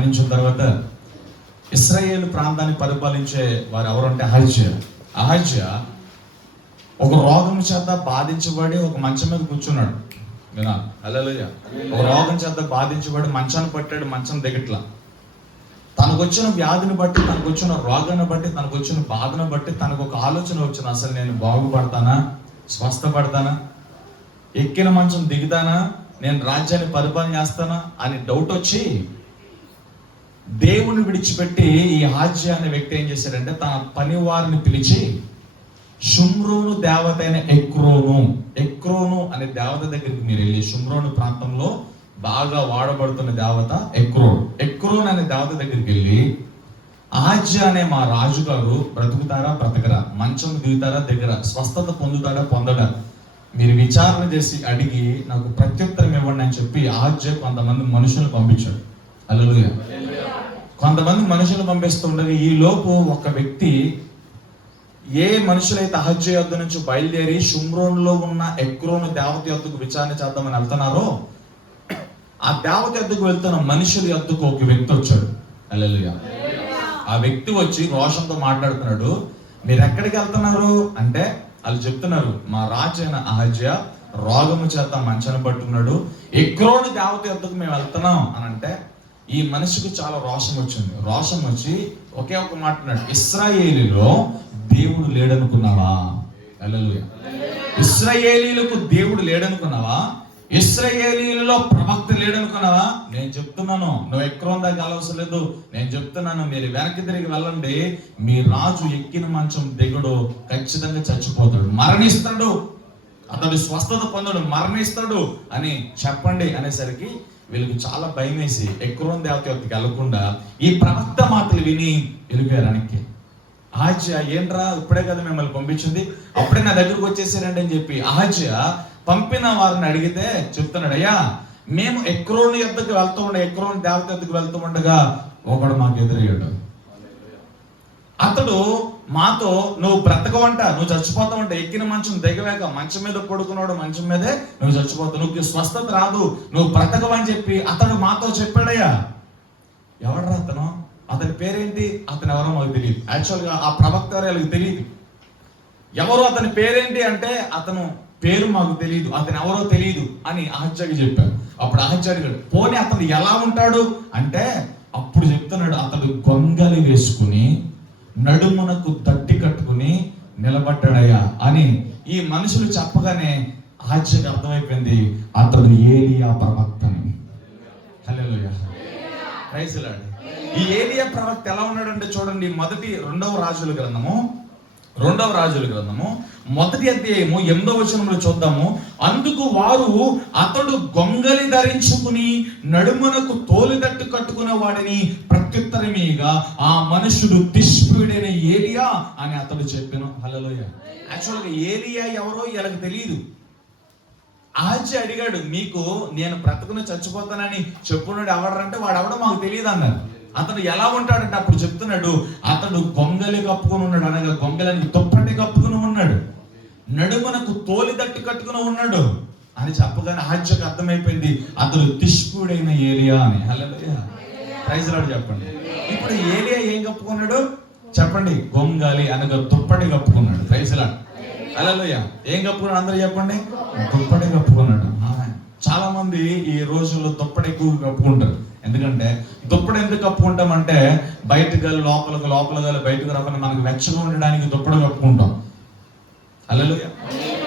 మరణించిన తర్వాత ఇశ్రాయేలు ప్రాంతాన్ని పరిపాలించే వారు ఎవరంటే అహజ్యా ఒక రోగం చేత బాధించబడి ఒక మంచం మీద కూర్చున్నాడు. వినాలి, హల్లెలూయా. ఒక రోగం చేత బాధించబడి మంచాన్ని పట్టాడు, మంచం దిగట్లా. తనకు వచ్చిన వ్యాధిని బట్టి, తనకు వచ్చిన రోగాన్ని బట్టి, తనకు వచ్చిన బాధను బట్టి తనకు ఒక ఆలోచన వచ్చింది, అసలు నేను బాగుపడతానా, స్వస్థపడతానా, ఎక్కిన మంచం దిగుతానా, నేను రాజ్యాన్ని పరిపాలన చేస్తానా అని డౌట్ వచ్చి దేవుని విడిచిపెట్టి ఈ అహజ్యా అనే వ్యక్తి ఏం చేశాడంటే తన పని వారిని పిలిచి షుమ్రోను దేవత అయిన ఎక్రోను అనే దేవత దగ్గరికి మీరు వెళ్ళి, షుమ్రోను ప్రాంతంలో బాగా వాడబడుతున్న దేవత ఎక్రోన్ అనే దేవత దగ్గరికి వెళ్ళి, అహజ్యా అనే మా రాజుగారు బ్రతుకుతారా బ్రతకరా, మంచం దిగుతారా దిగరా, స్వస్థత పొందుతాడా పొందడా, మీరు విచారణ చేసి అడిగి నాకు ప్రత్యుత్తరం ఇవ్వండి అని చెప్పి అహజ్యా కొంతమంది మనుషులు పంపించాడు. హల్లెలూయా. కొంతమంది మనుషులు పంపిస్తుండగా ఈ లోపు ఒక వ్యక్తి, ఏ మనుషులైతే అహజ్యా యొద్ద నుంచి బయలుదేరి షుమ్రోన్లో ఉన్న ఎక్రోను దేవత యొద్దకు విచారణ చేద్దామని వెళ్తున్నారో, ఆ దేవత యొద్దకు వెళ్తున్న మనుషుల యొద్దకు ఒక వ్యక్తి వచ్చాడు. హల్లెలూయా. ఆ వ్యక్తి వచ్చి రోషంతో మాట్లాడుతున్నాడు. మీరు ఎక్కడికి వెళ్తున్నారు అంటే వాళ్ళు చెప్తున్నారు, మా రాజు అయిన అహజ్యా రోగము చేత మంచాన పట్టుకున్నాడు, ఎక్రోను దేవత యొద్దకు మేము వెళ్తున్నాం అని అంటే ఈ మనిషికి చాలా రోషం వచ్చింది. రోషం వచ్చి ఒకే ఒక మాట అన్నాడు, ఇశ్రాయేలీలో దేవుడు లేడనుకున్నావా? హల్లెలూయా. ఇశ్రాయేలీలకు దేవుడు లేడనుకున్నావా? ఇశ్రాయేలీలలో ప్రవక్త లేడనుకున్నావా? నేను చెప్తున్నాను, నువ్వు ఎక్రోన్ దాకా వెళ్ళవసరం లేదు. నేను చెప్తున్నాను, మీరు వెనక్కి తిరిగి వెళ్ళండి, మీ రాజు ఎక్కిన మంచం దిగుడు, ఖచ్చితంగా చచ్చిపోతాడు, మరణిస్తాడు, అతడు స్వస్థత పొందడు, మరణిస్తాడు అని చెప్పండి అనేసరికి వీళ్ళకి చాలా భయం వేసి ఎక్రోన్ దేవత యొద్దకు వెళ్లకుండా ఈ ప్రవక్త మాటలు విని వెళ్ళిపోయారు వెనక్కి. అహజ్యా, ఏంట్రా ఇప్పుడే కదా మిమ్మల్ని పంపించింది, అప్పుడే నా దగ్గరకు వచ్చేసారండి అని చెప్పి అహజ్యా పంపిన వారిని అడిగితే చెప్తున్నాడు, అయ్యా మేము ఎక్రోను యొద్దకు వెళ్తూ ఉండగా, ఎక్రోను దేవత యొద్దకు వెళ్తూ ఉండగా ఒకడు మాకు ఎదురయ్యాడు. అతడు మాతో, నువ్వు బ్రతకవంట, నువ్వు చచ్చిపోతావంట, ఎక్కిన మంచం దిగవేక, మంచం మీద పడుకున్నాడు, మంచం మీదే నువ్వు చచ్చిపోతావు, నువ్వు స్వస్థత రాదు, నువ్వు బ్రతకవని చెప్పి అతడు మాతో చెప్పాడయ్యా. ఎవడరా అతను? అతని పేరేంటి? అతను ఎవరో మాకు తెలియదు. యాక్చువల్గా ఆ ప్రవక్త వాళ్ళకి తెలియదు ఎవరు, అతని పేరేంటి అంటే అతను పేరు మాకు తెలియదు, అతను ఎవరో తెలియదు అని అహజ్యాకి చెప్పారు. అప్పుడు అహజ్యా అడిగాడు, పోనీ అతను ఎలా ఉంటాడు అంటే అప్పుడు చెప్తున్నాడు, అతడు గొంగలి వేసుకుని నడుమునకు తట్టి కట్టుకుని నిలబడ్డాడయ్యా అని ఈ మనుషులు చెప్పగానే అహజ్యాకి అర్థమైపోయింది, అతడు ఏలియా ప్రవక్తని. హల్లెలూయా, ప్రైజ్ ది లార్డ్. ఈ ఏలియా ప్రవక్త ఎలా ఉన్నాడంటే చూడండి, రెండవ రాజుల గ్రంథము 1వ అధ్యాయము 8వ వచనంలో చూద్దాము. అందుకు వారు, అతడు గొంగలి ధరించుకుని నడుమునకు తోలిదట్టు కట్టుకున్న వాడిని ప్రత్యుత్తరమీగా ఆ మనుషుడు తిష్పీడైన ఏలియా అని అతడు చెప్పాను. హల్లెలూయా. యాక్చువల్గా ఏలియా ఎవరో వీళ్ళకి తెలియదు. అహజ్యా అడిగాడు, మీకు నేను బ్రతుకుని చచ్చిపోతానని చెప్పున్నాడు ఎవడంటే వాడు ఎవడో మాకు తెలియదు అన్నారు. అతడు ఎలా ఉంటాడంటే అప్పుడు చెప్తున్నాడు, అతడు గొంగలి కప్పుకుని ఉన్నాడు, అనగా గొంగలని దుప్పటి కప్పుకుని ఉన్నాడు, నడుమునకు తోలిదట్టు కట్టుకుని ఉన్నాడు అని చెప్పగానే అహజ్యాకు అర్థమైపోయింది, అతడు తిష్పీడైన ఏలియా అని. హల్లెలూయా, ప్రైజ్ ది లార్డ్ చెప్పండి. ఇప్పుడు ఏలియా ఏం కప్పుకున్నాడు చెప్పండి? గొంగలి అనగా దుప్పటి కప్పుకున్నాడు. Praise the Lord. హల్లెలూయా. ఏం కప్పుకున్నాడు అందరూ చెప్పండి? దుప్పటి కప్పుకున్నాడు. చాలా మంది ఈ రోజుల్లో దుప్పటి ఎక్కువ కప్పుకుంటారు. ఎందుకంటే దుప్పటి ఎందుకు కప్పుకుంటామంటే బయటకు గాలి లోపల గాలి బయటకు రాకుండా మనకు వెచ్చగా ఉండడానికి దుప్పటి కప్పుకుంటాం. హల్లెలూయా.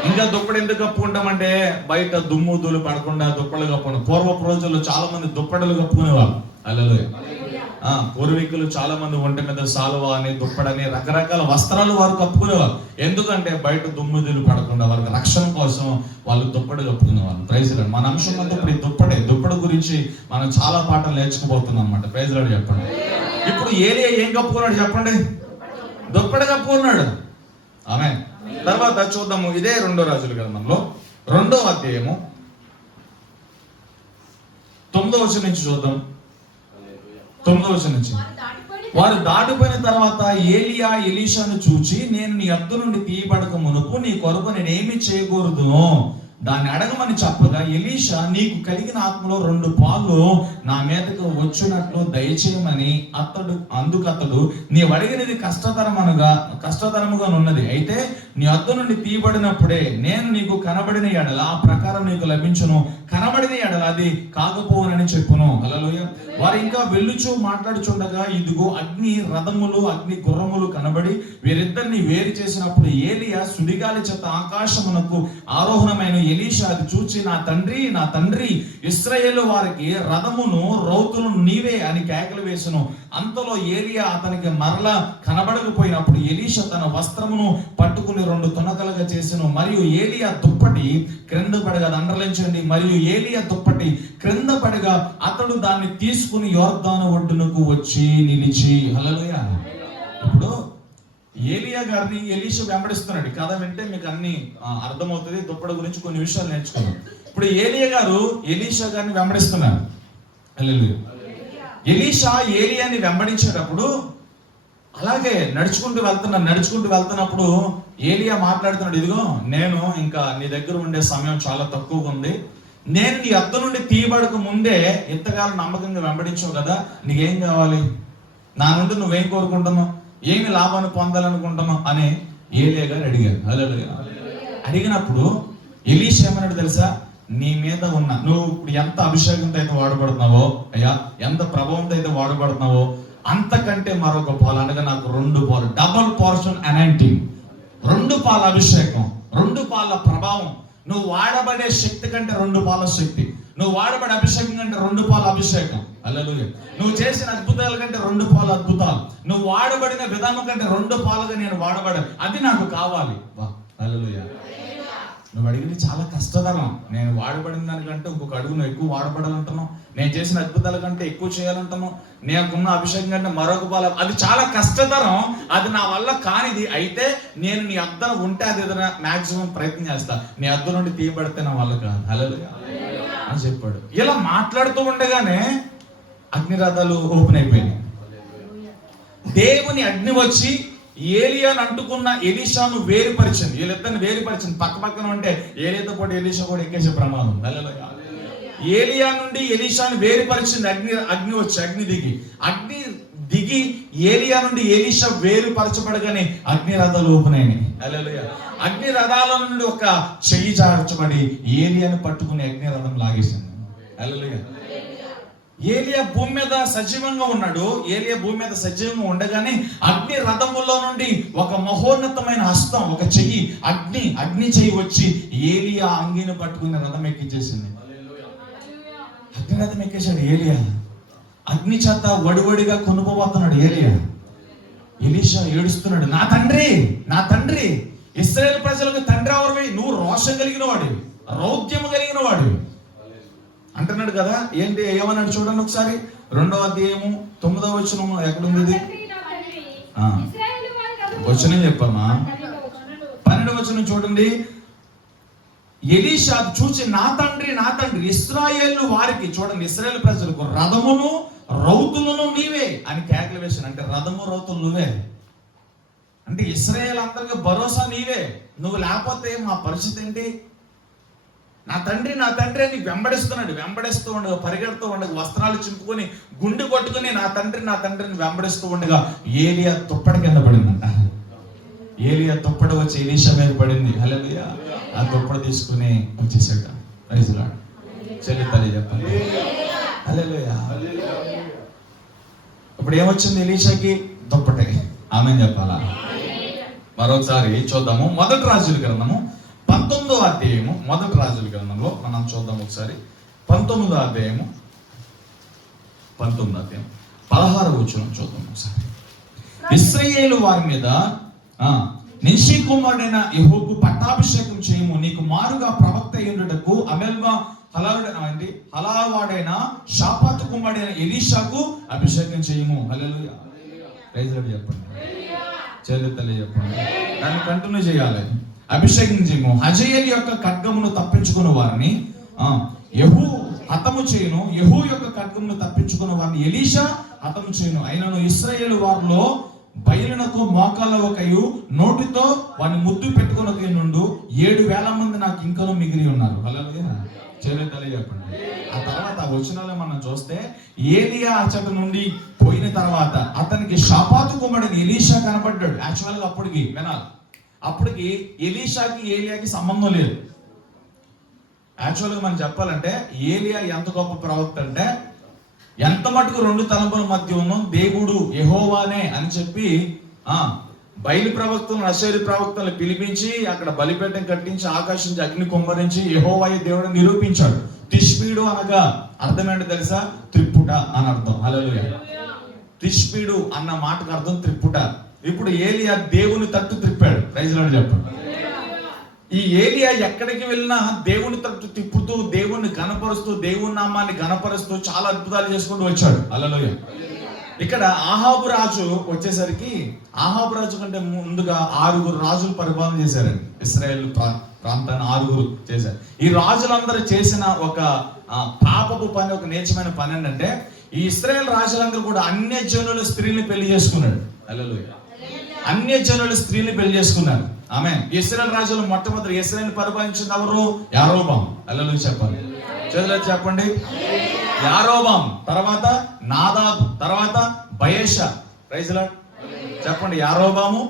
ఇంకా దుప్పటి ఎందుకు కప్పుకుంటామంటే బయట దుమ్ము ధూళి పడకుండా దుప్పట్లు కప్పుకుంటాం. పూర్వపు రోజుల్లో చాలా మంది దుప్పటలు కప్పుకునేవాళ్ళు. హల్లెలూయా. పూర్వీకులు చాలా మంది ఒంటి మీద సాలువా అని, దుప్పడని, రకరకాల వస్త్రాలు వారు కప్పుకునేవారు. ఎందుకంటే బయట దుమ్ము ధూళి పడకుండా వారికి రక్షణ కోసం వాళ్ళు దుప్పటి కప్పుకునేవారు. Praise the lord. మన అంశం అంతా ఇప్పుడు దుప్పటి గురించి మనం చాలా పాఠాలు నేర్చుకోబోతున్నాం అన్నమాట. ప్రైజ్ ది లార్డ్ చెప్పండి. ఇప్పుడు ఏలియా ఏం కప్పుకున్నాడు చెప్పండి? దుప్పటి కప్పుకున్నాడు. ఆమేన్. తర్వాత చూద్దాము, ఇదే 2వ రాజుల గ్రంథంలో 2వ అధ్యాయము 9వ వచనం నుంచి చూద్దాం. 9వ వచనం నుంచి, వారు దాటిపోయిన తర్వాత ఏలియా ఎలీషాను చూచి, నేను నీ యొద్ద నుండి తీయబడక మునుపు నీ కొరకు నేనేమి చేయకూడదునో దాన్ని అడగమని చెప్పగా, ఎలీషా, నీకు కలిగిన ఆత్మలో 2 పాలు నా మీదకు వచ్చినట్లు దయచేయమని అందుకతడు నీవు అడిగినది కష్టతరముగా ఉన్నది. అయితే నీ వద్ద నుండి తీయబడినప్పుడే నేను నీకు కనబడిన ఎడల ఆ ప్రకారం నీకు లభించును, కనబడిన ఎడల అది కాకపోవునని చెప్పును. హల్లెలూయా. వారు ఇంకా వెళ్ళుచు మాట్లాడుచుండగా ఇదిగో అగ్ని రథములు అగ్ని గుర్రములు కనబడి వీరిద్దరిని వేరు చేసినప్పుడు ఏలియా సుడిగాలి చేత ఆకాశమునకు ఆరోహణమైన ఎలీషా అది చూచి నా తండ్రి ఇశ్రాయేలు వారికి రథమును రౌతును నీవే అని కేకలు వేసును. అంతలో ఏలియా అతనికి మరలా కనబడకపోయినప్పుడు ఎలీషా తన వస్త్రమును పట్టుకుని 2 తునకలుగా చేసెను. మరియు ఏలియా దుప్పటి క్రింద పడగా, అండర్లించండి, మరియు ఏలియా దుప్పటి క్రింద పడగా అతడు దాన్ని తీసుకుని యోర్దాను ఒడ్డునకు వచ్చి నిలిచి. హల్లెలూయా. ఇప్పుడు ఏలియా గారిని ఎలీషా వెంబడిస్తున్నాడు. కథ వింటే మీకు అన్ని అర్థమవుతుంది. దుప్పటి గురించి కొన్ని విషయాలు నేర్చుకున్నాం. ఇప్పుడు ఏలియా గారు ఎలీషా గారిని వెంబడిస్తున్నారు. హల్లెలూయా. ఎలీషా ఏలియాని వెంబడించేటప్పుడు అలాగే నడుచుకుంటూ వెళ్తున్నప్పుడు ఏలియా మాట్లాడుతున్నాడు, ఇదిగో నేను ఇంకా నీ దగ్గర ఉండే సమయం చాలా తక్కువగా ఉంది, నేను నీ వద్ద నుండి తీయబడక ముందే ఇంతకాలం నమ్మకంగా వెంబడించావు కదా, నీకేం కావాలి, నా నుండి నువ్వేం కోరుకుంటున్నావు, ఏమి లాభాన్ని పొందాలనుకుంటున్నావు అని ఏలియా గారు అడిగారు. హల్లెలూయా. అడిగినప్పుడు ఎలీషా ఏమన్నాడు తెలుసా, నీ మీద ఉన్న నువ్వు ఇప్పుడు ఎంత అభిషేకంతో అయితే వాడబడుతున్నావో, అయ్యా ఎంత ప్రభావంతో అయితే వాడబడుతున్నావో అంతకంటే మరొక పాలు, అనగా నాకు 2 పాలు, డబుల్ పోర్షన్ అనాయింటింగ్, 2 పాల అభిషేకం, 2 పాల ప్రభావం. నువ్వు వాడబడే శక్తి కంటే 2 పాల శక్తి, నువ్వు వాడబడే అభిషేకం కంటే 2 పాల అభిషేకం. హల్లెలూయా. నువ్వు చేసిన అద్భుతాల కంటే 2 పాల అద్భుతాలు, నువ్వు వాడబడిన విధానం కంటే 2 పాలుగా నేను వాడబడాలి, అది నాకు కావాలి. హల్లెలూయా. నువ్వు అడిగింది చాలా కష్టతరం. నేను వాడబడిన దానికంటే ఇంకొక అడుగు నువ్వు ఎక్కువ వాడబడాలంటున్నావు, నేను చేసిన అద్భుతాల కంటే ఎక్కువ చేయాలంటున్నావు, నేనుకున్న అభిషేకం కంటే మరొక పాల, అది చాలా కష్టతరం, అది నా వల్ల కానిది. అయితే నేను నీ అద్దన ఉంటే అది ఏదైనా మాక్సిమం ప్రయత్నం చేస్తా, నీ అద్ద నుండి తీయబడితే నా వల్ల కాదు. హల్లెలూయా అని చెప్పాడు. ఇలా మాట్లాడుతూ ఉండగానే అగ్నిరథాలు ఓపెన్ అయిపోయినాయి. దేవుని అగ్ని వచ్చి ఏలియాను అంటుకున్న ఎలీషాను వేరుపరిచింది, వీళ్ళిద్దరిని వేరుపరిచింది. పక్కన ఉంటే ఏలియాతో పాటు ఎలీషా కూడా ఎక్కేసే ప్రమాదం. హల్లెలూయా. ఏలియా నుండి ఎలీషాను వేరుపరిచింది అగ్ని వచ్చి, అగ్ని దిగి ఏలియా నుండి ఎలీషా వేరుపరచబడగానే అగ్ని రథాలు ఓపెన్ అయినాయి. హల్లెలూయా. అగ్ని రథాల నుండి ఒక చెయ్యి జార్చబడి ఏలియాను పట్టుకుని అగ్ని రథం లాగేసింది. హల్లెలూయా. ఏలియా భూమి మీద సజీవంగా ఉన్నాడు. ఏలియా భూమి మీద సజీవంగా ఉండగానే అగ్ని రథములో నుండి ఒక మహోన్నతమైన హస్తం, ఒక చెయ్యి, అగ్ని చెయ్యి వచ్చి ఏలియా అంగిని పట్టుకుని రథం ఎక్కించేసింది. అగ్ని రథం ఎక్కేశాడు ఏలియా. అగ్ని చేత వడివడిగా కొనుక్కోబోతున్నాడు ఏలియా. ఎలీషా ఏడుస్తున్నాడు, నా తండ్రి ఇశ్రాయేలు ప్రజలకు తండ్రి ఎవరివి, నువ్వు రోషం కలిగిన వాడివి, రౌద్యము కలిగిన వాడివి అంటున్నాడు కదా. ఏంటి ఏమన్నాడు చూడండి ఒకసారి. 2వ అధ్యాయము 9వ వచనము ఎక్కడుంది? వచనం చెప్పమ్మా. 12వ వచనం చూడండి. ఎలీషా చూసి నా తండ్రి ఇశ్రాయేలు వారికి, చూడండి, ఇశ్రాయేలు ప్రజలకు రథమును రౌతులను నీవే అని కేకలు వేసాను. అంటే రథము రౌతులు నువ్వే, అంటే ఇశ్రాయేలు అందరికి భరోసా నీవే, నువ్వు లేకపోతే మా పరిస్థితి ఏంటి? నా తండ్రి అని వెంబడిస్తూ ఉండగా, పరిగెడుతూ ఉండగా, వస్త్రాలు చింపుకొని గుండు కొట్టుకుని నా తండ్రిని వెంబడిస్తూ ఉండగా ఏలియా తుప్పటి కింద పడిందంట. ఏలియా తుప్పటి వచ్చి ఎలీషా మీద పడింది. హల్లెలూయా. ఆ తుప్పటి తీసుకుని వచ్చేసాడు. Praise Lord. చెల్లి చెప్పండి హల్లెలూయా. ఇప్పుడు ఏమొచ్చింది ఎలీషాకి? దుప్పటి. ఆమేన్ చెప్పాలా? మరొకసారి చూద్దాము. మొదటి రాజుల గ్రంథము 19వ అధ్యాయము, మొదటి రాజుల గ్రంథంలో మనం చూద్దాం ఒకసారి. 19వ అధ్యాయము 16వ వచనం చూద్దాం ఒకసారి. ఇశ్రాయేలు వారి మీద నింషీ కుమారుడైన యెహూకు పట్టాభిషేకం చేయము, నీకు మారుగా ప్రవక్త అయ్యుటకు అమెల్వా హలావాడైన షాపాతు కుమారుడైన ఎలీషాకు అభిషేకం చేయము. హల్లెలూయా. ప్రైజ్ లార్డ్ చెప్పండి. చెల్లి చెప్పండి. దాన్ని కంటిన్యూ చేయాలి. అభిషేకం చేయము. హజయేలు యొక్క ఖడ్గమును తప్పించుకున్న వారిని యెహూ హతము చేయను, యెహూ యొక్క ఖడ్గమును తప్పించుకున్న వారిని ఎలీషా హతము చేయను. అయినను ఇశ్రాయేలు వారిలో బయలునకు మోకాళ్ళ ఒకయు నోటితో వాని ముద్దు పెట్టుకున్న నుండు 7,000 మంది నాకు ఇంకనూ మిగిలి ఉన్నారు. హల్లెలూయా. చేతులెత్తి చెప్పండి. ఆ తర్వాత వచనాలు మనం చూస్తే ఏలియా అచ్చట నుండి పోయిన తర్వాత అతనికి షాపాతు కుమారుడు ఎలీషా కనబడ్డాడు. యాక్చువల్గా అప్పటికి వినాలి, అప్పటికి ఎలీషాకి ఏలియాకి సంబంధం లేదు. యాక్చువల్గా మనం చెప్పాలంటే ఏలియా ఎంత గొప్ప ప్రవక్త అంటే, ఎంత మటుకు 2 తలంపుల మధ్య ఉన్నాం, దేవుడు యెహోవానే అని చెప్పి బయలు ప్రవక్తలను అశేరు ప్రవక్తలను పిలిపించి అక్కడ బలిపీఠం కట్టించి ఆకాశం నుంచి అగ్ని కుమ్మరించి యెహోవాయే దేవుడు నిరూపించాడు. తిష్పీడు అనగా అర్థం ఏంటో తెలుసా? త్రిప్పుట అని అర్థం. హల్లెలూయా. తిష్పీడు అన్న మాటకు అర్థం త్రిప్పుట. ఇప్పుడు ఏలియా దేవుని తట్టు త్రిప్పాడు. ప్రైజ్ లార్డ్ చెప్పండి. ఈ ఏలియా ఎక్కడికి వెళ్ళినా దేవుని తట్టు తిప్పుతూ, దేవుణ్ణి గణపరుస్తూ, దేవుని నామాన్ని గణపరుస్తూ చాలా అద్భుతాలు చేసుకుంటూ వచ్చాడు. హల్లెలూయా. ఇక్కడ ఆహాబు రాజు వచ్చేసరికి, ఆహాబు రాజు కంటే ముందుగా 6 రాజులు పరిపాలన చేశారండి. ఇశ్రాయేల్ ప్రాంతాన్ని 6 చేశారు. ఈ రాజులందరూ చేసిన ఒక పాపపు పని, ఒక నీచమైన పని ఏంటంటే, ఈ ఇశ్రాయేల్ రాజులందరూ కూడా అన్య జనుల స్త్రీని పెళ్లి చేసుకున్నాడు. హల్లెలూయా. అన్య జనుల స్త్రీని పెళ్లి చేసుకున్నారు. ఆమేన్. ఇశ్రాయేల్ రాజులు మొట్టమొదటి ఇశ్రాయేల్ పరిపాలించింది ఎవరు? యారోబాము. హల్లెలూయా చెప్పండి. చేతులు చెప్పండి. యారోబాము తర్వాత నాదాబు, తర్వాత బయేషా. ప్రైజ్ లార్డ్ చెప్పండి. యారోబాము,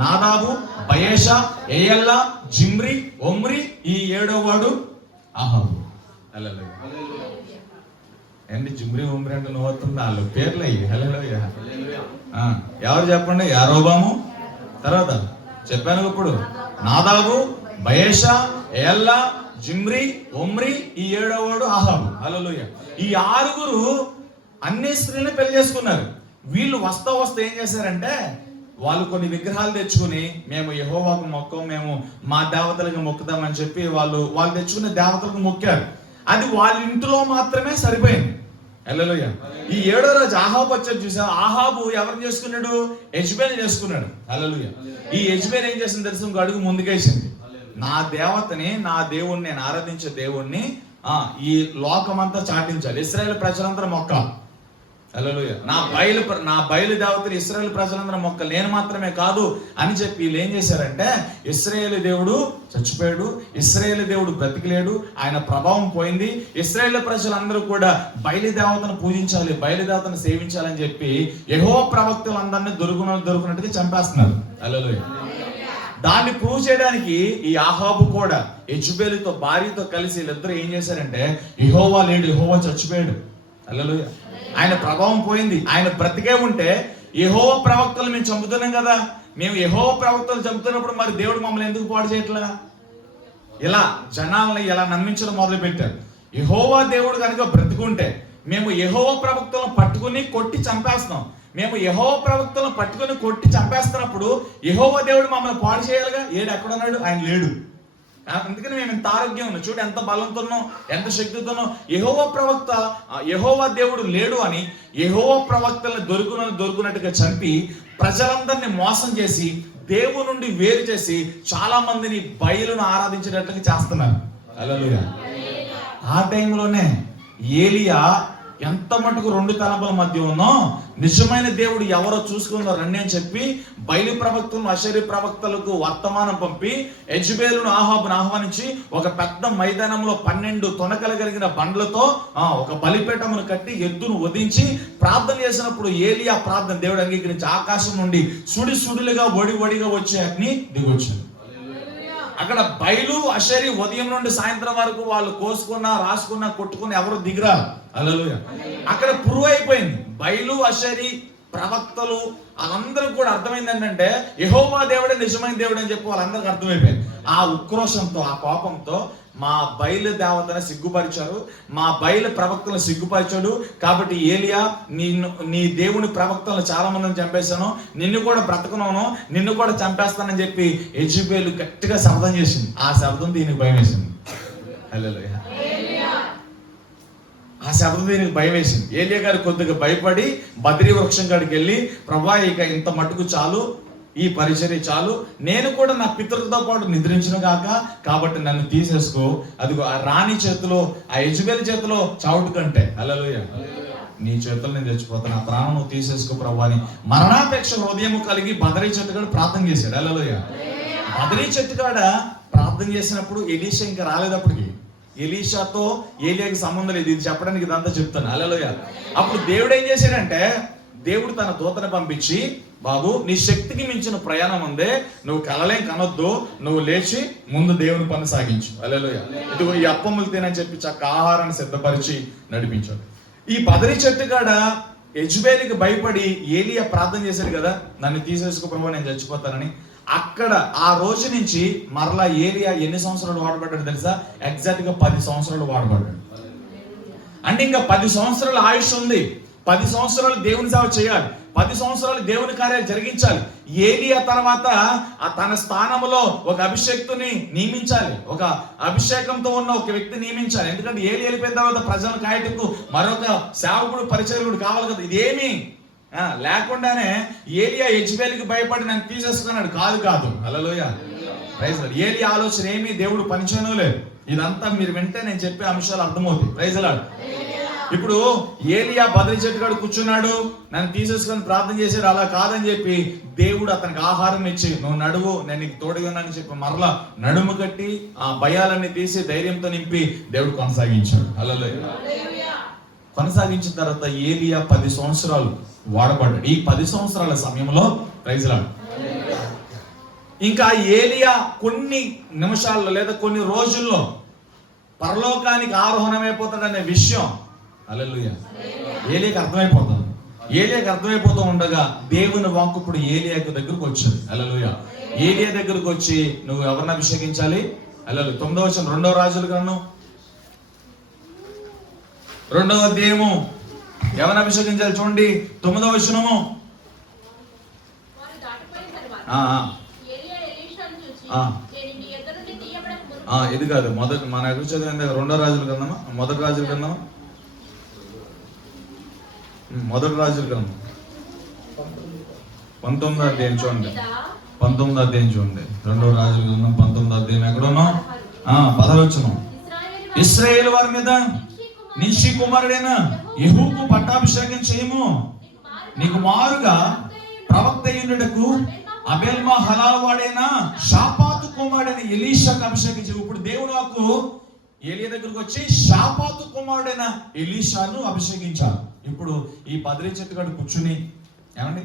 నాదాబు, బయేషా, ఏయల్లా, జిమ్రి, ఒమ్రి, ఈ 7వ వాడు అహాబు. హల్లెలూయా. జిమ్రి, ఒమ్రి అంటే నువ్వుతుంది వాళ్ళు పేర్లు అయ్యి. హల్లెలూయా. ఎవరు చెప్పండి? యారోబాము, తర్వాత చెప్పాను ఇప్పుడు నాదాబు, బయేషా, ఏయల్లా, జిమ్రి, ఒమ్రి, ఈ 7వ వాడు అహాబు. హల్లెలూయా. ఈ 6 అన్ని స్త్రీలను పెళ్లి చేసుకున్నారు. వీళ్ళు వస్తా ఏం చేశారంటే, వాళ్ళు కొన్ని విగ్రహాలు తెచ్చుకుని మేము యెహోవాకు మొక్కం, మేము మా దేవతలకు మొక్కుదామని చెప్పి వాళ్ళు తెచ్చుకునే దేవతలకు మొక్కారు. అది వాళ్ళ ఇంట్లో మాత్రమే సరిపోయింది. హల్లెలూయా. ఈ 7వ రోజు ఆహాబు వచ్చాడు. చూసా, ఆహాబు ఎవరిని చేసుకున్నాడు? యెజబెల్ చేసుకున్నాడు. హల్లెలూయా. ఈ యెజబెల్ ఏం చేసింది తెలుసు? ఇంకో అడుగు ముందుకేసింది. నా దేవతని, నా దేవుణ్ణి, నేను ఆరాధించే దేవుణ్ణి ఈ లోకమంతా చాటించాలి, ఇశ్రాయేల్ ప్రజలందరూ మొక్కాలి. హల్లెలూయా. నా బయలు దేవతలు ఇశ్రాయేల్ ప్రజలందరూ మొక్క, నేను మాత్రమే కాదు అని చెప్పి వీళ్ళు ఏం చేశారంటే, ఇశ్రాయేల్ దేవుడు చచ్చిపోయాడు, ఇశ్రాయేల్ దేవుడు బ్రతికిలేడు, ఆయన ప్రభావం పోయింది, ఇశ్రాయేల్ ప్రజలందరూ కూడా బయలు దేవతను పూజించాలి, బయలు దేవతను సేవించాలని చెప్పి యెహోవా ప్రవక్తలందరినీ దొరుకునట్టుగా చంపేస్తున్నారు. హల్లెలూయా. దాన్ని ప్రూవ్ చేయడానికి ఈ ఆహాబు కూడా యెజబెలుతో భార్యతో కలిసి వీళ్ళిద్దరూ ఏం చేశారంటే, యెహోవా లేడు, యెహోవా చచ్చిపోయాడు. హల్లెలూయా. ఆయన ప్రభావం పోయింది, ఆయన బ్రతికే ఉంటే యెహోవా ప్రవక్తలు మేము చంపుతున్నాం కదా, మేము యెహోవా ప్రవక్తలు చంపుతున్నప్పుడు మరి దేవుడు మమ్మల్ని ఎందుకు పాడు చేయట్లా? ఇలా జనాల్ని ఇలా నమ్మించడం మొదలు పెట్టారు. యెహోవా దేవుడు కనుక బ్రతికుంటే మేము యెహోవా ప్రవక్తలను పట్టుకుని కొట్టి చంపేస్తాం, మేము యెహోవా ప్రవక్తలను పట్టుకుని కొట్టి చంపేస్తున్నప్పుడు యెహోవా దేవుడు మమ్మల్ని పాడు చేయాలిగా. ఎక్కడున్నాడు? ఆయన లేడు. అందుకని మేము ఎంత ఆరోగ్యం ఉన్నాం, చూడు ఎంత బలంతోనో, ఎంత శక్తితోనో. యెహోవా దేవుడు లేడు అని యెహోవా ప్రవక్తలను దొరుకునట్టుగా చంపి ప్రజలందరినీ మోసం చేసి దేవుని నుండి వేరు చేసి చాలా మందిని బయలును ఆరాధించేటట్లుగా చేస్తున్నారు. హల్లెలూయా. ఆ టైంలోనే ఏలియా ఎంత మటుకు 2 తలంపుల మధ్య ఉన్నో, నిజమైన దేవుడు ఎవరో చూసుకుందో రండి అని చెప్పి బయలు ప్రవక్తలను, అశేరు ప్రవక్తలకు వర్తమానం పంపి యెజబెలును, ఆహాబును ఆహ్వానించి ఒక పెద్ద మైదానంలో 12 తొనకలు కలిగిన బండ్లతో ఒక బలిపీఠమును కట్టి ఎద్దును వధించి ప్రార్థన చేసినప్పుడు ఏలియా ప్రార్థన దేవుడు అంగీకరించి ఆకాశం నుండి సుడిలుగా వడిగా వచ్చే అగ్ని దిగొచ్చింది. అక్కడ బయలు అశేరి ఉదయం నుండి సాయంత్రం వరకు వాళ్ళు కోసుకున్నా, రాసుకున్నా, కొట్టుకున్నా ఎవరు దిగిరారు. హల్లెలూయా. అక్కడ ప్రూవ్ అయిపోయింది. బయలు అశేరి ప్రవక్తలు వాళ్ళందరూ కూడా అర్థమైంది ఏంటంటే యెహోవా దేవుడే నిజమైన దేవుడు అని చెప్పి వాళ్ళందరికీ అర్థమైపోయింది. ఆ ఉక్రోషంతో, ఆ కోపంతో మా బయలు దేవతను సిగ్గుపరిచారు, మా బయలు ప్రవక్తలను సిగ్గుపరిచాడు, కాబట్టి ఏలియా నీ దేవుని ప్రవక్తలను చాలా మందిని చంపేశాను, నిన్ను కూడా బ్రతకను, నిన్ను కూడా చంపేస్తానని చెప్పి యెజబెలు గట్టిగా శబ్దం చేసింది. ఆ శబ్దం దీనికి భయం వేసింది. హల్లెలూయా. ఆ శబ్దం దీనికి భయం వేసింది. ఏలియా గారు కొద్దిగా భయపడి బద్రీ వృక్షం కాడికి వెళ్ళి, ప్రభా ఇక ఇంత మట్టుకు చాలు, ఈ పరిచర్య చాలు, నేను కూడా నా పితరులతో పాటు నిద్రించిన గాక, కాబట్టి నన్ను తీసేసుకో. అదిగో ఆ రాణి చేతిలో, ఆ యెజబెల్ చేతిలో చావుడు కంటే. హల్లెలూయా. నీ చేతుల్లో నేను చచ్చిపోతాను, నా ప్రాణం నువ్వు తీసేసుకో ప్రభు అని మరణాపేక్ష హృదయం కలిగి బదరీ చెట్టుగాడు ప్రార్థన చేశాడు. హల్లెలూయా. బదరీ చెట్టుగాడ ప్రార్థన చేసినప్పుడు ఎలీషా ఇంకా రాలేదప్పటికి. ఎలీషాతో ఏలియాకి సంబంధం లేదు, ఇది చెప్పడానికి ఇదంతా చెప్తాను. హల్లెలూయా. అప్పుడు దేవుడు ఏం చేశాడంటే, దేవుడు తన దూతను పంపించి, బాబు నీ శక్తికి మించిన ప్రయాణం ఉందే, నువ్వు కలలేం కనొద్దు, నువ్వు లేచి ముందు దేవుని పని సాగించు. హల్లెలూయా. ఇదిగో ఈ అప్పములు తినని చెప్పి చక్క ఆహారాన్ని సిద్ధపరిచి నడిపించాడు. ఈ బదరీ చెట్టు కాడ యెజబెలుకి భయపడి ఏలియా ప్రార్థన చేశాడు కదా, నన్ను తీసేసుకో ప్రభు నేను చచ్చిపోతానని. అక్కడ ఆ రోజు నుంచి మరలా ఏలియా ఎన్ని సంవత్సరాలు వాడబడ్డాడు తెలుసా? ఎగ్జాక్ట్ గా 10 సంవత్సరాలు వాడబడ్డాడు. అంటే ఇంకా 10 సంవత్సరాల ఆయుష్ ఉంది. 10 సంవత్సరాలు దేవుని సేవ చేయాలి, 10 సంవత్సరాలు దేవుని కార్యాలు జరిగించాలి. ఏలియా తర్వాత తన స్థానంలో ఒక అభిషేక్తుని నియమించాలి, ఒక అభిషేకంతో ఉన్న ఒక వ్యక్తి నియమించాలి. ఎందుకంటే ఏలియా వెళ్ళిపోయిన తర్వాత ప్రజలను కాయటకు మరొక సేవకుడు పరిచర్యకుడు కావాలి కదా. ఇదేమి లేకుండానే ఏలియా యెజబెలుకి భయపడి నన్ను తీసేసుకున్నాడు కాదు. హల్లెలూయా. Praise Lord. ఏలియా ఆలోచన ఏమి దేవుడు పనిచేయనో లేదు. ఇదంతా మీరు వింటే నేను చెప్పే అంశాలు అర్థమవుతాయి. Praise Lord. ఇప్పుడు ఏలియా బదరీ చెట్టు కాడ కూర్చున్నాడు, నన్ను తీసేసుకొని ప్రార్థన చేశాడు. అలా కాదని చెప్పి దేవుడు అతనికి ఆహారం ఇచ్చి, నువ్వు నడువు నేను నీకు తోడుగా ఉన్నానని చెప్పి మరలా నడుము కట్టి ఆ భయాలన్నీ తీసి ధైర్యంతో నింపి దేవుడు కొనసాగించాడు. హల్లెలూయా. కొనసాగించిన తర్వాత ఏలియా 10 సంవత్సరాలు వాడబడ్డాడు. ఈ 10 సంవత్సరాల సమయంలో ప్రైజ్ లార్డ్ ఇంకా ఏలియా కొన్ని నిమిషాల్లో లేదా కొన్ని రోజుల్లో పరలోకానికి ఆరోహణమైపోతాడనే విషయం హల్లెలూయా ఏలియాకి అర్థమైపోతుంది. ఏలియాకి అర్థమైపోతూ ఉండగా దేవుని వాక్కు ఇప్పుడు ఏలియాకు దగ్గరకు వచ్చింది. హల్లెలూయా. ఏలియా దగ్గరకు వచ్చి, నువ్వు ఎవరిని అభిషేకించాలి? హల్లెలూయా. 9వ వచనం 2వ రాజుల గ్రంథం 2వ అధ్యాయము ఎవరిని అభిషేకించాలి చూడండి. 9వ వచనము. ఇది కాదు, మొదటి మన చదివింది 2వ రాజుల గ్రంథమా, మొదటి రాజుల గ్రంథమా, మొదటి రాజుల గ్రంథం 19వ అధ్యాయం చూడండి. 19వ అధ్యాయం చూడండి. 2వ రాజుల గ్రంథం 19వ అధ్యాయం ఎక్కడున్నా 10వ వచనం. ఇశ్రాయేలు వారి మీద నిషి కుమారుడైన యెహూకు పట్టాభిషేకం చేయము, నీకు మారుగా ప్రవక్త అయ్యుండుటకు అబేల్ మహలాల వాడైన షాపాతు కుమారుడైన ఎలీషాకు అభిషేకం చేయు. ఇప్పుడు దేవుడు నాకు ఏలియా దగ్గరకు వచ్చి షాపాతు కుమారుడైన ఎలీషాను అభిషేకించారు. ఇప్పుడు ఈ బదరీ చెట్టు కాడ కూర్చుని ఏమండి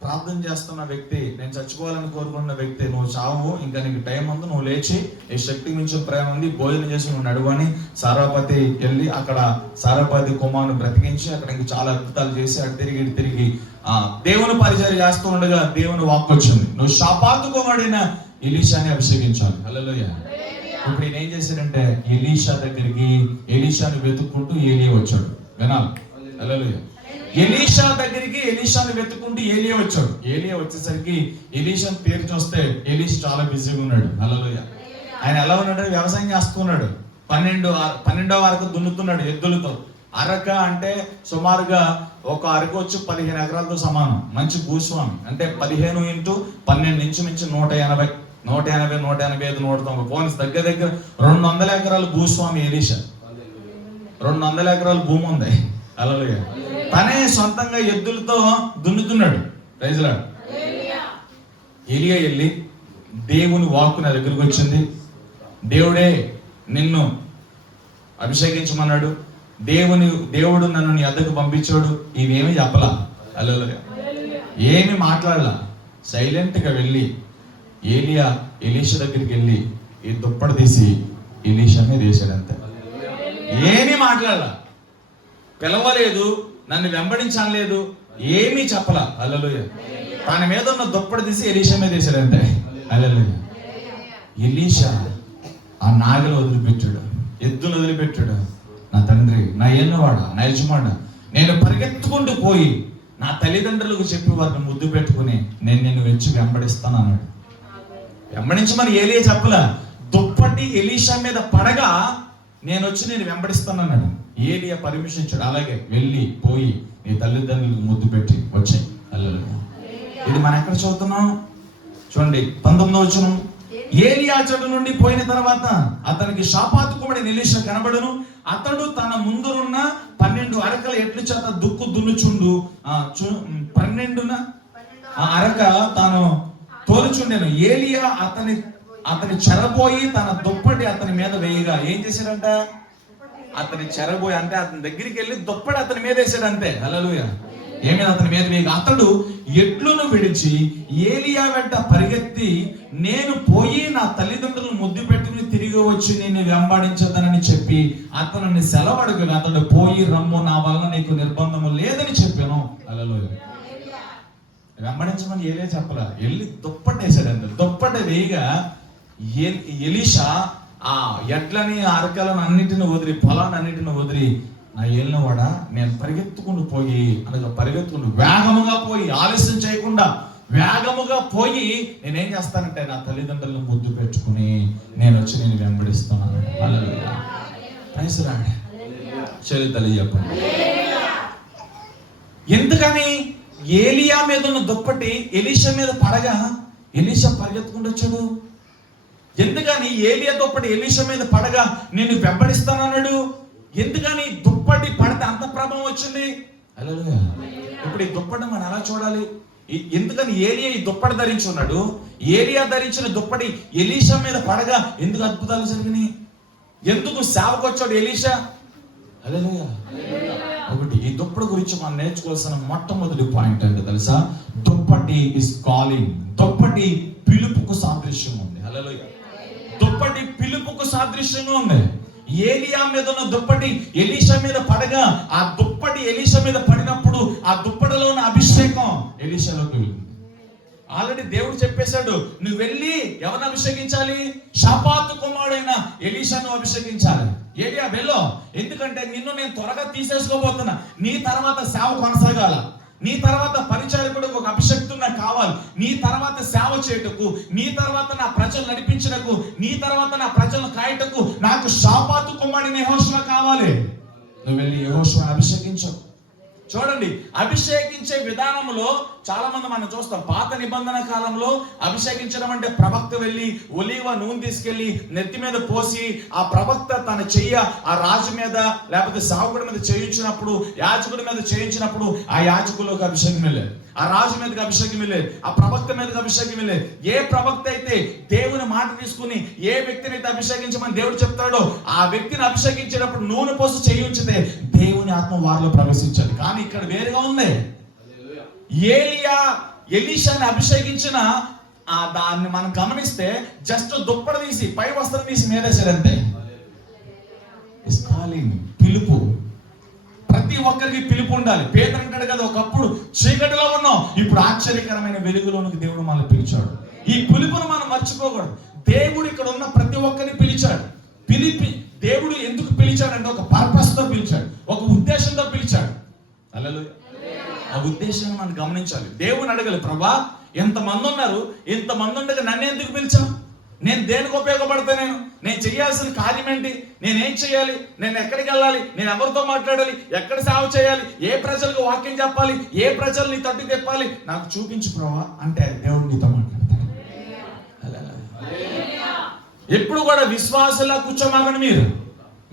ప్రార్థన చేస్తున్న వ్యక్తి, నేను చచ్చిపోవాలని కోరుకున్న వ్యక్తి, నువ్వు చావు, ఇంకా నీకు టైం ఉంది, నువ్వు లేచి ఈ శక్తికి మించిన ప్రేమ ఉంది, భోజనం చేసి నువ్వు నడువని సారాపతి వెళ్ళి అక్కడ సారాపతి కుమారుని బ్రతికించి అక్కడ ఇంకా చాలా అద్భుతాలు చేసి అటు తిరిగి దేవుని పరిచర్య చేస్తూ ఉండగా దేవుని వాక్కు వచ్చింది, నువ్వు షాపాతు కుమారుడైన ఎలీషాని అభిషేకించాలి. హల్లెలూయా. ఇప్పుడు ఈయన ఏం చేశాడంటే ఎలీషా దగ్గరికి ఎలీషాను వెతుక్కుంటూ ఏలియా వచ్చాడు. వినాలి. హల్లెలూయా. ఎలీషా దగ్గరికి ఎలీషాను వెతుక్కుంటూ ఏలియా వచ్చాడు. ఏలియా వచ్చేసరికి ఎలీషాను పేరు చూస్తే ఎలీషా చాలా బిజీగా ఉన్నాడు. హల్లెలూయా. ఆయన ఎలా ఉన్నాడు? వ్యవసాయం చేస్తున్నాడు. 12వ అరకు దున్నుతున్నాడు ఎద్దులతో. అరక అంటే సుమారుగా ఒక అరకు వచ్చి 15 ఎకరాలతో సమానం. మంచి భూస్వామి అంటే 15 × 12 ఇంచుమించు 180, 185, 190 పోన్స్ దగ్గర 200 ఎకరాలు భూస్వామి ఎలీషా. 200 ఎకరాల భూమి ఉంది. హల్లెలూయా. తనే సొంతంగా ఎద్దులతో దున్నుతున్నాడు. Praise Lord. ఏలియా వెళ్ళి దేవుని వాక్కు నా దగ్గరకు వచ్చింది, దేవుడే నిన్ను అభిషేకించమన్నాడు, దేవుడు నన్ను నీ వద్దకు పంపించాడు. ఇవేమి చెప్పలా. హల్లెలూయా. ఏమి మాట్లాడలా. సైలెంట్ గా వెళ్ళి ఏలియా ఎలీషా దగ్గరికి వెళ్ళి ఈ దుప్పటి తీసి ఎలీషా మీద వేసాడు. అంతే. ఏమీ మాట్లాడలా, పిలవలేదు, నన్ను వెంబడించలేదు, ఏమీ చెప్పలా. హల్లెలూయా. తన మీద ఉన్న దుప్పటి తీసి ఎలీషా మీద వేసాడు. అంతే. హల్లెలూయా. ఎలీషా ఆ నాగలు వదిలిపెట్టాడు, ఎద్దులు వదిలిపెట్టాడు. నా తండ్రి, నా ఏన్నవాడ, నా యజమాడ, నేను పరిగెత్తుకుంటూ పోయి నా తల్లిదండ్రులకు చెప్పి వారిని ముద్దు పెట్టుకుని నేను నిన్ను వచ్చి వెంబడిస్తాను అన్నాడు. వెంబడించమని ఏలియా చెప్పలా. దుప్పటి ఎలీషా మీద పడగా నేను వచ్చి నేను వెంబడిస్తాను అన్నాడు. ఏలియా పర్మిషన్ ఇచ్చాడు. అలాగే వెళ్ళి పోయి నీ తల్లిదండ్రులకు ముద్దు పెట్టి వచ్చాయి. హల్లెలూయా. ఇది మనం ఎక్కడ చదువుతున్నాం చూడండి. 19వ వచనం ఏలియా చెడ్డ నుండి పోయిన తర్వాత అతనికి షాపాతు కుమారుడైన ఎలీషా కనబడును. అతడు తన ముందున్న 12 అరకల ఎడ్ల చేత దుక్కు దున్నుచుండు 12న అరక తాను తోలుచుండెను. ఏలియా అతని చెరబోయి తన దుప్పటి అతని మీద వేయగా ఏం చేశాడంట? అతని చెరబోయి అంటే అతని దగ్గరికి వెళ్ళి దుప్పటి అతని మీద వేసాడు అంతే. హల్లెలూయా. ఏమైనా అతని మీద వేయగా అతడు ఎడ్లను విడిచి ఏలియా వెంట పరిగెత్తి, నేను పోయి నా తల్లిదండ్రులను ముద్దు పెట్టుకుని తిరిగి వచ్చి నిన్ను వెంబడించదనని చెప్పి అతనిని సెలవడుగా అతడు పోయి రమ్ము, నా వలన నీకు నిర్బంధము లేదని చెప్పాను. హల్లెలూయా. వెంబడించమని ఏలియా చెప్పలా, వెళ్ళి దుప్పటేసాడు అంతే. దుప్పట వేయగా ఎలీషా ఆ ఎడ్లని అరకలను అన్నిటిని వదిలి, పొలాన్ని అన్నిటిని వదిలి, నా ఏలినవాడా నేను పరిగెత్తుకుని పోయి అనగా పరిగెత్తుకుని వేగముగా పోయి, ఆలస్యం చేయకుండా వేగముగా పోయి నేనేం చేస్తానంటే నా తల్లిదండ్రులను ముద్దు పెట్టుకుని నేను వచ్చి నేను వెంబడిస్తున్నాను. హల్లెలూయా. Praise Lord. చెల్లి తల్లి చెప్పండి. ఎందుకని ఏలియా మీద ఉన్న దుప్పటి ఎలీషా మీద పడగా ఎలీషా పరిగెత్తుకుంటూ వచ్చాడు? ఎందుకని ఏలియా దుప్పటి ఎలీషా మీద పడగా నేను వెంబడిస్తానన్నాడు? ఎందుకని దుప్పటి పడితే అంత ప్రభావం వచ్చింది? హల్లెలూయా. ఇప్పుడు ఈ దుప్పటి మనం ఎలా చూడాలి? ఎందుకని ఏలియా ఈ దుప్పటి ధరించి ఉన్నాడు? ఏలియా ధరించిన దుప్పటి ఎలీషా మీద పడగా ఎందుకు అద్భుతాలు జరిగినాయి? ఎందుకు సేవకు వచ్చాడు ఎలీషా? హల్లెలూయా. ఒకటి, ఈ దుప్పటి గురించి మనం నేర్చుకోవాల్సిన మొట్టమొదటి పాయింట్ అంటే తెలుసా? దుప్పటి ఇస్ కాలింగ్. దుప్పటి పిలుపుకు సాదృశ్యం ఉంది. హల్లెలూయా. దుప్పటి పిలుపుకు సాదృశ్యంగా ఉంది. ఏలియా మీద ఉన్న దుప్పటి ఎలీషా మీద పడగా ఆ దుప్పటి ఎలీషా మీద పడినప్పుడు ఆ దుప్పటిలో ఉన్న అభిషేకం ఎలీషాలోకి వెళ్ళింది. ఆల్రెడీ దేవుడు చెప్పేశాడు, నువ్వు వెళ్ళి ఎవరిని అభిషేకించాలి? షాపాతు కుమారుడైన ఎలీషాను అభిషేకించాలి. ఏలియా వెళ్ళు, ఎందుకంటే నిన్ను నేను త్వరగా తీసేసుకోబోతున్నా. నీ తర్వాత సేవ కొనసాగాల, నీ తర్వాత పరిచారకుడికి ఒక అభిషేకం నాకు కావాలి, నీ తర్వాత సేవ చేయుటకు, నీ తర్వాత నా ప్రజలు నడిపించటకు, నీ తర్వాత నా ప్రజలను కాయటకు నాకు షాపాతు కుమారుడైన యెహోషువ కావాలి. నువ్వు వెళ్ళి యెహోషువను అభిషేకించు. చూడండి, అభిషేకించే విధానంలో చాలా మంది మనం చూస్తాం. పాత నిబంధన కాలంలో అభిషేకించడం అంటే ప్రవక్త వెళ్ళి ఒలీవ నూనె తీసుకెళ్లి నెత్తి మీద పోసి ఆ ప్రవక్త తన చెయ్య ఆ రాజు మీద లేకపోతే సావుకుడి మీద చేయించినప్పుడు, యాజకుడి మీద చేయించినప్పుడు ఆ యాజకులకు అభిషేకం వెళ్ళేది, ఆ రాజు మీదకి అభిషేకం వెళ్ళేది, ఆ ప్రవక్త మీదకి అభిషేకం వెళ్ళేది. ఏ ప్రవక్త అయితే దేవుని మాట తీసుకుని ఏ వ్యక్తిని అయితే అభిషేకించమని దేవుడు చెప్తాడో ఆ వ్యక్తిని అభిషేకించేటప్పుడు నూనె పోసి చేయించితే దేవుని ఆత్మ వారిలో ప్రవేశించాలి. కానీ ఇక్కడ వేరుగా ఉంది. ఏలియా ఎలీషాని అభిషేకించిన దాన్ని మనం గమనిస్తే జస్ట్ దుప్పటి తీసి పై వస్త్రం తీసి మీదేశాడంతే. పిలుపు, ప్రతి ఒక్కరికి పిలుపు ఉండాలి. పేతురు అంటాడు కదా, ఒకప్పుడు చీకటిలో ఉన్నాం, ఇప్పుడు ఆశ్చర్యకరమైన వెలుగులోనికి దేవుడు మనల్ని పిలిచాడు. ఈ పిలుపును మనం మర్చిపోకూడదు. దేవుడు ఇక్కడ ఉన్న ప్రతి ఒక్కరిని పిలిచాడు. దేవుడు ఎందుకు పిలిచాడంటే ఒక పర్పస్ తో పిలిచాడు, ఒక ఉద్దేశంతో పిలిచాడు. హల్లెలూయా. ఆ ఉద్దేశాన్ని మనం గమనించాలి. దేవుని అడగాలి, ప్రభా ఎంతమంది ఉన్నారు, ఇంతమంది ఉండగా నన్ను ఎందుకు పిలిచావు? నేను దేనికి ఉపయోగపడతా? నేను చేయాల్సిన కార్యం ఏంటి? నేనేం చేయాలి? నేను ఎక్కడికి వెళ్ళాలి? నేను ఎవరితో మాట్లాడాలి? ఎక్కడ సేవ చేయాలి? ఏ ప్రజలకు వాక్యం చెప్పాలి? ఏ ప్రజల్ని తట్టి తెప్పాలి? నాకు చూపించు ప్రభా అంటే దేవుడు నీతో మాట్లాడతాడు. ఎప్పుడు కూడా విశ్వాసులా కూర్చోమాగండి.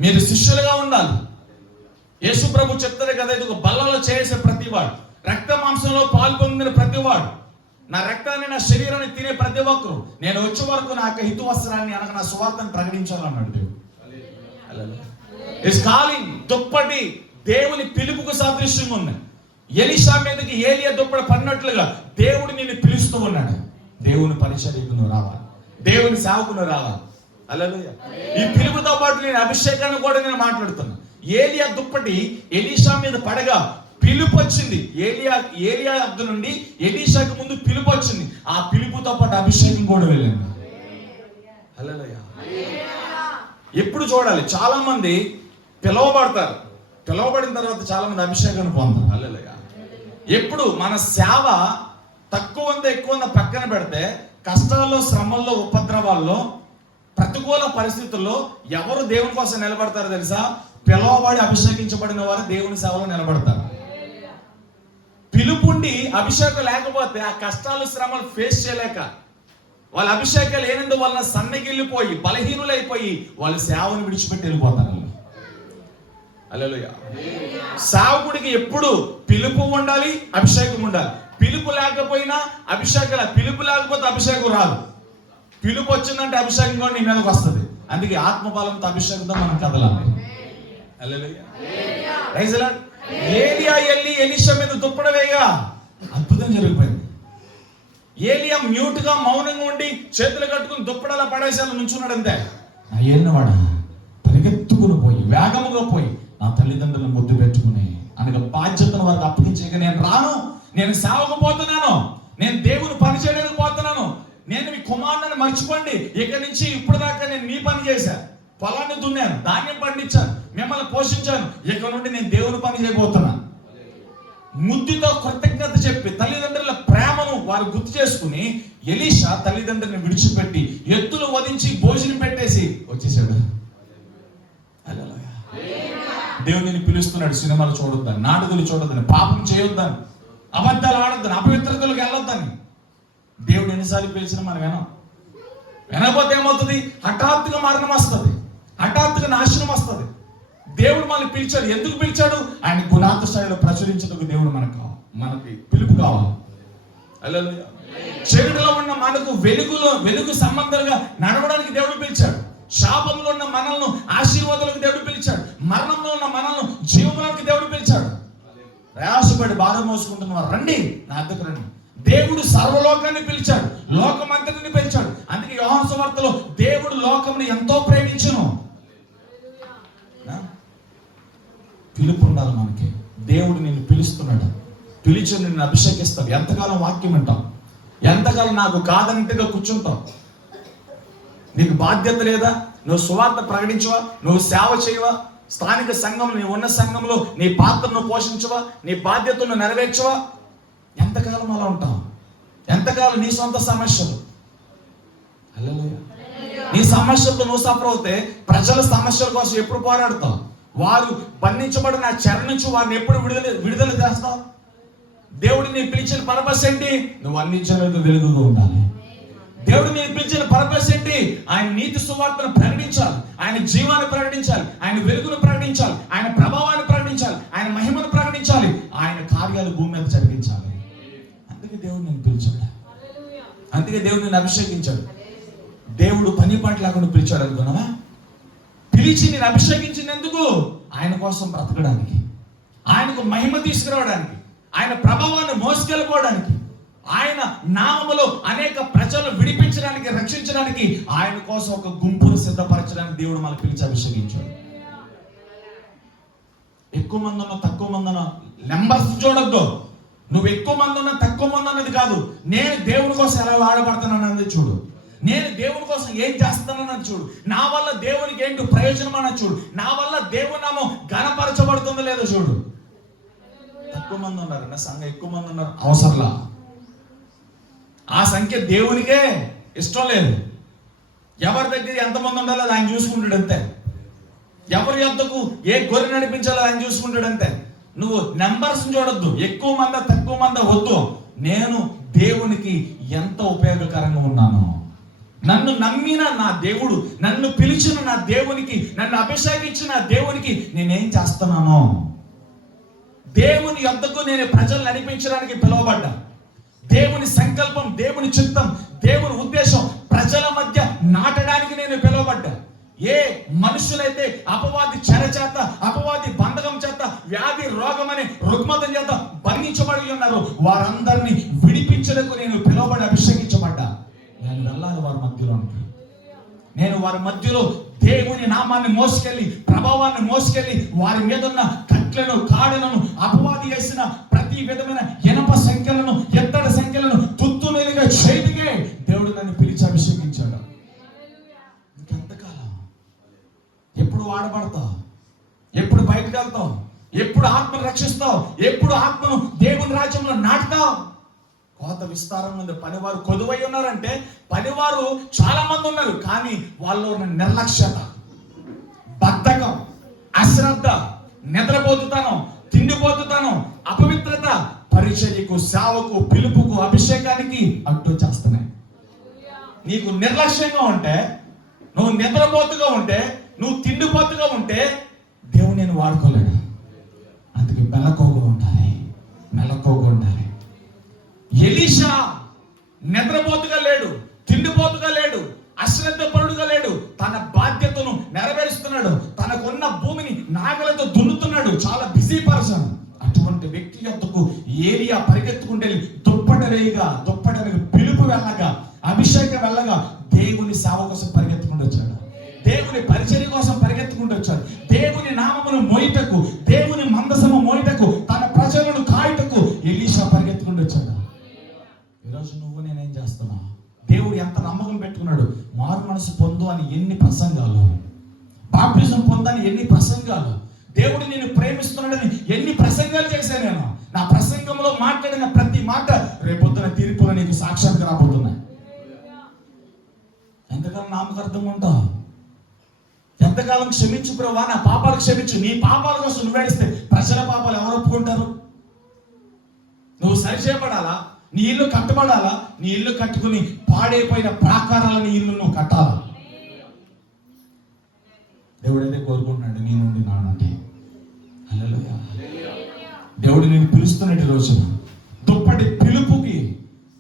మీరు శిష్యులుగా ఉండాలి. యేసు ప్రభు చెప్తాడు కదా, ఇది ఒక బల్లలో చేసే ప్రతివాడు, రక్త మాంసంలో పాలు పొందిన ప్రతివాడు, నా రక్తాన్ని నా శరీరాన్ని తినే ప్రతి ఒక్కరు నేను వచ్చే వరకు నా యొక్క హితవస్త్రాన్ని అనగా నా సువార్తను ప్రకటించాలన్నాడు దేవుడు. Is calling. దుప్పటి దేవుని పిలుపుకు సాదృశ్యంగా ఉంది. ఎలీషా మీదకి ఏలియా దుప్పటి పడినట్లుగా దేవుడు నిన్ను పిలుస్తూ ఉన్నాడు. దేవుని పరిచర్యకు నువ్వు రావాలి, దేవుని సేవకును రావాలి. హల్లెలూయా. ఈ పిలుపుతో పాటు నేను అభిషేకాన్ని కూడా నేను మాట్లాడుతున్నా. ఏలియా దుప్పటి ఎలీషా మీద పడగా పిలుపు వచ్చింది. ఏలియా అబ్దు నుండి ఎలీషాకు ముందు పిలుపు వచ్చింది. ఆ పిలుపుతో పాటు అభిషేకం కూడా వెళ్ళింది. హల్లెలూయా. ఎప్పుడు చూడాలి, చాలా మంది పిలువబడతారు, పిలువబడిన తర్వాత చాలా మంది అభిషేకాన్ని పొందారు. హల్లెలూయా. ఎప్పుడు మన సేవ తక్కువ ఉందా ఎక్కువ ఉందా పక్కన పెడితే, కష్టాల్లో, శ్రమల్లో, ఉపద్రవాల్లో, ప్రతికూల పరిస్థితుల్లో ఎవరు దేవుని కోసం నిలబడతారో తెలుసా? పిలువబడి అభిషేకించబడిన వారు దేవుని సేవలో నిలబడతారు. పిలుపుండి అభిషేకం లేకపోతే ఆ కష్టాలు, శ్రమలు ఫేస్ చేయలేక వాళ్ళ అభిషేకాలు ఏనందు వలన సన్నగిల్లిపోయి బలహీనులైపోయి వాళ్ళు సేవను విడిచిపెట్టి వెళ్ళిపోతారు. హల్లెలూయా. సేవకుడికి ఎప్పుడు పిలుపు ఉండాలి, అభిషేకం ఉండాలి. పిలుపు లేకపోయినా అభిషేకం, పిలుపు లేకపోతే అభిషేకం రాదు. పిలుపు వచ్చిందంటే అభిషేకం కూడా నీ మీదకి వస్తుంది. అందుకే ఆత్మబలంతో అభిషేకంతో మనం కదలాలి. హల్లెలూయా. Praise the Lord. ఏలియా వెళ్ళి ఎలీషా మీద దుప్పడ వేయగా అద్భుతం జరిగిపోయింది. ఏలియా మ్యూట్ గా మౌనంగా ఉండి చేతులు కట్టుకుని దుప్పడలా పడేసాను నుంచున్నాడు అంతే. ఆ ఏలినవాడ పరిగెత్తుకుని పోయి వేగముగా పోయి నా తల్లిదండ్రులను ముద్దు పెట్టుకుని అనగా బాధ్యతను వారికి అప్పగించక, నేను రాను, నేను సేవకు పోతున్నాను, నేను దేవుని పని చేయడానికి పోతున్నాను, నేను మీ కుమారుని మర్చిపోండి, ఇక్కడి నుంచి ఇప్పుడు దాకా నేను మీ పని చేశా, పొలాన్ని దున్నాను, ధాన్యం పండించాను, మిమ్మల్ని పోషించాను, ఇక్కడ నుండి నేను దేవుని పని చేయబోతున్నాను. ముద్దుతో కృతజ్ఞత చెప్పి తల్లిదండ్రుల ప్రేమను వారు గుర్తు చేసుకుని ఎలీషా తల్లిదండ్రులను విడిచిపెట్టి ఎత్తులు వధించి భోజనం పెట్టేసి వచ్చేసాడు. దేవుడిని పిలుస్తున్నాడు. సినిమాలు చూడొద్దని, నాటకాలు చూడొద్దని, పాపం చేయొద్దని, అబద్ధాలు ఆడొద్దని, అపవిత్రతలకు వెళ్ళొద్దని. దేవుడు ఎన్నిసార్లు పిలిచినా మనం వినకపోతే ఏమవుతుంది? హఠాత్తుగా మరణం వస్తుంది, హఠాత్తుగా నాశనం వస్తుంది. దేవుడు మనల్ని పిలిచాడు. ఎందుకు పిలిచాడు? ఆయన గుణాత్మ స్థాయిలో ప్రచురించేందుకు దేవుడు మనకి పిలుపు కావాలి. హల్లెలూయా. చీకటిలో ఉన్న మనకు వెలుగు సంబంధాలుగా నడవడానికి దేవుడు పిలిచాడు. శాపంలో ఉన్న మనల్ని ఆశీర్వాదాలకు దేవుడు పిలిచాడు. మరణంలో ఉన్న మనల్ని జీవనానికి దేవుడు పిలిచాడు. ప్రయాసపడి భారం మోసుకుంటున్న వారు రండి, నా దగ్గరకు రండి. దేవుడు సర్వలోకాన్ని పిలిచాడు, లోకమంతటిని పిలిచాడు. అందుకే యోహాను సువార్తలో దేవుడు లోకముని ఎంతో ప్రేమించును. పిలుపు ఉండాలి మనకి. దేవుడు నిన్ను పిలుస్తున్నాడు, పిలిచి నిన్ను అభిషేకిస్తాడు. ఎంతకాలం వాక్యం వింటాం? ఎంతకాలం నాకు కాదంటగా కూర్చుంటాం? నీకు బాధ్యత లేదా? నువ్వు సువార్త ప్రకటించవా? నువ్వు సేవ చేయవా? స్థానిక సంఘం, నీ ఉన్న సంఘంలో నీ పాత్రను పోషించవా? నీ బాధ్యతను నెరవేర్చవా? ఎంతకాలం అలా ఉంటాం? ఎంతకాలం నీ సొంత సమస్యలు? హల్లెలూయా. నీ సమస్యలతో నువ్వు సఫర్ అవుతే ప్రజల సమస్యల కోసం ఎప్పుడు పోరాడతావు? వారు బంధించబడిన చెర నుంచి వారిని ఎప్పుడు విడుదల చేస్తావు? దేవుడు నీ పిలిచిన పర్పస్ ఏంటి? నువ్వు అన్ని జనులకు వెలుగుగా ఉండాలి. దేవుడు నీ పిలిచిన పర్పస్ ఏంటి? ఆయన నీతి సువార్తను ప్రకటించాలి, ఆయన జీవాన్ని ప్రకటించాలి, ఆయన వెలుగును ప్రకటించాలి, ఆయన ప్రభావాన్ని ప్రకటించాలి, ఆయన మహిమను ప్రకటించాలి, ఆయన కార్యాలు భూమి మీద జరిగించాలి. అందుకే దేవుడు నేను పిలిచాడు, అందుకే దేవుడు నేను అభిషేకించాడు. దేవుడు పని పాట లేకుండా పిలిచాడు అనుకున్నావా? పిలిచి నేను అభిషేకించినందుకు ఆయన కోసం బ్రతకడానికి, ఆయనకు మహిమ తీసుకురావడానికి, ఆయన ప్రభావాన్ని మోసుకెళ్ళిపోవడానికి, ఆయన నామములో అనేక ప్రజలు విడిపించడానికి, రక్షించడానికి, ఆయన కోసం ఒక గుంపును సిద్ధపరచడానికి దేవుడు మనకు పిలిచి అభిషేకించాడు. ఎక్కువ మంది ఉన్న తక్కువ మంది ఉన్న నెంబర్స్ చూడొద్దు. నువ్వు ఎక్కువ మంది ఉన్న తక్కువ మంది అన్నది కాదు. నేను దేవుని కోసం ఎలా వాడబడుతున్నాను అన్నది చూడు. నేను దేవుని కోసం ఏం చేస్తానన్నది చూడు. నా వల్ల దేవునికి ఏంటి ప్రయోజనం అన్నది చూడు. నా వల్ల దేవుని నామం ఘనపరచబడుతుందో లేదో చూడు. తక్కువ మంది ఉన్నారు నా సంఘం, ఎక్కువ మంది ఉన్నారు అవసరంలా. ఆ సంఖ్య దేవునికే ఇష్టం లేదు. ఎవరి దగ్గర ఎంతమంది ఉండాలో అది ఆయన చూసుకుంటాడు అంతే. ఎవరి యొద్దకు ఏ గొర్రె నడిపించాలో ఆయన చూసుకుంటాడు అంతే. నువ్వు నెంబర్స్ చూడొద్దు, ఎక్కువ మంది తక్కువ మంది వద్దు. నేను దేవునికి ఎంత ఉపయోగకరంగా ఉన్నాను, నన్ను నమ్మిన నా దేవుడు, నన్ను పిలిచిన నా దేవునికి, నన్ను అభిషేకించిన నా దేవునికి నేనేం చేస్తున్నాను? దేవుని యొద్దకు నేను ప్రజలు నడిపించడానికి పిలువబడ్డా. దేవుని సంకల్పం, దేవుని చిత్తం, దేవుని ఉద్దేశం ప్రజల మధ్య నాటడానికి నేను పిలువబడ్డా. ఏ మనుషులైతే అపవాది చెర చేత, అపవాది బంధకం చేత, వ్యాధి రోగం అనే రుగ్మతం చేత బంధించబడి ఉన్నారు, వారందరినీ విడిపించడానికి నేను పిలువబడి అభిషేకించబడ్డా. నేను వెళ్ళాలి వారి మధ్యలోనికి. నేను వారి మధ్యలో దేవుని నామాన్ని మోసుకెళ్ళి, ప్రభావాన్ని మోసుకెళ్ళి, వారి మీద ఉన్న కట్లను, కాడలను, అపవాది వేసిన ప్రతి విధమైన ఇనప సంఖ్యలను, ఎత్తడి సంఖ్యలను తుత్తునేదిగా చేయటికే దేవుడు నన్ను పిలిచి అభిషేకించాడు. ఇంకెంతకాలం? ఎప్పుడు వాడబడతావు? ఎప్పుడు బయటకు వెళ్తావు? ఎప్పుడు ఆత్మను రక్షిస్తావు? ఎప్పుడు ఆత్మను దేవుని రాజ్యంలో నాటుతావు? కోత విస్తారం ఉంది. పనివారు కొదువై ఉన్నారంటే పనివారు చాలా మంది ఉన్నారు, కానీ వాళ్ళు ఉన్న నిర్లక్ష్యత, బద్ధకం, అశ్రద్ధ, నిద్రపోతుతాను, తిండిపోతుతాను, అపవిత్రత పరిచర్యకు, సేవకు, పిలుపుకు, అభిషేకానికి అడ్డు చేస్తున్నాయి. నీకు నిర్లక్ష్యంగా ఉంటే, నువ్వు నిద్రపోతుగా ఉంటే, నువ్వు తిండిపోతుగా ఉంటే దేవుడు నేను వాడుకోలేడు. అందుకే మెలకువగా ఉండాలి, మెలకువగా ఉండాలి. ఎలీషా నిద్రపోతుగా లేడు, తిండిపోతుగా లేడు, అశ్రద్ధపరుడుగా లేడు. తన బాధ్యతను నెరవేరుస్తున్నాడు. తనకున్న భూమిని నాగలతో దున్నుతున్నాడు. చాలా బిజీ పర్సన్. అటువంటి వ్యక్తి యొద్దకు ఏలియా పరిగెత్తుకుంటే దుప్పటని పిలుపు వెళ్ళగా, అభిషేకం వెళ్ళగా దేవుని సేవ కోసం పరిగెత్తుకుంటూ వచ్చాడు. దేవుని పరిచర్య కోసం పరిగెత్తుకుంటూ వచ్చాడు. దేవుని నామమును మోయుటకు, దేవుని మందసము మోయుటకు, తన ప్రజలను కాయుటకు ఎలీషా పరిగెత్తుకుంటూ వచ్చాడు. ఈరోజు నువ్వు నేనేం చేస్తున్నా? దేవుడు ఎంత నమ్మకం పెట్టుకున్నాడు. మారు మనసు పొందు అని ఎన్ని ప్రసంగాలు, బాప్టిజం పొందని ఎన్ని ప్రసంగాలు, దేవుడు నిన్ను ప్రేమిస్తున్నాడని ఎన్ని ప్రసంగాలు చేశాను నేను. నా ప్రసంగంలో మాట్లాడిన ప్రతి మాట రేపొద్దున తీర్పులో నీకు సాక్షాత్గా రాబోతున్నాయి. ఎంతకాలం నామకార్థంగా ఉంటావు? ఎంతకాలం క్షమించు ప్రభువా, నా పాపాలు క్షమించు. నీ పాపాల కోసం నువ్వు ఏడిస్తే ప్రజల పాపాలు ఎవరు ఒప్పుకుంటారు? నువ్వు సరిచేయబడాలా, నీ ఇల్లు కట్టబడాలా. నీ ఇల్లు కట్టుకుని పాడైపోయిన ప్రాకారాలని ఇల్లు నువ్వు కట్టాలా. దేవుడైతే కోరుకుంటున్నాడు నీ నుండి నా నుండి. హల్లెలూయా. దేవుడు నేను పిలుస్తున్నాడు. రోజు దుప్పటి పిలుపుకి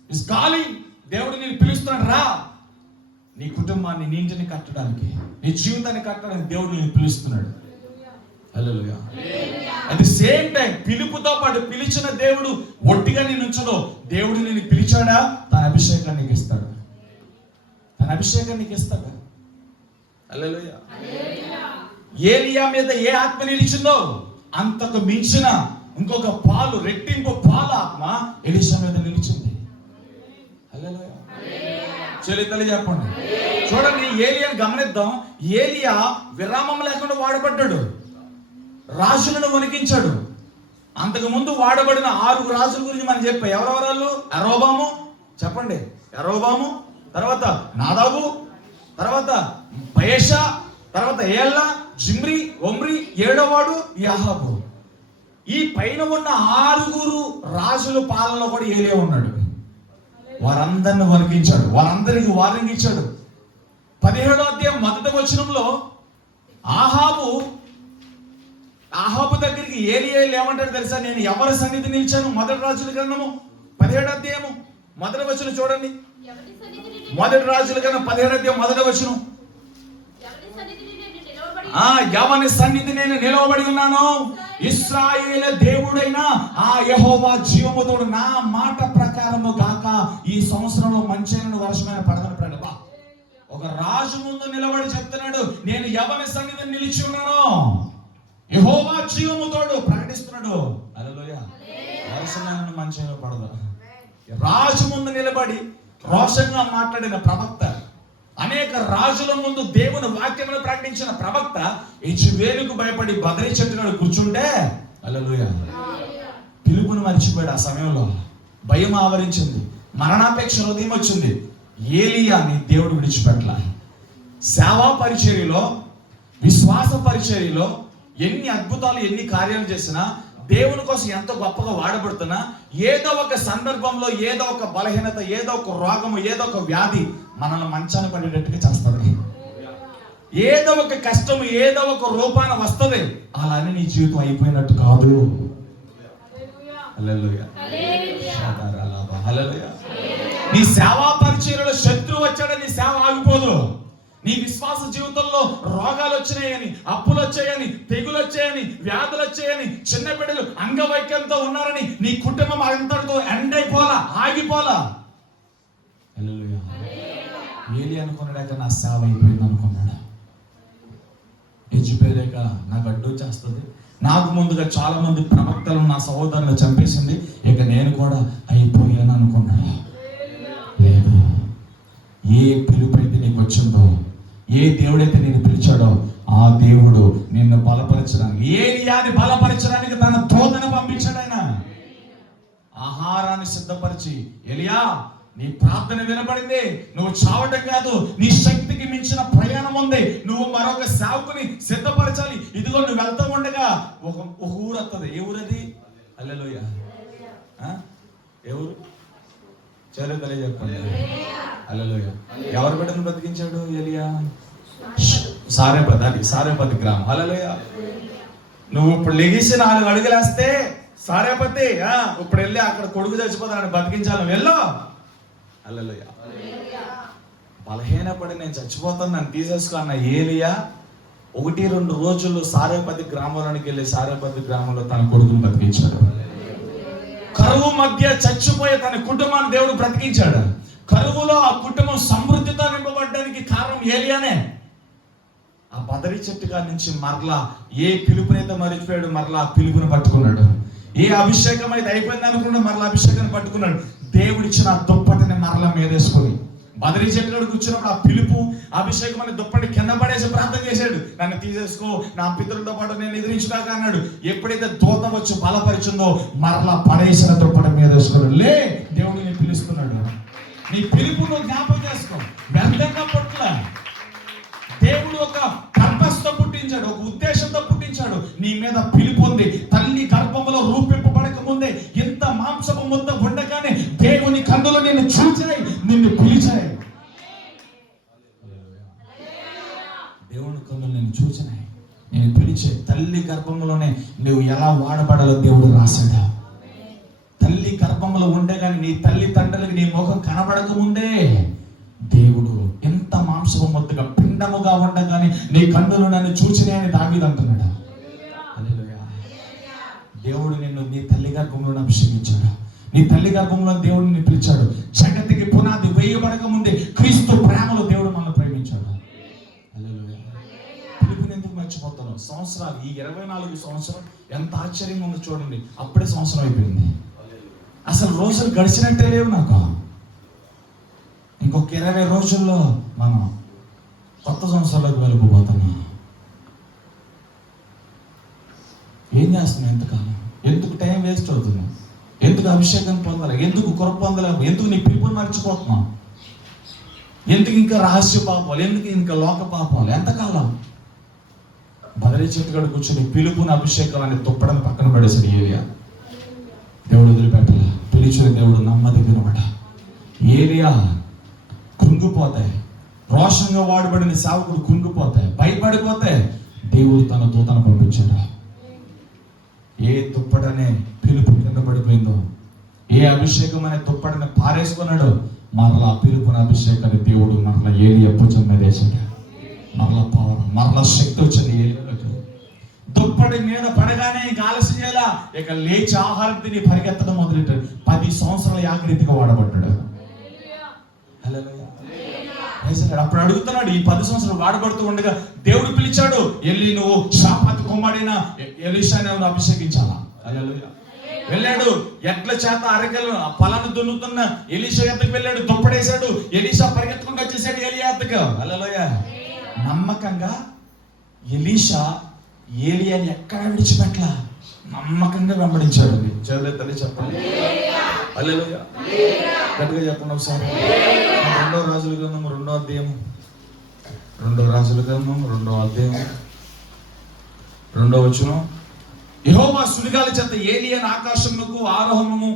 ఇస్ కాలింగ్. దేవుడు నేను పిలుస్తున్నాడు, రా. నీ కుటుంబాన్ని, నీ ఇంటిని కట్టడానికి, నీ జీవితాన్ని కట్టడానికి దేవుడు నేను పిలుస్తున్నాడు. హల్లెలూయా. అట్ ది సేమ్ టైం పిలుపుతో పాటు పిలిచిన దేవుడు ఒట్టిగా నేను ఉంచడు. దేవుడు నేను పిలిచాడా, తన అభిషేకాన్ని నీకు ఇస్తాడు. తన అభిషేకాన్ని నీకు ఇస్తాడు. హల్లెలూయా. ఏలియా మీద ఏ ఆత్మ నిలిచిందో అంతకు మించిన ఇంకొక పాలు, రెట్టింపు పాలు ఆత్మ ఎలీషా మీద నిలిచింది. హల్లెలూయా. చెల్లితల్లి చెప్పండి. చూడండి, ఏలియాని గమనిద్దాం. ఏలియా విరామం లేకుండా వాడబడ్డాడు. రాజులను వణికించాడు. అంతకు ముందు వాడబడిన 6 రాజుల గురించి మనం చెప్పాం. ఎవరెవరాళ్ళు? యరొబాము, చెప్పండి. యరొబాము, తర్వాత నాదాబు, తర్వాత బయషా, తర్వాత ఏలా, జిమ్రీ, ఒమ్రీ, 7వ వాడు యాహాబు. ఈ పైన ఉన్న 6 రాజుల పాలనలో కూడా ఏలియా ఉన్నాడు. వారందరిని వణికించాడు, వారందరికి వార్నింగ్ ఇచ్చాడు. 17వ అధ్యాయం 1వ వచనంలో ఆహాబు దగ్గరికి ఏలియా ఏమంటాడు తెలుసా? నేను ఎవరి సన్నిధి నిలిచాను? మొదటి రాజుల గ్రంథము 17వ అధ్యాయము 1వ వచనం చూడండి. మొదటి రాజుల గ్రంథం 17వ అధ్యాయం 1వ వచనం. ఎవని సన్నిధి నేను నిలవబడి ఉన్నాను? ఇశ్రాయేలు దేవుడైన ఆ యెహోవా జీవముతోడు నా మాట ప్రకారము గాక ఈ సంవత్సరంలో మంచైన వర్షమైన పడదని ప్రకటన. ఒక రాజు ముందు నిలబడి చెప్తున్నాడు, నేను ఎవరి సన్నిధిని నిలిచి ఉన్నాను? యెహోవా జీవముతోడు ప్రకటిస్తున్నాడు. హల్లెలూయా. వర్షమైన మంచైన పడదు. రాజు ముందు నిలబడి రోషంగా మాట్లాడిన ప్రవక్త, అనేక రాజుల ముందు దేవుని వాక్యమును ప్రకటించిన ప్రవక్త యెజబెలుకు భయపడి బదరీ చెట్టు నాడు కూర్చుంటే, హల్లెలూయా, పిలుపును మర్చిపోయాడు. ఆ సమయంలో భయం ఆవరించింది, మరణాపేక్ష హృదయం వచ్చింది. ఏలియాని దేవుడు విడిచిపెట్టల. సేవా పరిచర్యలో, విశ్వాస పరిచర్యలో ఎన్ని అద్భుతాలు, ఎన్ని కార్యాలు చేసినా, దేవుని కోసం ఎంతో గొప్పగా వాడబడుతున్నా, ఏదో ఒక సందర్భంలో ఏదో ఒక బలహీనత, ఏదో ఒక రోగము, ఏదో ఒక వ్యాధి మనల్ని మంచాన పడేటట్టుగా చేస్తుంది. ఏదో ఒక కష్టము ఏదో ఒక రూపాన వస్తుంది. అలానే నీ జీవితం అయిపోయినట్టు కాదు. హల్లెలూయా. హల్లెలూయా. నీ సేవా పరిచర్యలో శత్రువు వచ్చాడని నీ సేవ ఆగిపోదు. నీ విశ్వాస జీవితంలో రోగాలు వచ్చాయని, అప్పులు వచ్చాయని, తెగులు వచ్చాయని, వ్యాధులు వచ్చాయని, చిన్న బిడ్డలు అంగవైకల్యంతో ఉన్నారని నీ కుటుంబం అంతటితో ఎండ్ అయిపోలా, ఆగిపోలా. హల్లెలూయా. ఏలి అనుకున్నాడాక నా సేవ అయిపోయింది అనుకున్నాడు. యెజబెలేక నాకు అడ్డు చేస్తుంది, నాకు ముందుగా చాలా మంది ప్రవక్తలను నా సహోదరులు చంపేసింది, ఇక నేను కూడా అయిపోయాను అనుకున్నాడు. లేదు, ఏ పిలుపైతే నీకు వచ్చిందో, ఏ దేవుడైతే నేను పిలిచాడో ఆ దేవుడు నిన్ను బలపరచడానికి, ఏలియాని బలపరచడానికి తన దూతను పంపించాడు. ఆయన ఆహారాన్ని సిద్ధపరిచి, ఏలియా నీ ప్రార్థన వినబడింది, నువ్వు చావటం కాదు, నీ శక్తికి మించిన ప్రయాణం ఉంది, నువ్వు మరొక సేవకుని సిద్ధపరచాలి. ఇదిగో నువ్వు వెళ్తూ ఉండగా ఒక ఊరు వస్తుంది. ఏ ఊరది? హల్లెలూయా. ఏ ఊరు? చలో తెలియజెప్పండి. హల్లెలూయా. ఎవరి బిడ్డను బతికించాడు ఏలియా? సారేపతి గ్రామం. హల్లెలూయా. నువ్వు ఇప్పుడు లెగిసి 4 అడుగులేస్తే సారేపతి ఇప్పుడు వెళ్ళి అక్కడ కొడుకు చచ్చిపోతానని బతికించాలి, వెళ్ళు. హల్లెలూయా. బలహీనపడి నేను చచ్చిపోతాను, నన్ను తీసేసుకో అన్న ఏలియా 1-2 రోజుల్లో సారేపతి గ్రామంలోనికి వెళ్ళి సారేపతి గ్రామంలో తన కొడుకును బతికించాడు. కరువు మధ్య చచ్చిపోయే తన కుటుంబాన్ని దేవుడు బ్రతికించాడు. కరువులో ఆ కుటుంబం సమృద్ధితో నింపబడడానికి కారణం ఏలియానే. ఆ బదరి చెట్టు కాడి నుంచి మరలా ఏ పిలుపునైతే మరిచిపోయాడు, మరలా ఆ పిలుపుని పట్టుకున్నాడు. ఏ అభిషేకం అయితే అయిపోయింది అనుకున్నా, మరలా అభిషేకాన్ని పట్టుకున్నాడు. దేవుడిచ్చిన ఆ దుప్పటిని మరలా మీదేసుకొని బదరి చెట్టులో కూర్చున్నప్పుడు ఆ పిలుపు అభిషేకం అనే దుప్పటి కింద పడేసి ప్రార్థన చేశాడు. నన్ను తీసేసుకో, నా పితరులతో పాటు నేను ఎదిరించుదాకా అన్నాడు. ఎప్పుడైతే దూత వచ్చి బలపరిచిందో మరలా పడేసిన దుప్పటి మీద వేసుకున్నాడు. లే, దేవుడు నేను పిలుస్తున్నాడు. నీ పిలుపు నువ్వు జ్ఞాపకం చేసుకో. వ్యర్థంగా పుట్ల దేవుడు ఒక పర్పస్తో పుట్టించాడు, ఒక ఉద్దేశంతో పుట్టించాడు. నీ మీద పిలుపు ఉంది. తల్లి గర్భంలో రూపింపబడక ముందే ఎంత మాంసపు ముద్ద ఉండగానే దేవుని కన్నులు నిన్ను చూచాయి, నిన్ను పిలిచాయి. దేవుని కన్నులు నిన్ను చూచినాయి, నేను పిలిచే. తల్లి గర్భంలోనే నువ్వు ఎలా వాడబడాలో దేవుడు రాశాడు. తల్లి గర్భంలో ఉండే కానీ నీ తల్లి తండ్రులకి నీ ముఖం కనబడక ముందే దేవుడు ఎంత మాంసము ముద్దగా పిండముగా ఉండగానే నీ కన్నులు నన్ను చూచినాయి అని దావీదు అంటున్నాడు. హల్లెలూయా. దేవుడు నిన్ను నీ తల్లి గర్భంలో అభిషేకించాడు. నీ తల్లి గర్భంలో దేవుడు నిన్ను పిలిచాడు. జగతికి పునాది వేయబడక ముందే క్రీస్తు ప్రేమలో దేవుడు మనల్ని ప్రేమించాడు. హల్లెలూయా. పిలుపుని ఎందుకు మర్చిపోతాను? సంవత్సరాలు, ఈ 24 సంవత్సరం ఎంత ఆశ్చర్యంగా ఉందో చూడండి. అప్పుడే సంవత్సరం అయిపోయింది. అసలు రోజులు గడిచినట్టే లేవు నాకు. ఇంకొక 20 రోజుల్లో మనం కొత్త సంవత్సరాలకు వెళ్ళిపోతున్నాం. ఏం చేస్తున్నాం? ఎంతకాలం? ఎందుకు టైం వేస్ట్ అవుతుంది? ఎందుకు అభిషేకం పొందాలి? ఎందుకు కృప పొందలేము? ఎందుకు నీ పిలుపుని మర్చిపోతున్నాం? ఎందుకు ఇంకా రహస్య పాపాలు? ఎందుకు ఇంకా లోక పాపాలు? ఎంతకాలం? బదరి చెట్టుగడ కూర్చొని పిలుపుని అభిషేకాలని తుప్పడని పక్కన పడేసాడు ఏలియా. దేవుడు వదిలిపెట్టాల. పిలిచిన దేవుడు నమ్మదగినమాట. ఏలియా కృంగిపోతాయి, రోషంగా వాడబడిన సేవకుడు కృంగిపోతాయి, భయపడిపోతే దేవుడు తన దూతను పంపించాడు. ఏ దుప్పటనే పిలుపు కింద పడిపోయిందో, ఏ అభిషేకం అనే దుప్పటని పారేసుకున్నాడో, మరలా పిలుపుని అభిషేకాన్ని దేవుడు మరలా ఏలియా భుజం మీద వేసాడు. మరలా పవర్, మరలా శక్తి వచ్చింది ఏలియాకి. దుప్పటి మీద పడగానే ఇంకా ఆలస్యం చేయాలా, ఇక లేచి ఆహారం తిని పరిగెత్తడం మొదలెట్టాడు. 10 సంవత్సరాల యాగరీతిగా వాడబడ్డాడు. అప్పుడు అడుగుతున్నాడు, ఈ 10 సంవత్సరాలు వాడబడుతూ ఉండగా దేవుడు పిలిచాడు, వెళ్ళి నువ్వు షాఫాతు కుమారుడైన ఎలీషాని అభిషేకించాలా. హల్లెలూయా. వెళ్ళాడు. ఎడ్ల చేత అరకెలు పొలాన్ని దున్నుతున్న ఎలీషా ఎద్దకు వెళ్ళాడు. దుప్పడేశాడు. ఎలీషా పరిగెత్తుకుంటూ వచ్చేసాడు ఏలియా ఎద్దకు. హల్లెలూయా. నమ్మకంగా ఎలీషా ఏలియాని ఎక్కడ విడిచిపెట్ల, నమ్మకంగా వెంబడించాడు. చదివేతల్లి చెప్పండి. హల్లెలూయా. గట్టిగా చెప్పండి ఒకసారి. 2వ రాజుల గ్రంథం 2వ అధ్యాయం 2వ వచనం. యెహోవా సుడిగాలి చేత ఏలియాను ఆకాశమునకు ఆరోహణము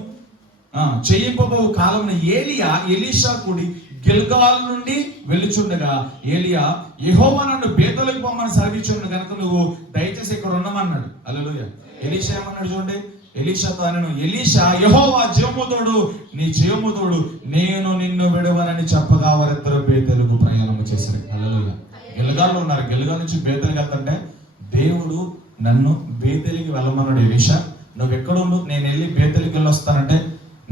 చేయింపబో కాలమున ఏలియా ఎలీషా కూడి గిల్గాల్ నుండి వెళ్ళుచుండగా ఏలియా, యెహోవా నన్ను బేతేలుకు పొమ్మని సెలవిచ్చుండు కనుక నువ్వు దయచేసి ఇక్కడ ఉండమన్నాడు. హల్లెలూయా. ఎలీషా ఏమన్నాడు చూడండి. ఎలీషాతో అనను, ఎలీషా యెహోవా జీవముతోడు, నీ జీవముతోడు, నేను నిన్ను విడవనని చెప్పగా వారిద్దరూ బేతేలుకు ప్రయాణం చేశారు. హల్లెలూయా. గిల్గాల్లో ఉన్నారు. గిల్గాల్ నుంచి బేతేలుకి వెళ్తుంటే దేవుడు నన్ను బేతేలుకి వెళ్ళమన్నాడు. ఎలీషా నువ్వు ఎక్కడుండు, నేను వెళ్ళి బేతేలుకి వెళ్ళి వస్తానంటే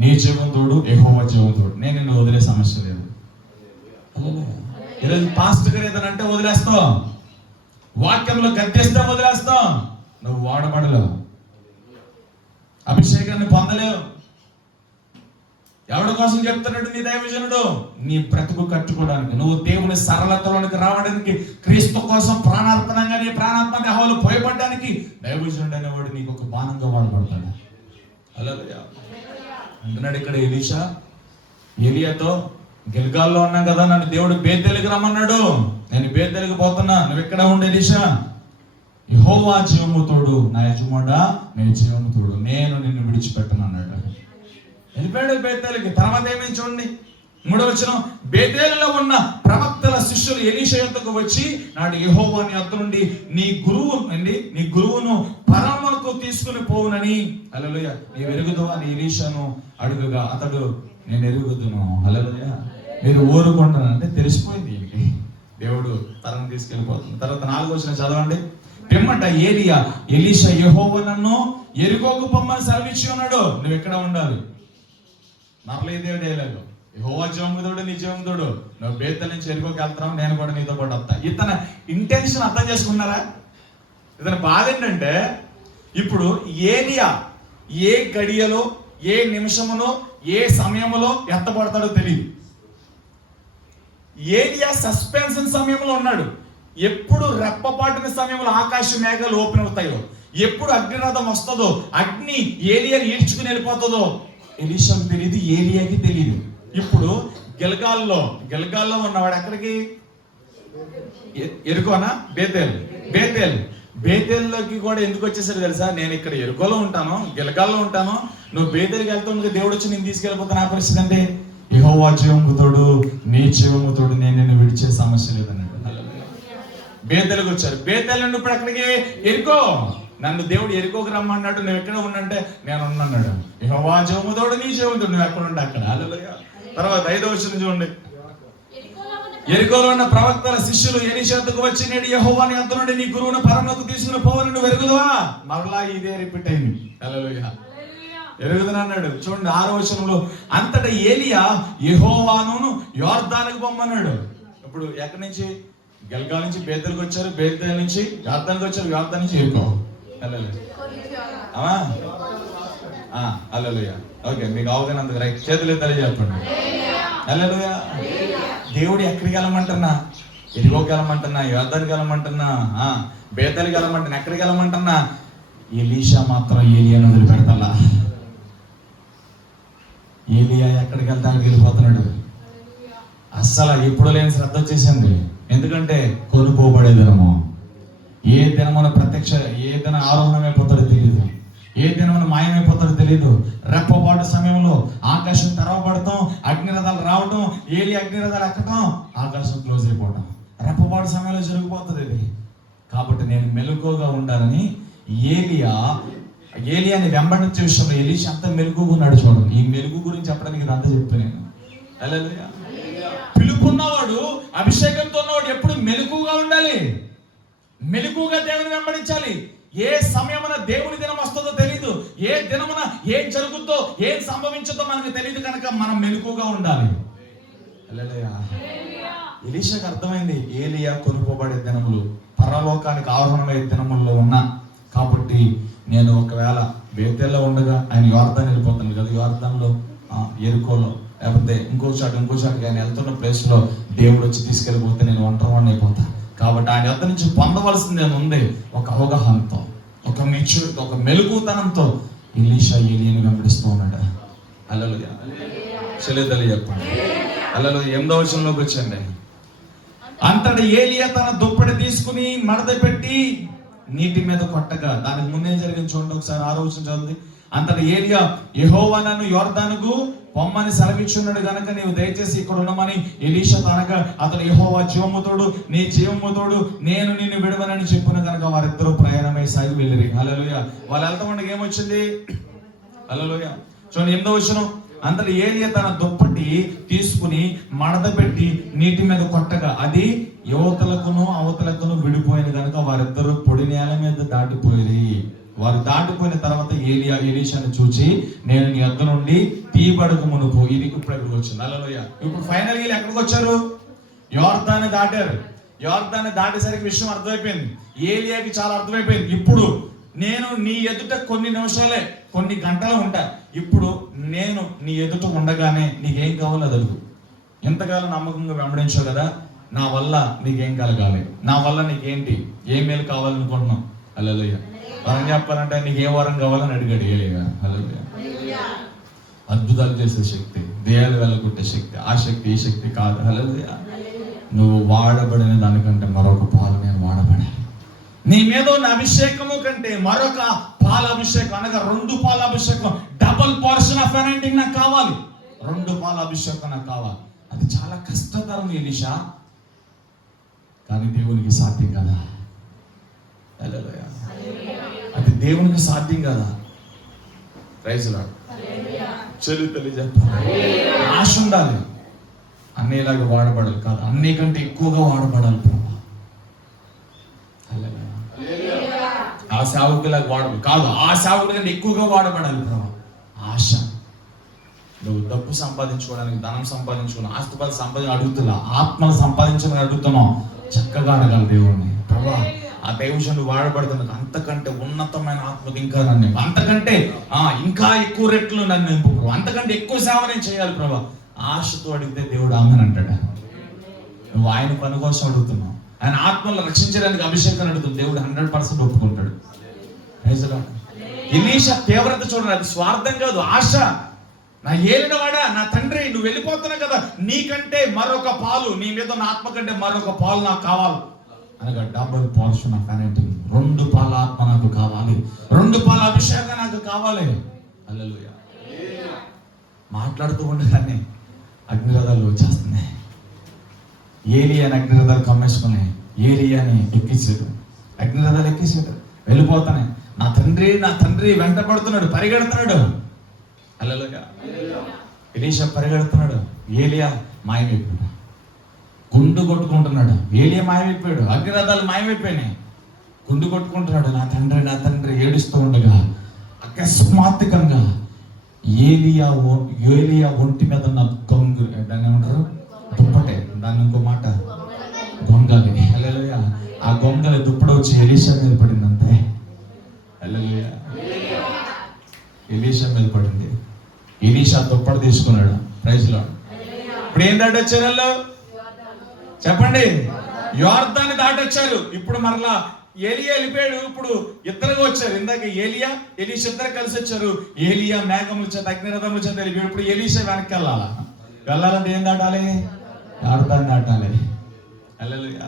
నీ జీవముతోడు యెహోవా జీవముతోడు, నేను నిన్ను వదిలే సమస్య లేదు. ఈరోజు పాస్టర్ గారు ఏదనంటే వదిలేస్తాం, వాక్యంలో గద్దెస్తే వదిలేస్తాం. నువ్వు వాడబడలేవు, అభిషేకాన్ని పొందలేవు. ఎవరి కోసం చెప్తున్నాడు నీ దైవజనుడు? నీ బ్రతుకు కట్టుకోవడానికి, నువ్వు దేవుని సరళతలోనికి రావడానికి, క్రీస్తు కోసం ప్రాణార్పణంగా నీ ప్రాణాత్మక హోలు పోయబడ్డానికి దైవజనుడు అనేవాడు నీకు ఒక బాణంగా వాడబడతాడు. హల్లెలూయా. అంటున్నాడు ఇక్కడ ఎలీషా ఏలియాతో, గిల్గాల్లో ఉన్నాం కదా, నన్ను దేవుడు బేతేలుకి రమ్మన్నాడు, నేను బేతేలుకి పోతున్నా, నువ్వు ఎక్కడ ఉండు ఎలీషా? యెహోవా జీవముతోడు, నా యజమానుడా నీ జీవముతోడు, నేను నిన్ను విడిచిపెట్టను అన్నాడు. వెళ్ళిపోయాడు బేతేలుకి. తర్వాత ఏమేమి చూడండి, 3వ వచనం, బేతేలులో ఉన్న ప్రవక్తల శిష్యులు ఎలీషా యొద్దకు వచ్చి, నాడు యెహోవా నీ యొద్ద నుండి నీ గురువును పరమునకు తీసుకుని పోవునని. హల్లెలూయా. నీవు ఎరుగుదువా అని ఎలీషాను అడుగుగా అతడు, నేను ఎరుగుదును. హల్లెలూయా. మీరు ఊరుకుంటాను అంటే తెలిసిపోయింది ఈయనకి, దేవుడు తరం తీసుకెళ్ళిపోతుంది. తర్వాత 4వ వచనం చదవండి. పిమ్మట ఏలియా, ఎలీషా యెహోవా నన్ను ఎరుకోకు పొమ్మని సెలవిచ్చి ఉన్నాడు, నువ్వు ఎక్కడ ఉండాలి. మరలే దేవుడు ఏలాగో, యెహోవా జీవముతోడు నీ జీవముతోడు, నువ్వు బేతేలు నుంచి ఎరుకోకి వెళ్తున్నావు, నేను కూడా నీతో పాటు వస్తా. ఇతని ఇంటెన్షన్ అర్థం చేసుకున్నారా? ఇతని బాధ ఏంటంటే, ఇప్పుడు ఏలియా ఏ గడియలో, ఏ నిమిషములో, ఏ సమయంలో ఎత్తబడతాడో తెలియదు. ఏలియా సస్పెన్షన్ సమయంలో ఉన్నాడు. ఎప్పుడు రెప్పపాటిన సమయంలో ఆకాశ మేఘాలు ఓపెన్ అవుతాయో, ఎప్పుడు అగ్నిరథం వస్తుందో, అగ్ని ఏలియాని ఈడ్చుకుని వెళ్ళిపోతుందో ఎలీషాకు తెలియదు, ఏలియాకి తెలియదు. ఇప్పుడు గిల్గాల్లో ఉన్నవాడు ఎక్కడికి? ఎరుకోనా? బేతేల్లోకి కూడా ఎందుకు వచ్చేసాడు తెలుసా? నేను ఇక్కడ ఎరుకోలో ఉంటాను, గిల్గాల్లో ఉంటాను, నువ్వు బేతేలుకి వెళ్తావు, దేవుడు వచ్చి నేను తీసుకెళ్ళిపోతాను. ఆ పరిస్థితి అంటే, యెహోవా జీవముతోడు నీ జీవముతోడు, నేను నిన్ను విడిచే సమస్య లేదన్నాడు. బేతేలుకి వచ్చారు. బేతేలు నుండి ఇప్పుడు ఎక్కడికి? ఎరుకో. నన్ను దేవుడు ఎరుకోకి రమ్మన్నాడు, నువ్వు ఎక్కడ ఉన్నాడంటే నేను ఉన్నాడు. యెహోవా జీవముతోడు నీ జీవముతోడు, నువ్వు ఎక్కడ ఉండే అక్కడ. హల్లెలూయా. తర్వాత 5వ వచనం చూడండి. ఎరికోలో ఉన్న ప్రవక్తల శిష్యులు ఎలీషా వద్దకు వచ్చి, నేడు యెహోవా నీ యొద్ద నుండి నీ గురువును పరమునకు తీసుకుని పోవని నువ్వు ఎరుగుదువా? మరలా ఇదే రిపీట్ అయింది. హల్లెలూయా. ఎరుగుదనన్నాడు. చూడండి 6వ వచనంలో, అంతటా ఏలియా యెహోవాను యోర్దానుకు పొమ్మన్నాడు. ఇప్పుడు ఎక్కడి నుంచి? గిల్గాల్ నుంచి బేతేలుకి వచ్చారు, బేతేలు నుంచి యోర్దానుకు వచ్చారు, యోర్దాను నుంచి ఎరుకో. హల్లెలూయా. ఓకే, మీకు అవగాహన రైట్. చేతులు తెలియజేప్పండి. హల్లెలూయా. దేవుడు ఎక్కడికి వెళ్ళమంటున్నా? ఎరుకోకి వెళ్ళమంటున్నా, యోర్దానుకి వెళ్ళమంటున్నా, బేతేలుకి వెళ్ళమంటున్నా, ఎక్కడికి వెళ్ళమంటున్నా? ఎలీషా మాత్రం ఏలియాను వదిలిపెడతా. ఏలియా ఎక్కడికి వెళ్తే అక్కడికి వెళ్ళిపోతున్నాడు. అస్సలు ఎప్పుడు లేని శ్రద్ధ వచ్చేసింది. ఎందుకంటే కొనుక్కోబడే దినము. ఏ దినమున ఏ దిన ఆరోహణమైపోతాడో తెలియదు, ఏ దినమున మాయమైపోతాడో తెలియదు. రెప్పపాటు సమయంలో ఆకాశం తెరవబడటం, అగ్నిరథాలు రావటం, అగ్నిరథాలు ఎక్కటం, ఆకాశం క్లోజ్ అయిపోవటం రెప్పపాటు సమయంలో జరిగిపోతుంది ఇది. కాబట్టి నేను మెలకువగా ఉండాలని ఏలియాని వెంబడించే విషయంలో ఎలీషా అంత మెలకువగా ఉన్నాడు. చూడండి, ఈ మెలుగు గురించి చెప్పడానికి ఇదంతా చెప్తాను నేను. హల్లెలూయా. పిలుపున్నవాడు, అభిషేకంతో ఉన్నవాడు ఎప్పుడు మెలకువగా ఉండాలి, మెలకువగా దేవుని వెంబడించాలి. ఏ సమయమున దేవుని దినం వస్తుందో తెలియదు, ఏ దినమున ఏం జరుగుతుందో, ఏం సంభవించుతో మనకు తెలియదు, కనుక మనం మెలకువగా ఉండాలి. హల్లెలూయా. ఎలీషాకు అర్థమైంది, ఏలియా కొనుక్కోబడే దినములు, పరలోకానికి ఆరోహణమయ్యే దినముల్లో ఉన్నా. కాబట్టి నేను ఒకవేళ బేతేల్లో ఉండగా ఆయన యోర్దాను వెళ్ళిపోతాను కదా, యోర్దాన్లో ఎరుకోలో లేకపోతే ఇంకో చాటుకి ఆయన వెళ్తున్న ప్లేస్లో దేవుడు వచ్చి తీసుకెళ్ళిపోతే నేను ఒంటరివాడిని అయిపోతాను. కాబట్టి ఆయన వద్ద నుంచి పొందవలసింది నేను ఉంది ఒక అవగాహనతో, ఒక మెచ్యూరిటీ, ఒక మెలకుతనంతో ఎలీషా ఏలియాని వెంబడిస్తూ ఉన్నాడు. హల్లెలూయా. చెల్లెదలు చెప్పండి. హల్లెలూయా. 8వ వచనంలోకి వచ్చండి. అంతటి ఏలియా తన దుప్పటి తీసుకుని మడత పెట్టి నీటి మీద కొట్టగా, దానికి ముందే జరిగింది చూడండి ఒకసారి. 6వ వచనం చదువుతుంది. అంతటి ఏలియా, యెహోవా నన్ను యోర్దానుకు పొమ్మని సెలవిచ్చున్నాడు గనక నీవు దయచేసి ఇక్కడ ఉండమని ఎలీషా అనగా, అతడు యెహోవా జీవముతోడు నీ జీవముతోడు, నేను నిన్ను విడవనని చెప్పిన కనుక వారిద్దరూ ప్రయాణమై సాగి వెళ్ళిరి. హల్లెలూయా. వాళ్ళు వెళ్తా ఉండగా ఏమొచ్చింది? హల్లెలూయా. చూడండి 8వ వచనం. అంతటి ఏలియా తన దుప్పటి తీసుకుని మడత పెట్టి నీటి మీద కొట్టగా అది యువతలకును అవతలకును విడిపోయింది కనుక వారిద్దరూ పొడి నేల మీద దాటిపోయి, వారు దాటిపోయిన తర్వాత ఏలియా ఎలీషాను చూచి, నేను నీ యొద్ద నుండి తీయబడక మునుపు, ఇది ఇప్పుడు ఎక్కడికి వచ్చింది. హల్లెలూయా. ఇప్పుడు ఫైనల్ గా ఎక్కడికి వచ్చారు? యోర్దాను దాటారు. యోర్దాను దాటేసరికి విషయం అర్థమైపోయింది, ఏలియాకి చాలా అర్థమైపోయింది. ఇప్పుడు నేను నీ ఎదుట కొన్ని నిమిషాలే, కొన్ని గంటలు ఉంటా. ఇప్పుడు నేను నీ ఎదుట ఉండగానే నీకేం కావాలో అది అడుగు. ఎంతకాలం నమ్మకంగా వెంబడించావు కదా, నా వల్ల నీకేం కలగాలి, నా వల్ల నీకేంటి, ఏ మేలు కావాలనుకుంటున్నావు. హల్లెలూయా. వరం చెప్పాలంటే నీకు ఏ వరం కావాలని అడిగాడు ఏలియా. హల్లెలూయా. అద్భుతాలు చేసే శక్తి, దేయాలు వెళ్ళగొట్టే శక్తి, ఆ శక్తి ఈ శక్తి కాదు. హల్లెలూయా. నువ్వు వాడబడిన దానికంటే మరొక పాలు నేను వాడబడాలి. నీ మీద ఉన్న అభిషేకము కంటే మరొక పాల అభిషేకం, అనగా 2 పాల అభిషేకం, డబుల్ పోర్షన్ ఆఫ్ అనాయింటింగ్ నాకు కావాలి. 2 పాల అభిషేకం నాకు కావాలి. అది చాలా కష్టతరం ఎలీషా, కానీ దేవునికి సాధ్యం కదా. హల్లెలూయా. అది దేవునికి సాధ్యం కదా. Praise Lord. చెల్లి తల్లి చెప్పాలి, ఆశ ఉండాలి. అన్నిలాగా వాడబడాలి కాదు, అన్ని కంటే ఎక్కువగా వాడబడాలి ప్రభా. ఆ సేవకులాగా వాడబడి కాదు, ఆ సేవకుల కంటే ఎక్కువగా వాడబడాలి ప్రభా. ఆశ. నువ్వు డబ్బు సంపాదించుకోవడానికి, ధనం సంపాదించుకోవడం, ఆస్తిపాలు అడుగుతున్నా, ఆత్మను సంపాదించాలని అడుగుతున్నావు. చక్కగా అడగాలి దేవుణ్ణి. ప్రభా, ఆ దైవజనుడు వాడబడుతున్నది అంతకంటే ఉన్నతమైన ఆత్మకి ఇంకా నన్ను, అంతకంటే ఇంకా ఎక్కువ రెట్లు నన్ను నింపు ప్రభు, అంతకంటే ఎక్కువ సేవ నేను చేయాలి ప్రభా. ఆశతో అడిగితే దేవుడు ఆమెను అంటాడు. నువ్వు ఆయన పని కోసం అడుగుతున్నావు, ఆయన ఆత్మలను రక్షించడానికి అభిషేకాన్ని అడుగుతుంది, దేవుడు 100% ఒప్పుకుంటాడు. ఎలీషా తీవ్రత చూడండి, అది స్వార్థం కాదు, ఆశ. నా ఏలినవాడా, నా తండ్రి, నువ్వు వెళ్ళిపోతున్నావు కదా, నీకంటే మరొక పాలు, నీ మీద ఉన్న ఆత్మ కంటే మరొక పాలు నాకు కావాలి అనగా డబుల్ పోర్షన్ ఆఫ్ అనాయింటింగ్. 2 పాల ఆత్మ నాకు కావాలి, 2 పాల అభిషేకం నాకు కావాలి. హల్లెలూయా. మాట్లాడుతూ ఉండగానే అగ్నిరథాలు వచ్చేస్తున్నాయి. ఏలియాని అగ్నిరథాలు కమ్మేసుకుని ఏలియాని ఎక్కించాడు, అగ్నిరథాలు ఎక్కించాడు. వెళ్ళిపోతానే నా తండ్రి వెంట పడుతున్నాడు, పరిగెడుతున్నాడు. హల్లెలూయా. ఎలీషా పరిగెడుతున్నాడు, ఏలియా మాయమైపోయాడు. గుండు కొట్టుకుంటున్నాడు, ఏలియా మాయమైపోయాడు. అగ్నిరథాలు మాయమైపోయినాయి. గుండు కొట్టుకుంటున్నాడు, నా తండ్రి ఏడుస్తూ ఉండగా అకస్మాత్తుకంగా ఏలియా ఒంటి మీద ఉన్న గొంగు, దాన్ని ఏమంటారు, దుప్పటే, దాన్ని ఇంకో మాట గొంగలి. హల్లెలూయా. ఆ గొంగలి దుప్పట వచ్చి ఎలీషా మీద పడింది అంతే. హల్లెలూయా. ఎలీషా మీద పడింది. ఎలీషా దుప్పట తీసుకున్నాడు. Praise Lord. ఇప్పుడు ఏం దాటొచ్చారు చెప్పండి? యోర్దాన్ని దాటొచ్చారు. ఇప్పుడు మరలా ఏలియా వెళ్ళిపోయాడు, ఇప్పుడు ఇద్దరుగా వచ్చారు. ఇందాక ఏలియా ఎలీషా ఇద్దరు కలిసి వచ్చారు. ఏలియా మేఘముల చేత అగ్నిరథముల చేత వెళ్ళిపోయాడు. ఇప్పుడు ఎలీషా వెనక్కి వెళ్ళాలంటే ఏం దాటాలి? యోర్దాన్ని దాటాలి. హల్లెలూయా.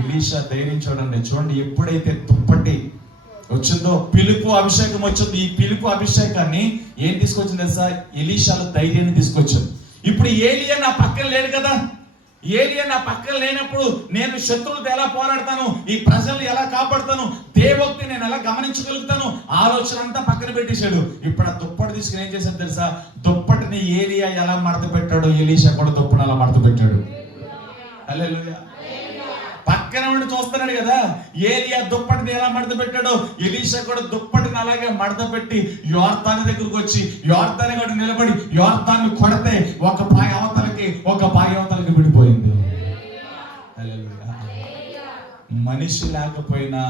ఎలీషా ధైర్యం చూడండి, ఎప్పుడైతే దుప్పటి వచ్చిందో, పిలుపు అభిషేకం వచ్చింది, ఈ పిలుపు అభిషేకాన్ని ఏం తీసుకొచ్చింది తెలుసా? ఎలీషాలో ధైర్యాన్ని తీసుకొచ్చింది. ఇప్పుడు ఏలియా నా పక్కన లేడు కదా, ఏలియా నా పక్కన లేనప్పుడు నేను శత్రువులతో ఎలా పోరాడతాను, ఈ ప్రజలు ఎలా కాపాడుతాను, దేవోక్తి నేను ఎలా గమనించగలుగుతాను, ఆలోచన అంతా పక్కన పెట్టేశాడు. ఇప్పుడు ఆ దుప్పటి తీసుకుని ఏం చేశాడు తెలుసా? దుప్పటిని ఏలియా ఎలా మడత పెట్టాడో ఎలీషా కూడా దుప్పటిని అలా మడత పెట్టాడు. హల్లెలూయా. పక్కన ఉండి చూస్తున్నాడు కదా, ఏలియా దుప్పటిని ఎలా మడత పెట్టాడో ఎలీషా కూడా దుప్పటిని అలాగే మడత పెట్టి యోర్దాను దగ్గరకు వచ్చి యోర్దాను కూడా నిలబడి యోర్దాన్ని కొడితే ఒక పాయ అవతలకి ఒక పాయ అవతలకి విడిపోయింది. మనిషి లేకపోయినా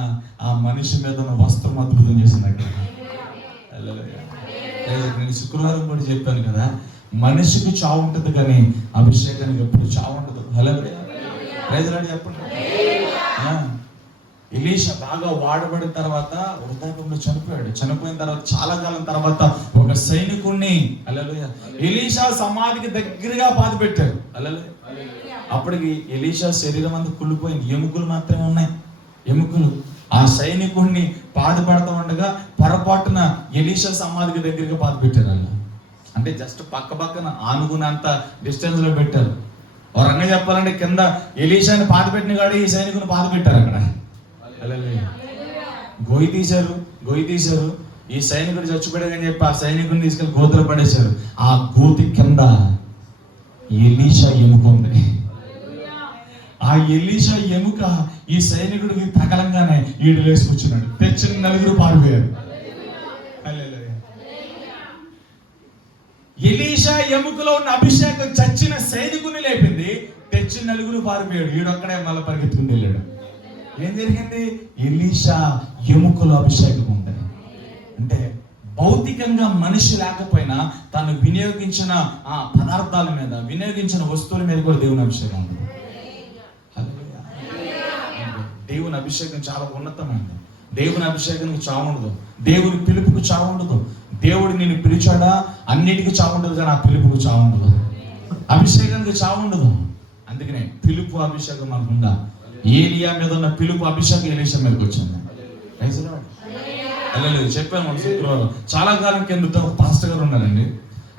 ఆ మనిషి మీద ఉన్న వస్త్రం అద్భుతం చేసింది. నేను శుక్రవారం కూడా చెప్పాను కదా, మనిషికి చావు ఉంటుంది కానీ అభిషేకానికి ఎప్పుడు చావు ఉండదు. హల్లెలూయా. ప్రైజ్ లార్డ్ చెప్పండి. ఎలీషా బాగా వాడబడిన తర్వాత వృద్ధాప్యంలో చనిపోయిన తర్వాత చాలా కాలం తర్వాత ఒక సైనికుణ్ణి హల్లెలూయా ఎలీషా సమాధికి దగ్గరగా పాతి పెట్టారు. హల్లెలూయా. అప్పటికి ఎలీషా శరీరం అంతా కుళ్ళిపోయింది, ఎముకలు మాత్రమే ఉన్నాయి. ఎముకలు ఆ సైనికుణ్ణి పాతి పెడతా ఉండగా పొరపాటున ఎలీషా సమాధికి దగ్గరగా పాతి పెట్టారు. అలా అంటే జస్ట్ పక్కన ఆనుకున్నంత డిస్టెన్స్ లో పెట్టారు. ఒక రంగా చెప్పాలంటే కింద ఎలీషాని పాతి పెట్టిన కాడ ఈ సైనికుని పాతి పెట్టారు. అక్కడ గొయ్యి తీశారు. ఈ సైనికుడు చచ్చిపోయాడని చెప్పి ఆ సైనికుని తీసుకెళ్లి గోతులో పడేశారు. ఆ గోతి కింద ఎలీషా ఎముక ఉంది. ఆ ఎలీషా ఎముక ఈ సైనికుడికి తగలంగానే ఈడు వేసుకొచ్చున్నాడు. తెచ్చిన 4 పారిపోయారు. ఎలీషా ఎముకలో ఉన్న అభిషేకం చచ్చిన సైనికుని లేపింది, తెచ్చిన 4 పారిపోయాడు. ఈడొక్కడే మళ్ళీ పరిగెత్తుకుని వెళ్ళాడు. ఏం జరిగింది? ఎలీషా ఎముకలో అభిషేకం ఉంది. అంటే భౌతికంగా మనిషి లేకపోయినా తను వినియోగించిన ఆ పదార్థాల మీద, వినియోగించిన వస్తువుల మీద కూడా దేవుని అభిషేకం ఉంది. దేవుని అభిషేకం చాలా ఉన్నతమైనది. దేవుని అభిషేకానికి చావు ఉండదు, దేవుని పిలుపుకు చావు ఉండదు. దేవుడు నేను పిలిచాడా, అన్నిటికీ చావు ఉండదు, కానీ ఆ పిలుపుకు చావు ఉండదు, అభిషేకానికి చావు ఉండదు. అందుకనే పిలుపు అభిషేకం మనకు ఉందా? ఏలియా మీద ఉన్న పిలుపు అభిషేకం ఎలీషా మీదకి వచ్చింది. చెప్పాను మన శుక్రవారం. చాలా కాలం కిందట పాస్టర్ గారు ఉన్నారండి.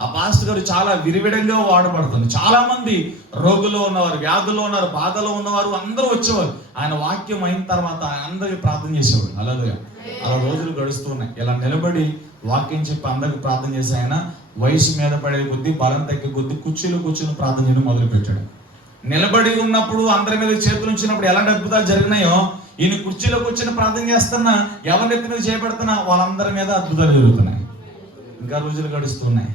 ఆ పాస్టర్ గారు చాలా విరివిడంగా వాడబడుతుంది. చాలా మంది రోగులో ఉన్నవారు, వ్యాధుల్లో ఉన్నారు, బాధలో ఉన్నవారు అందరూ వచ్చేవారు. ఆయన వాక్యం అయిన తర్వాత ఆయన అందరికి ప్రార్థన చేసేవాడు. హల్లెలూయా. అలా రోజులు గడుస్తూ ఉన్నాయి. ఇలా నిలబడి వాక్యం చెప్పి అందరికి ప్రార్థన చేసి ఆయన వయసు మీద పడే కొద్దీ, బలం తగ్గే కొద్దీ కుర్చీలో కూర్చొని ప్రార్థన చేయడం మొదలు పెట్టాడు. నిలబడి ఉన్నప్పుడు అందరి మీద చేతులు ఉంచినప్పుడు ఎలాంటి అద్భుతాలు జరిగినాయో, ఈయన కుర్చీలో కూర్చొని ప్రార్థన చేస్తున్నా, ఎవరి ఎత్తి మీద చేపెడుతున్నా వాళ్ళందరి మీద అద్భుతాలు జరుగుతున్నాయి. ఇంకా రోజులు గడుస్తున్నాయి.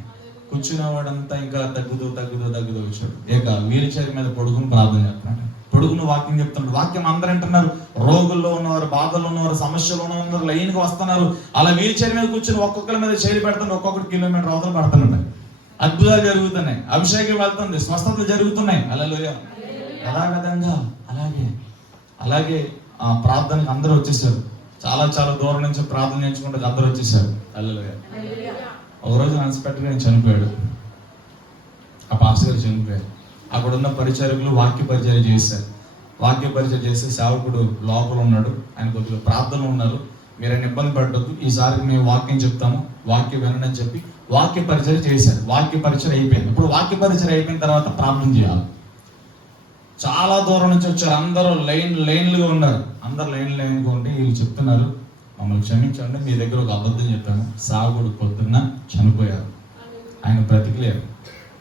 కూర్చునేవాడంతా ఇంకా తగ్గుతూ వచ్చాడు. ఇక వీల్ చైర్ మీద పడుకుని ప్రార్థన చేస్తున్నాడు. పొడుగును వాక్యం చెప్తున్నాడు. వాక్యం అందరూ అంటున్నారు. రోగుల్లో ఉన్నవారు, బాధల్లో ఉన్నవారు, సమస్యలు ఉన్నవారు లైన్కి వస్తున్నారు. అలా వీల్ చైర్ మీద కూర్చొని ఒక్కొక్కరి మీద చేరి పెడుతున్నారు. ఒక్కొక్కటి కిలోమీటర్ అవతల పడుతున్నాడు. అద్భుతాలు జరుగుతున్నాయి, అభిషేకం వెళ్తుంది, స్వస్థతలు జరుగుతున్నాయి. హల్లెలూయా. అలాగే ఆ ప్రార్థనకు అందరూ వచ్చేసారు. చాలా దూరం నుంచి ప్రార్థన చేయించుకుంటే అందరూ వచ్చేసారు. హల్లెలూయా. ఒకరోజు అన్ఎక్స్పెక్టెడ్ గా చనిపోయాడు. ఆ పాస్టర్ గారు చనిపోయారు. అక్కడ ఉన్న పరిచారకులు వాక్య పరిచయం చేశారు. వాక్య పరిచయం చేస్తే సేవకుడు లోపల ఉన్నాడు. ఆయన కొద్దిగా ప్రార్థనలు ఉన్నారు. మీరైనా ఇబ్బంది పడద్దు, ఈసారి మేము వాక్యం చెప్తాము, వాక్యం వినండి అని చెప్పి వాక్య పరిచయం చేశారు. వాక్య పరిచయం అయిపోయింది. ఇప్పుడు వాక్య పరిచయం అయిపోయిన తర్వాత ప్రార్థన చేయాలి. చాలా దూరం నుంచి వచ్చారు. అందరూ లైన్లుగా ఉన్నారు. అందరు లైన్గా ఉంటే వీళ్ళు చెప్తున్నారు, మమ్మల్ని క్షమించండి, మీ దగ్గర ఒక అబద్ధం చెప్పాను. సాగుడు పొద్దున్న చనిపోయారు, ఆయన బ్రతికలేరు.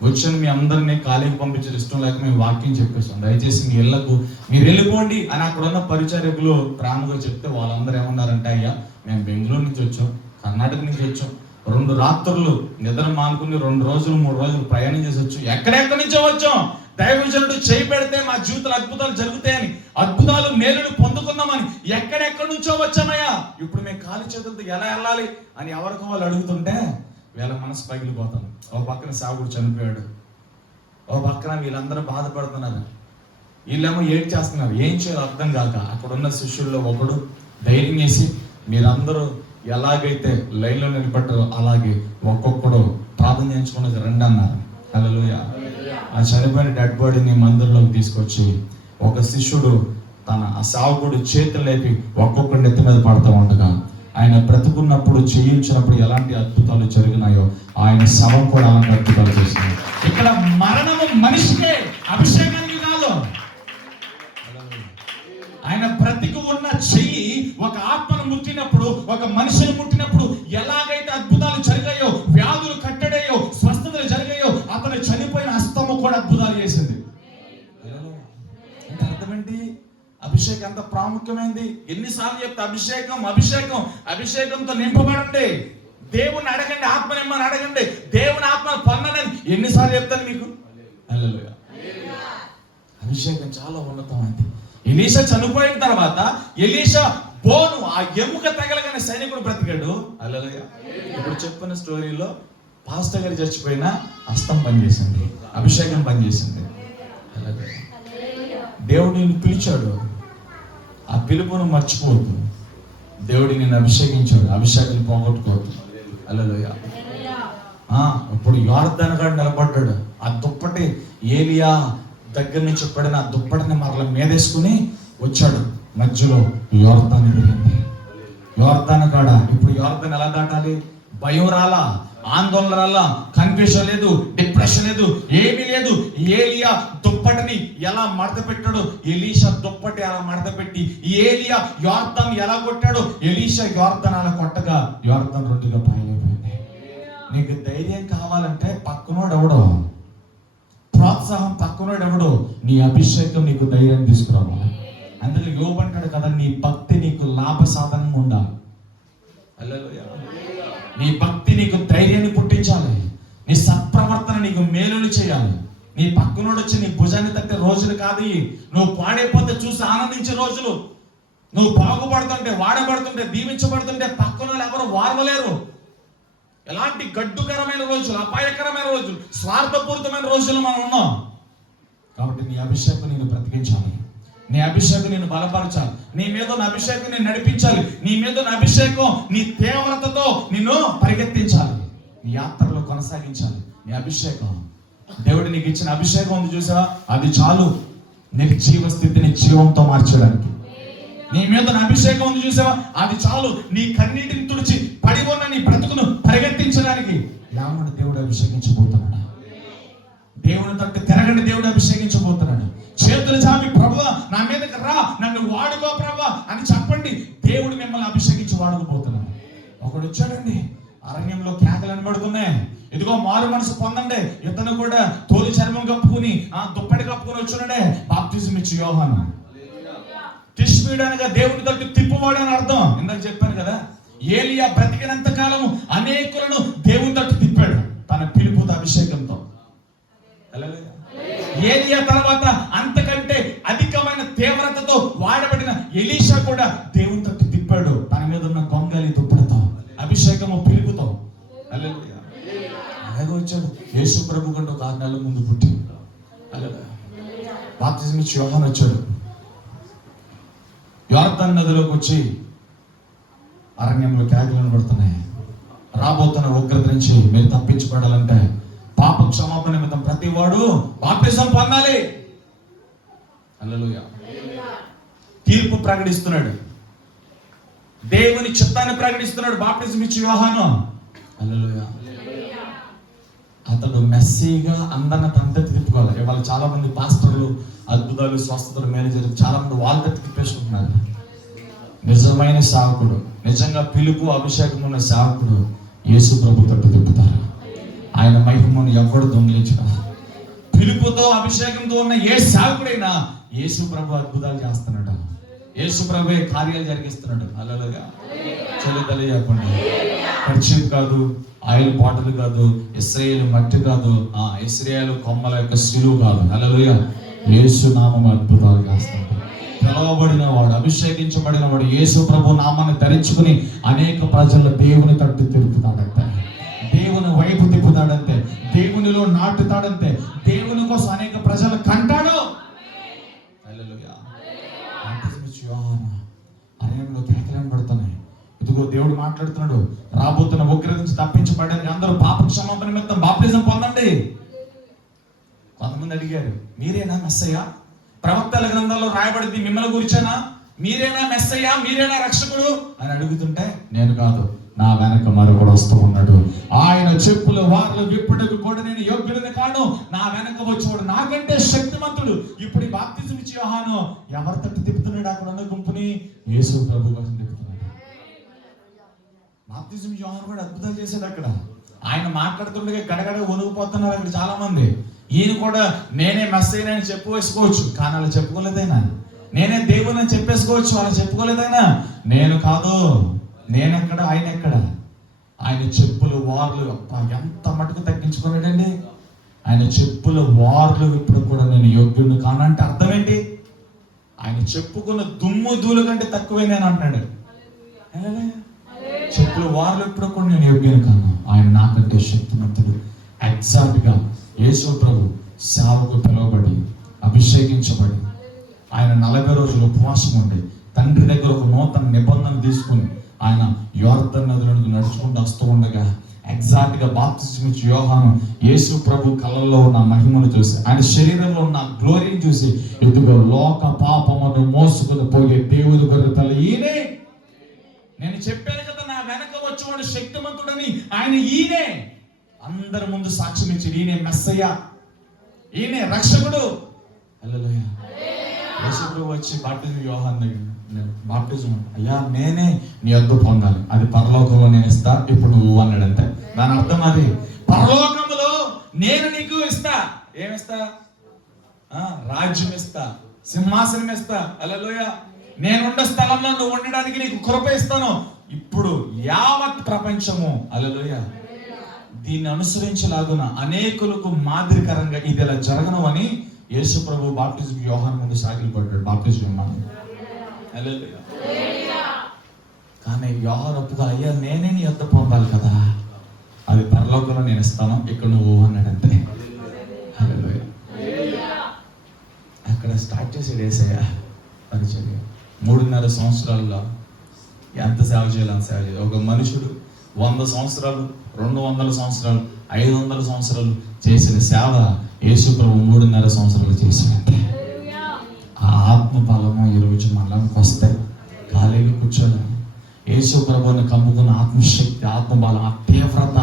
వచ్చిన మీ అందరినీ ఖాళీకి పంపించడం ఇష్టం లేక మేము వాక్యం చెప్పేస్తాం, దయచేసి మీ ఇళ్లకు మీరు వెళ్ళిపోండి అని అక్కడ ఉన్న పరిచారకులు ప్రేమగా చెప్తే వాళ్ళందరూ ఏమన్నారంటే, అయ్యా మేము బెంగళూరు నుంచి వచ్చాం, కర్ణాటక నుంచి వచ్చాం, 2 రాత్రులు నిద్ర మానుకుని 2 రోజులు 3 రోజులు ప్రయాణం చేసి వచ్చాం, ఎక్కడెక్కడి నుంచో వచ్చాం, దైవజనుడు చేయి పెడితే మా జీవితంలో అద్భుతాలు జరుగుతాయని, అద్భుతాలు మేలును పొందుకుందామని ఎక్కడెక్కడి నుంచో వచ్చామయ్యా, ఇప్పుడు మేము ఖాళీ చేతులతో ఎలా వెళ్ళాలి అని ఎవరికో వాళ్ళు అడుగుతుంటే వీళ్ళ మనసు పగిలిపోతాను. ఒక పక్కన సాగుడు చనిపోయాడు, ఒక పక్కన వీళ్ళందరూ బాధపడుతున్నారు, వీళ్ళేమో ఏడ్ చేస్తున్నారు, ఏం చేయాలో అర్థం కాక అక్కడ ఉన్న శిష్యుల్లో ఒకడు ధైర్యం చేసి మీరందరూ ఎలాగైతే లైన్లో నిలబడ్డారో అలాగే ఒక్కొక్కడు ప్రార్థన చేయించుకున్నది రండి అన్నారు. హల్లెలూయా. ఆ చనిపోయిన డెడ్ బాడీని మందిరంలోకి తీసుకొచ్చి ఒక శిష్యుడు తన ఆ సావుకుడు చేతులు లేపి ఒక్కొక్కడి నెత్తి మీద పడతా ఉండగా ఆయన బ్రతుకున్నప్పుడు చేయించినప్పుడు ఎలాంటి అద్భుతాలు జరిగినాయో ఆయన శవం కూడా అలాంటి అద్భుతాలు చేసింది. ఇక్కడ మరణము మనిషికే, అభిషేకానికి కాదు. ఆయన బ్రతికి ఉన్న చెయ్యి ఒక ఆత్మను ముట్టినప్పుడు, ఒక మనిషిని ముట్టినప్పుడు ఎలాగైతే అద్భుతాలు జరిగాయో, వ్యాధులు కట్టడాయో, స్వస్థతలు జరిగాయో, అతను చనిపోయిన హస్తము కూడా అద్భుతాలు చేసింది. అంటే అర్థమేంటి? అభిషేకం ఎంత ప్రాముఖ్యమైంది. ఎన్నిసార్లు చెప్తే అభిషేకంతో నింపబడండి, దేవుని అడగండి, ఆత్మ నిమ్మని అడగండి, దేవుని ఆత్మ పొందండి, ఎన్నిసార్లు చెప్తాను మీకు. హల్లెలూయా. అభిషేకం చాలా ఉన్నతమైంది. ఎలీషా చనిపోయిన తర్వాత ఎలీషా బోను ఆ ఎముక తగలగానే సైనికుడు బ్రతికాడు. హల్లెలూయా. ఇప్పుడు చెప్పిన స్టోరీలో పాస్టర్ గారు చచ్చిపోయిన హస్తం పనిచేసింది, అభిషేకం పనిచేసింది. హల్లెలూయా. దేవుడు నిన్ను పిలిచాడు, ఆ పిలుపును మర్చిపోవద్దు. దేవుడు నిన్ను అభిషేకించాడు, అభిషేకం పోగొట్టుకోవద్దు. హల్లెలూయా. ఇప్పుడు యోర్దాను గాడు నిలబడ్డాడు. ఆ దుప్పటి ఏలియా దగ్గర నుంచి పడిన ఆ దుప్పటిని మరల మీదేసుకుని వచ్చాడు. మధ్యలో యోర్దాను ఎదిరింది. యోర్దాను కాడ ఇప్పుడు యోర్దాను ఎలా దాటాలి? భయం రాలా, ఆందోళన రాలా, కన్ఫ్యూషన్ లేదు, డిప్రెషన్ లేదు, ఏమీ లేదు. ఏలియా దుప్పటిని ఎలా మడత పెట్టాడు, ఎలీషా దుప్పటి ఎలా మడత పెట్టి ఏలియా యోర్దాను ఎలా కొట్టాడు, ఎలీషా యోర్దాను అలా కొట్టగా యోర్దాను 2గా పాయైపోయింది. నీకు ధైర్యం కావాలంటే పక్కనోడు ఎవడో, ప్రోత్సాహం పక్కనోడు ఎవడో, నీ అభిషేకం నీకు ధైర్యం తీసుకురావాలి. అందులో యోబు అంటాడు కదా, నీ భక్తి నీకు లాభ సాధనంగా ఉండాలి. హల్లెలూయా. నీ భక్తి నీకు ధైర్యాన్ని పుట్టించాలి, నీ సత్ప్రవర్తన నీకు మేలులు చేయాలి. నీ పక్కనోడు వచ్చి నీ భుజాన్ని తట్టే రోజులు కాదు, నువ్వు పాడైపోతే చూసి ఆనందించే రోజులు. నువ్వు బాగుపడుతుంటే, వాడబడుతుంటే, దీవించబడుతుంటే పక్కన ఎవరు వారవలేరు. ఎలాంటి గడ్డుకరమైన రోజులు, అపాయకరమైన రోజులు, స్వార్థపూరితమైన రోజులు మనం ఉన్నాం. కాబట్టి నీ అభిషేకం నేను బ్రతికించాలి, నీ అభిషేకం నేను బలపరచాలి, నీ మీద ఉన్న అభిషేకం నేను నడిపించాలి, నీ మీద ఉన్న అభిషేకం నీ తీవ్రతతో నిన్ను పరిగెత్తించాలి, నీ యాత్రలో కొనసాగించాలి. నీ అభిషేకం, దేవుడు నీకు ఇచ్చిన అభిషేకం ఉంది చూసావా, అది చాలు నిర్జీవ స్థితిని జీవంతో మార్చడానికి. నీ మీద అభిషేకం ఉంది చూసావా, అది చాలు నీ కన్నీటిని తుడిచి పడి ఉన్న నీ బ్రతుకును పరిగెత్తించడానికి లేవమని దేవుడు అభిషేకించబోతున్నాడు. దేవుని తట్టు తిరగండి, దేవుడు అభిషేకించబోతున్నాడు. చేతులు చాపి ప్రభువా నా మీదకి రా, నన్ను వాడుకో ప్రభువా అని చెప్పండి. దేవుడు మిమ్మల్ని అభిషేకించి వాడుకోబోతున్నాడు. ఒకడు వచ్చాడండి, అరణ్యంలో కేకలు వినబడుతున్నాయి. ఇదిగో మారు మనసు పొందండి. ఇతను కూడా తోలి చర్మం కప్పుకుని దుప్పటి కప్పుకుని వచ్చున్నాడే, బాప్తిజం ఇచ్చి యోహాను. తిష్మీడు అనగా దేవుని తట్టు తిప్పువాడు అని అర్థం. ఇందాక చెప్పాను కదా, ఏలియా బ్రతికినంత కాలం అనేకులను దేవుని తట్టు తిప్పాడు తన పిలుపుతో, అభిషేకంతో. ఏలియా తర్వాత అంతకంటే అధికమైన తీవ్రతతో వాడబడిన ఎలీషా కూడా దేవుని తట్టు తిప్పాడు తన మీద ఉన్న గొంగలి దుప్పటితో, అభిషేకము పిలుపుతో. అలాగే వచ్చాడు. యేసు ప్రభు కంటే ఒక 6 నెలల ముందు పుట్టి బాప్తిజం ఇచ్చి యోహాను వచ్చాడు. యొర్దాను నదిలోకి వచ్చి అరణ్యంలో కేకలు వినబడుతున్నాయి. రాబోతున్న ఉగ్రత నుంచి మీరు తప్పించబడాలంటే పాప క్షమాపణ నిమిత్తం ప్రతి వాడు బాప్తిజం పొందాలి. హల్లెలూయా. తీర్పు ప్రకటిస్తున్నాడు, దేవుని చిత్తాన్ని ప్రకటిస్తున్నాడు బాప్తిజం ఇచ్చి యోహాను. హల్లెలూయా. అతడు మెస్సీగా అందరిని తన తిప్పుకోవాలి. ఇవాళ చాలా మంది పాస్టర్లు అద్భుతాలు, స్వస్థతలు, మేనేజర్లు చాలా మంది వాళ్ళ తిప్పేసుకుంటున్నారు. నిజమైన సేవకుడు, నిజంగా పిలుపు అభిషేకం ఉన్న సేవకుడు యేసు ప్రభు తట్టు తిప్పుతారు. ఆయన మహిమను ఎవడు దొంగిలించడు. పిలుపుతో అభిషేకంతో ఉన్న ఏ సేవకుడైనా యేసు ప్రభు అద్భుతాలు చేస్తున్నాడు. యేసు ప్రభు కార్యాలు జరిగిస్తున్నాడు. అలాగా చలితలి చెప్పండి. ఖర్చీఫ్ కాదు, ఆయిల్ బాటిల్ కాదు, ఇశ్రాయేలు మట్టి కాదు, ఇశ్రాయేలు కొమ్మల యొక్క శిలువ కాదు. హల్లెలూయా. యేసు నామము అద్భుతాలు చేస్తాడు. పిలవబడిన వాడు, అభిషేకించబడిన వాడు యేసు ప్రభు నామాన్ని ధరించుకుని అనేక ప్రజల దేవుని తట్టు తిరుగుతాడంతే, దేవుని వైపు తిప్పుతాడంతే, దేవునిలో నాటుతాడంతే, దేవుని కోసం అనేక ప్రజలు కంటాడు. అరణ్యంలో కేకలు పడుతున్నాయి. ఇదిగో దేవుడు మాట్లాడుతున్నాడు, రాబోతున్న ఉగ్రత నుంచి తప్పించబడడానికి అందరూ పాప క్షమాపణ నిమిత్తం బాప్తిజం పొందండి. కొంతమంది అడిగారు, మీరేనా మెస్సయ్య? ప్రవక్తల గ్రంథాల్లో రాయబడింది మిమ్మల్ని గురించేనా? మీరేనా మెస్సయ్య, మీరేనా రక్షకుడు అని అడుగుతుంటే, నేను కాదు, నా వెనక మరొకడు వస్తూ ఉన్నాడు. ఆయన చెప్పులు వార్లు విప్పుటకు కూడా నేను యోగ్యుడిని కాను. నా వెనక వచ్చేవాడు నాకంటే శక్తిమంతుడు. ఇప్పుడు బాప్తిజం ఇచ్చి యోహాను ఎవరి తట్టు తిప్పుతున్నాడు? అక్కడ ఉన్న గుంపుని యేసు ప్రభు కోసం తిప్పుతున్నాడు. బాప్తిజం యోహాను కూడా అద్భుతాలు చేశాడు. అక్కడ ఆయన మాట్లాడుతుండగా గడగడ వణుకుపోతున్నారు అక్కడ చాలా మంది. ఈయన కూడా నేనే మెస్సయ్యని అని చెప్పుకోవచ్చు, కానీ అలా చెప్పుకోలేదైనా. నేనే దేవుని అని చెప్పేసుకోవచ్చు, అలా చెప్పుకోలేదైనా. నేను కాదు, నేనెక్కడ, ఆయన ఎక్కడ? ఆయన చెప్పులు వార్లు ఎంత మటుకు తగ్గించుకున్నాడండి. ఆయన చెప్పుల వార్లు ఇప్పుడు కూడా నేను యోగ్యుడు కానంటే అర్థం ఏంటి? ఆయన చెప్పుకున్న దుమ్ము ధూళి కంటే తక్కువే నేను అంటాడు. చెప్పుల వార్లు ఇప్పుడు కూడా నేను యోగ్యుని కాను, ఆయన నాకంటే శక్తిమంతుడు. ఎగ్జాక్ట్ గా యేసు ప్రభు సేవకు పిలువబడి అభిషేకించబడి ఆయన 40 రోజులు ఉపవాసం ఉండి తండ్రి దగ్గర ఒక నూతన నిబంధన తీసుకుని ఆయన యొర్దాను నదిలోకి నడుచుకుంటూ వస్తూ ఉండగా ఎగ్జాక్ట్ గా బాప్తిజం ఇచ్చి యోహాను యేసు ప్రభు కళ్ళల్లో ఉన్న మహిమను చూసి, ఆయన శరీరంలో ఉన్న గ్లోరీని చూసి, ఇదిగో లోక పాపమును మోసుకుని పోయే దేవుడి గొర్రె తల్లి ఈయనే. నేను చెప్పాను కదా, నా వెనక వచ్చేవాడు శక్తిమంతుడని. ఆయన ఈయనే. అందరి ముందు సాక్ష్యం ఇచ్చి, ఈయనే మెస్సయ్య, ఈయనే రక్షకుడు. హల్లెలూయా. యేసు ప్రభు వచ్చి బాప్తిజం యోహాను బాప్టిజం, అయ్యా నేనే నీ వద్ద పొందాలి, అది పరలోకంలో నేను ఇస్తా, ఇప్పుడు నువ్వు అన్నాడు. అంతే దాని అర్థం. అది పరలోకములో నేను నీకు ఇస్తా. ఏమిస్తా? రాజ్యం ఇస్తా, సింహాసనం ఇస్తా. హల్లెలూయా. నేనున్న స్థలంలో నువ్వు ఉండడానికి నీకు కృప ఇస్తాను. ఇప్పుడు యావత్ ప్రపంచము, హల్లెలూయా, దీన్ని అనుసరించలాగున అనేకులకు మాదిరికరంగా ఇది ఇలా జరగను అని యేసు ప్రభు బాప్టిజం యోహాను ముందు సాగిలపడ్డాడు. బాప్టిజం ఇవ్వమని. కానీ యోహాను ఒప్పుగా, అయ్యా నేనే నీ యొద్ద పొందాలి కదా, అది పరలోకంలో నేను ఇస్తాను, ఇక్కడ నువ్వు అన్నాడు. అంతే. అక్కడ స్టార్ట్ చేసాడు యేసయ్య పరిచర్య. 3.5 సంవత్సరాల్లో ఎంత సేవ చేయాలి అంత సేవ చేయాలి. ఒక మనుషుడు 100 సంవత్సరాలు, 200 సంవత్సరాలు, 500 సంవత్సరాలు చేసిన సేవ యేసు ప్రభు 3.5 సంవత్సరాలు చేసినట్టే. ఆ ఆత్మ బలము ఈరోజు మనలోకి వస్తే ఖాళీగా కూర్చోలేము. యేసు ప్రభువుని కమ్ముకున్న ఆత్మశక్తి, ఆత్మబలం, ఆ తీవ్రత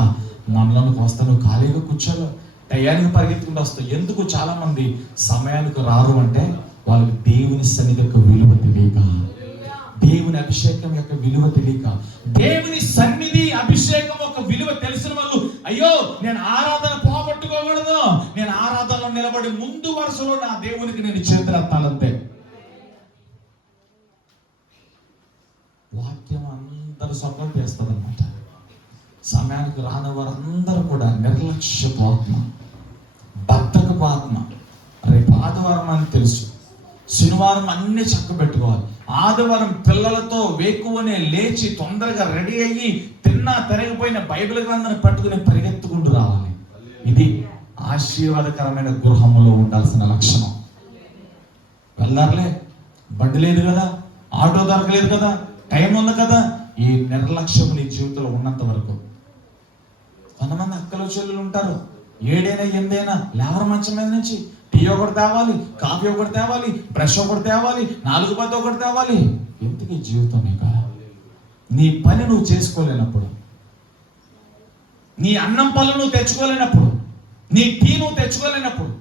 మనలోకి వస్తా. నువ్వు ఖాళీగా కూర్చోలో, టయానికి పరిగెత్తుకుంటూ వస్తావు. ఎందుకు చాలా మంది సమయానికి రారు అంటే వాళ్ళకి దేవుని సన్నిధి యొక్క విలువ తెలియక, దేవుని అభిషేకం యొక్క విలువ తెలియక. దేవుని సన్నిధి అభిషేకం యొక్క విలువ తెలిసిన వాళ్ళు, అయ్యో నేను ఆరాధన పోగొట్టుకోకూడదు, నేను ఆరాధనలో నిలబడి ముందు వరుసలో నా దేవునికి నేను చేతులెత్తాలంతే. వాక్యం అందరూ సపోర్ట్ చేస్తుంది అనమాట. సమయానికి రాని వారందరూ కూడా నిర్లక్ష్యపు ఆత్మ, బద్ధకపు ఆత్మ. రేపు ఆదివారం అని తెలుసు, శనివారం అన్ని చక్క పెట్టుకోవాలి, ఆదివారం పిల్లలతో వేకువనే లేచి తొందరగా రెడీ అయ్యి తిన్నా తిరగపోయిన బైబిల్ గ్రంథాన్ని పట్టుకుని పరిగెత్తుకుంటూ రావాలి. ఇది ఆశీర్వాదకరమైన గృహంలో ఉండాల్సిన లక్షణం. వెళ్ళారులే, బండి లేదు కదా, ఆటో దొరకలేదు కదా, టైం ఉంది కదా, ఈ నిర్లక్ష్యం నీ జీవితంలో ఉన్నంత వరకు. కొంతమంది అక్కలు చెల్లెలు ఉంటారు, 7 అయినా 8 అయినా లేవర మంచం మీద నుంచి టీ ఒకటి తేవాలి, కాఫీ ఒకటి తేవాలి, బ్రష్ ఒకటి తేవాలి, 4 పది ఒకటి తేవాలి. ఎందుకు ఈ జీవితం నీకు? నీ పని నువ్వు చేసుకోలేనప్పుడు, నీ అన్నం పనులు నువ్వు తెచ్చుకోలేనప్పుడు, నీ టీ నువ్వు తెచ్చుకోలేనప్పుడు,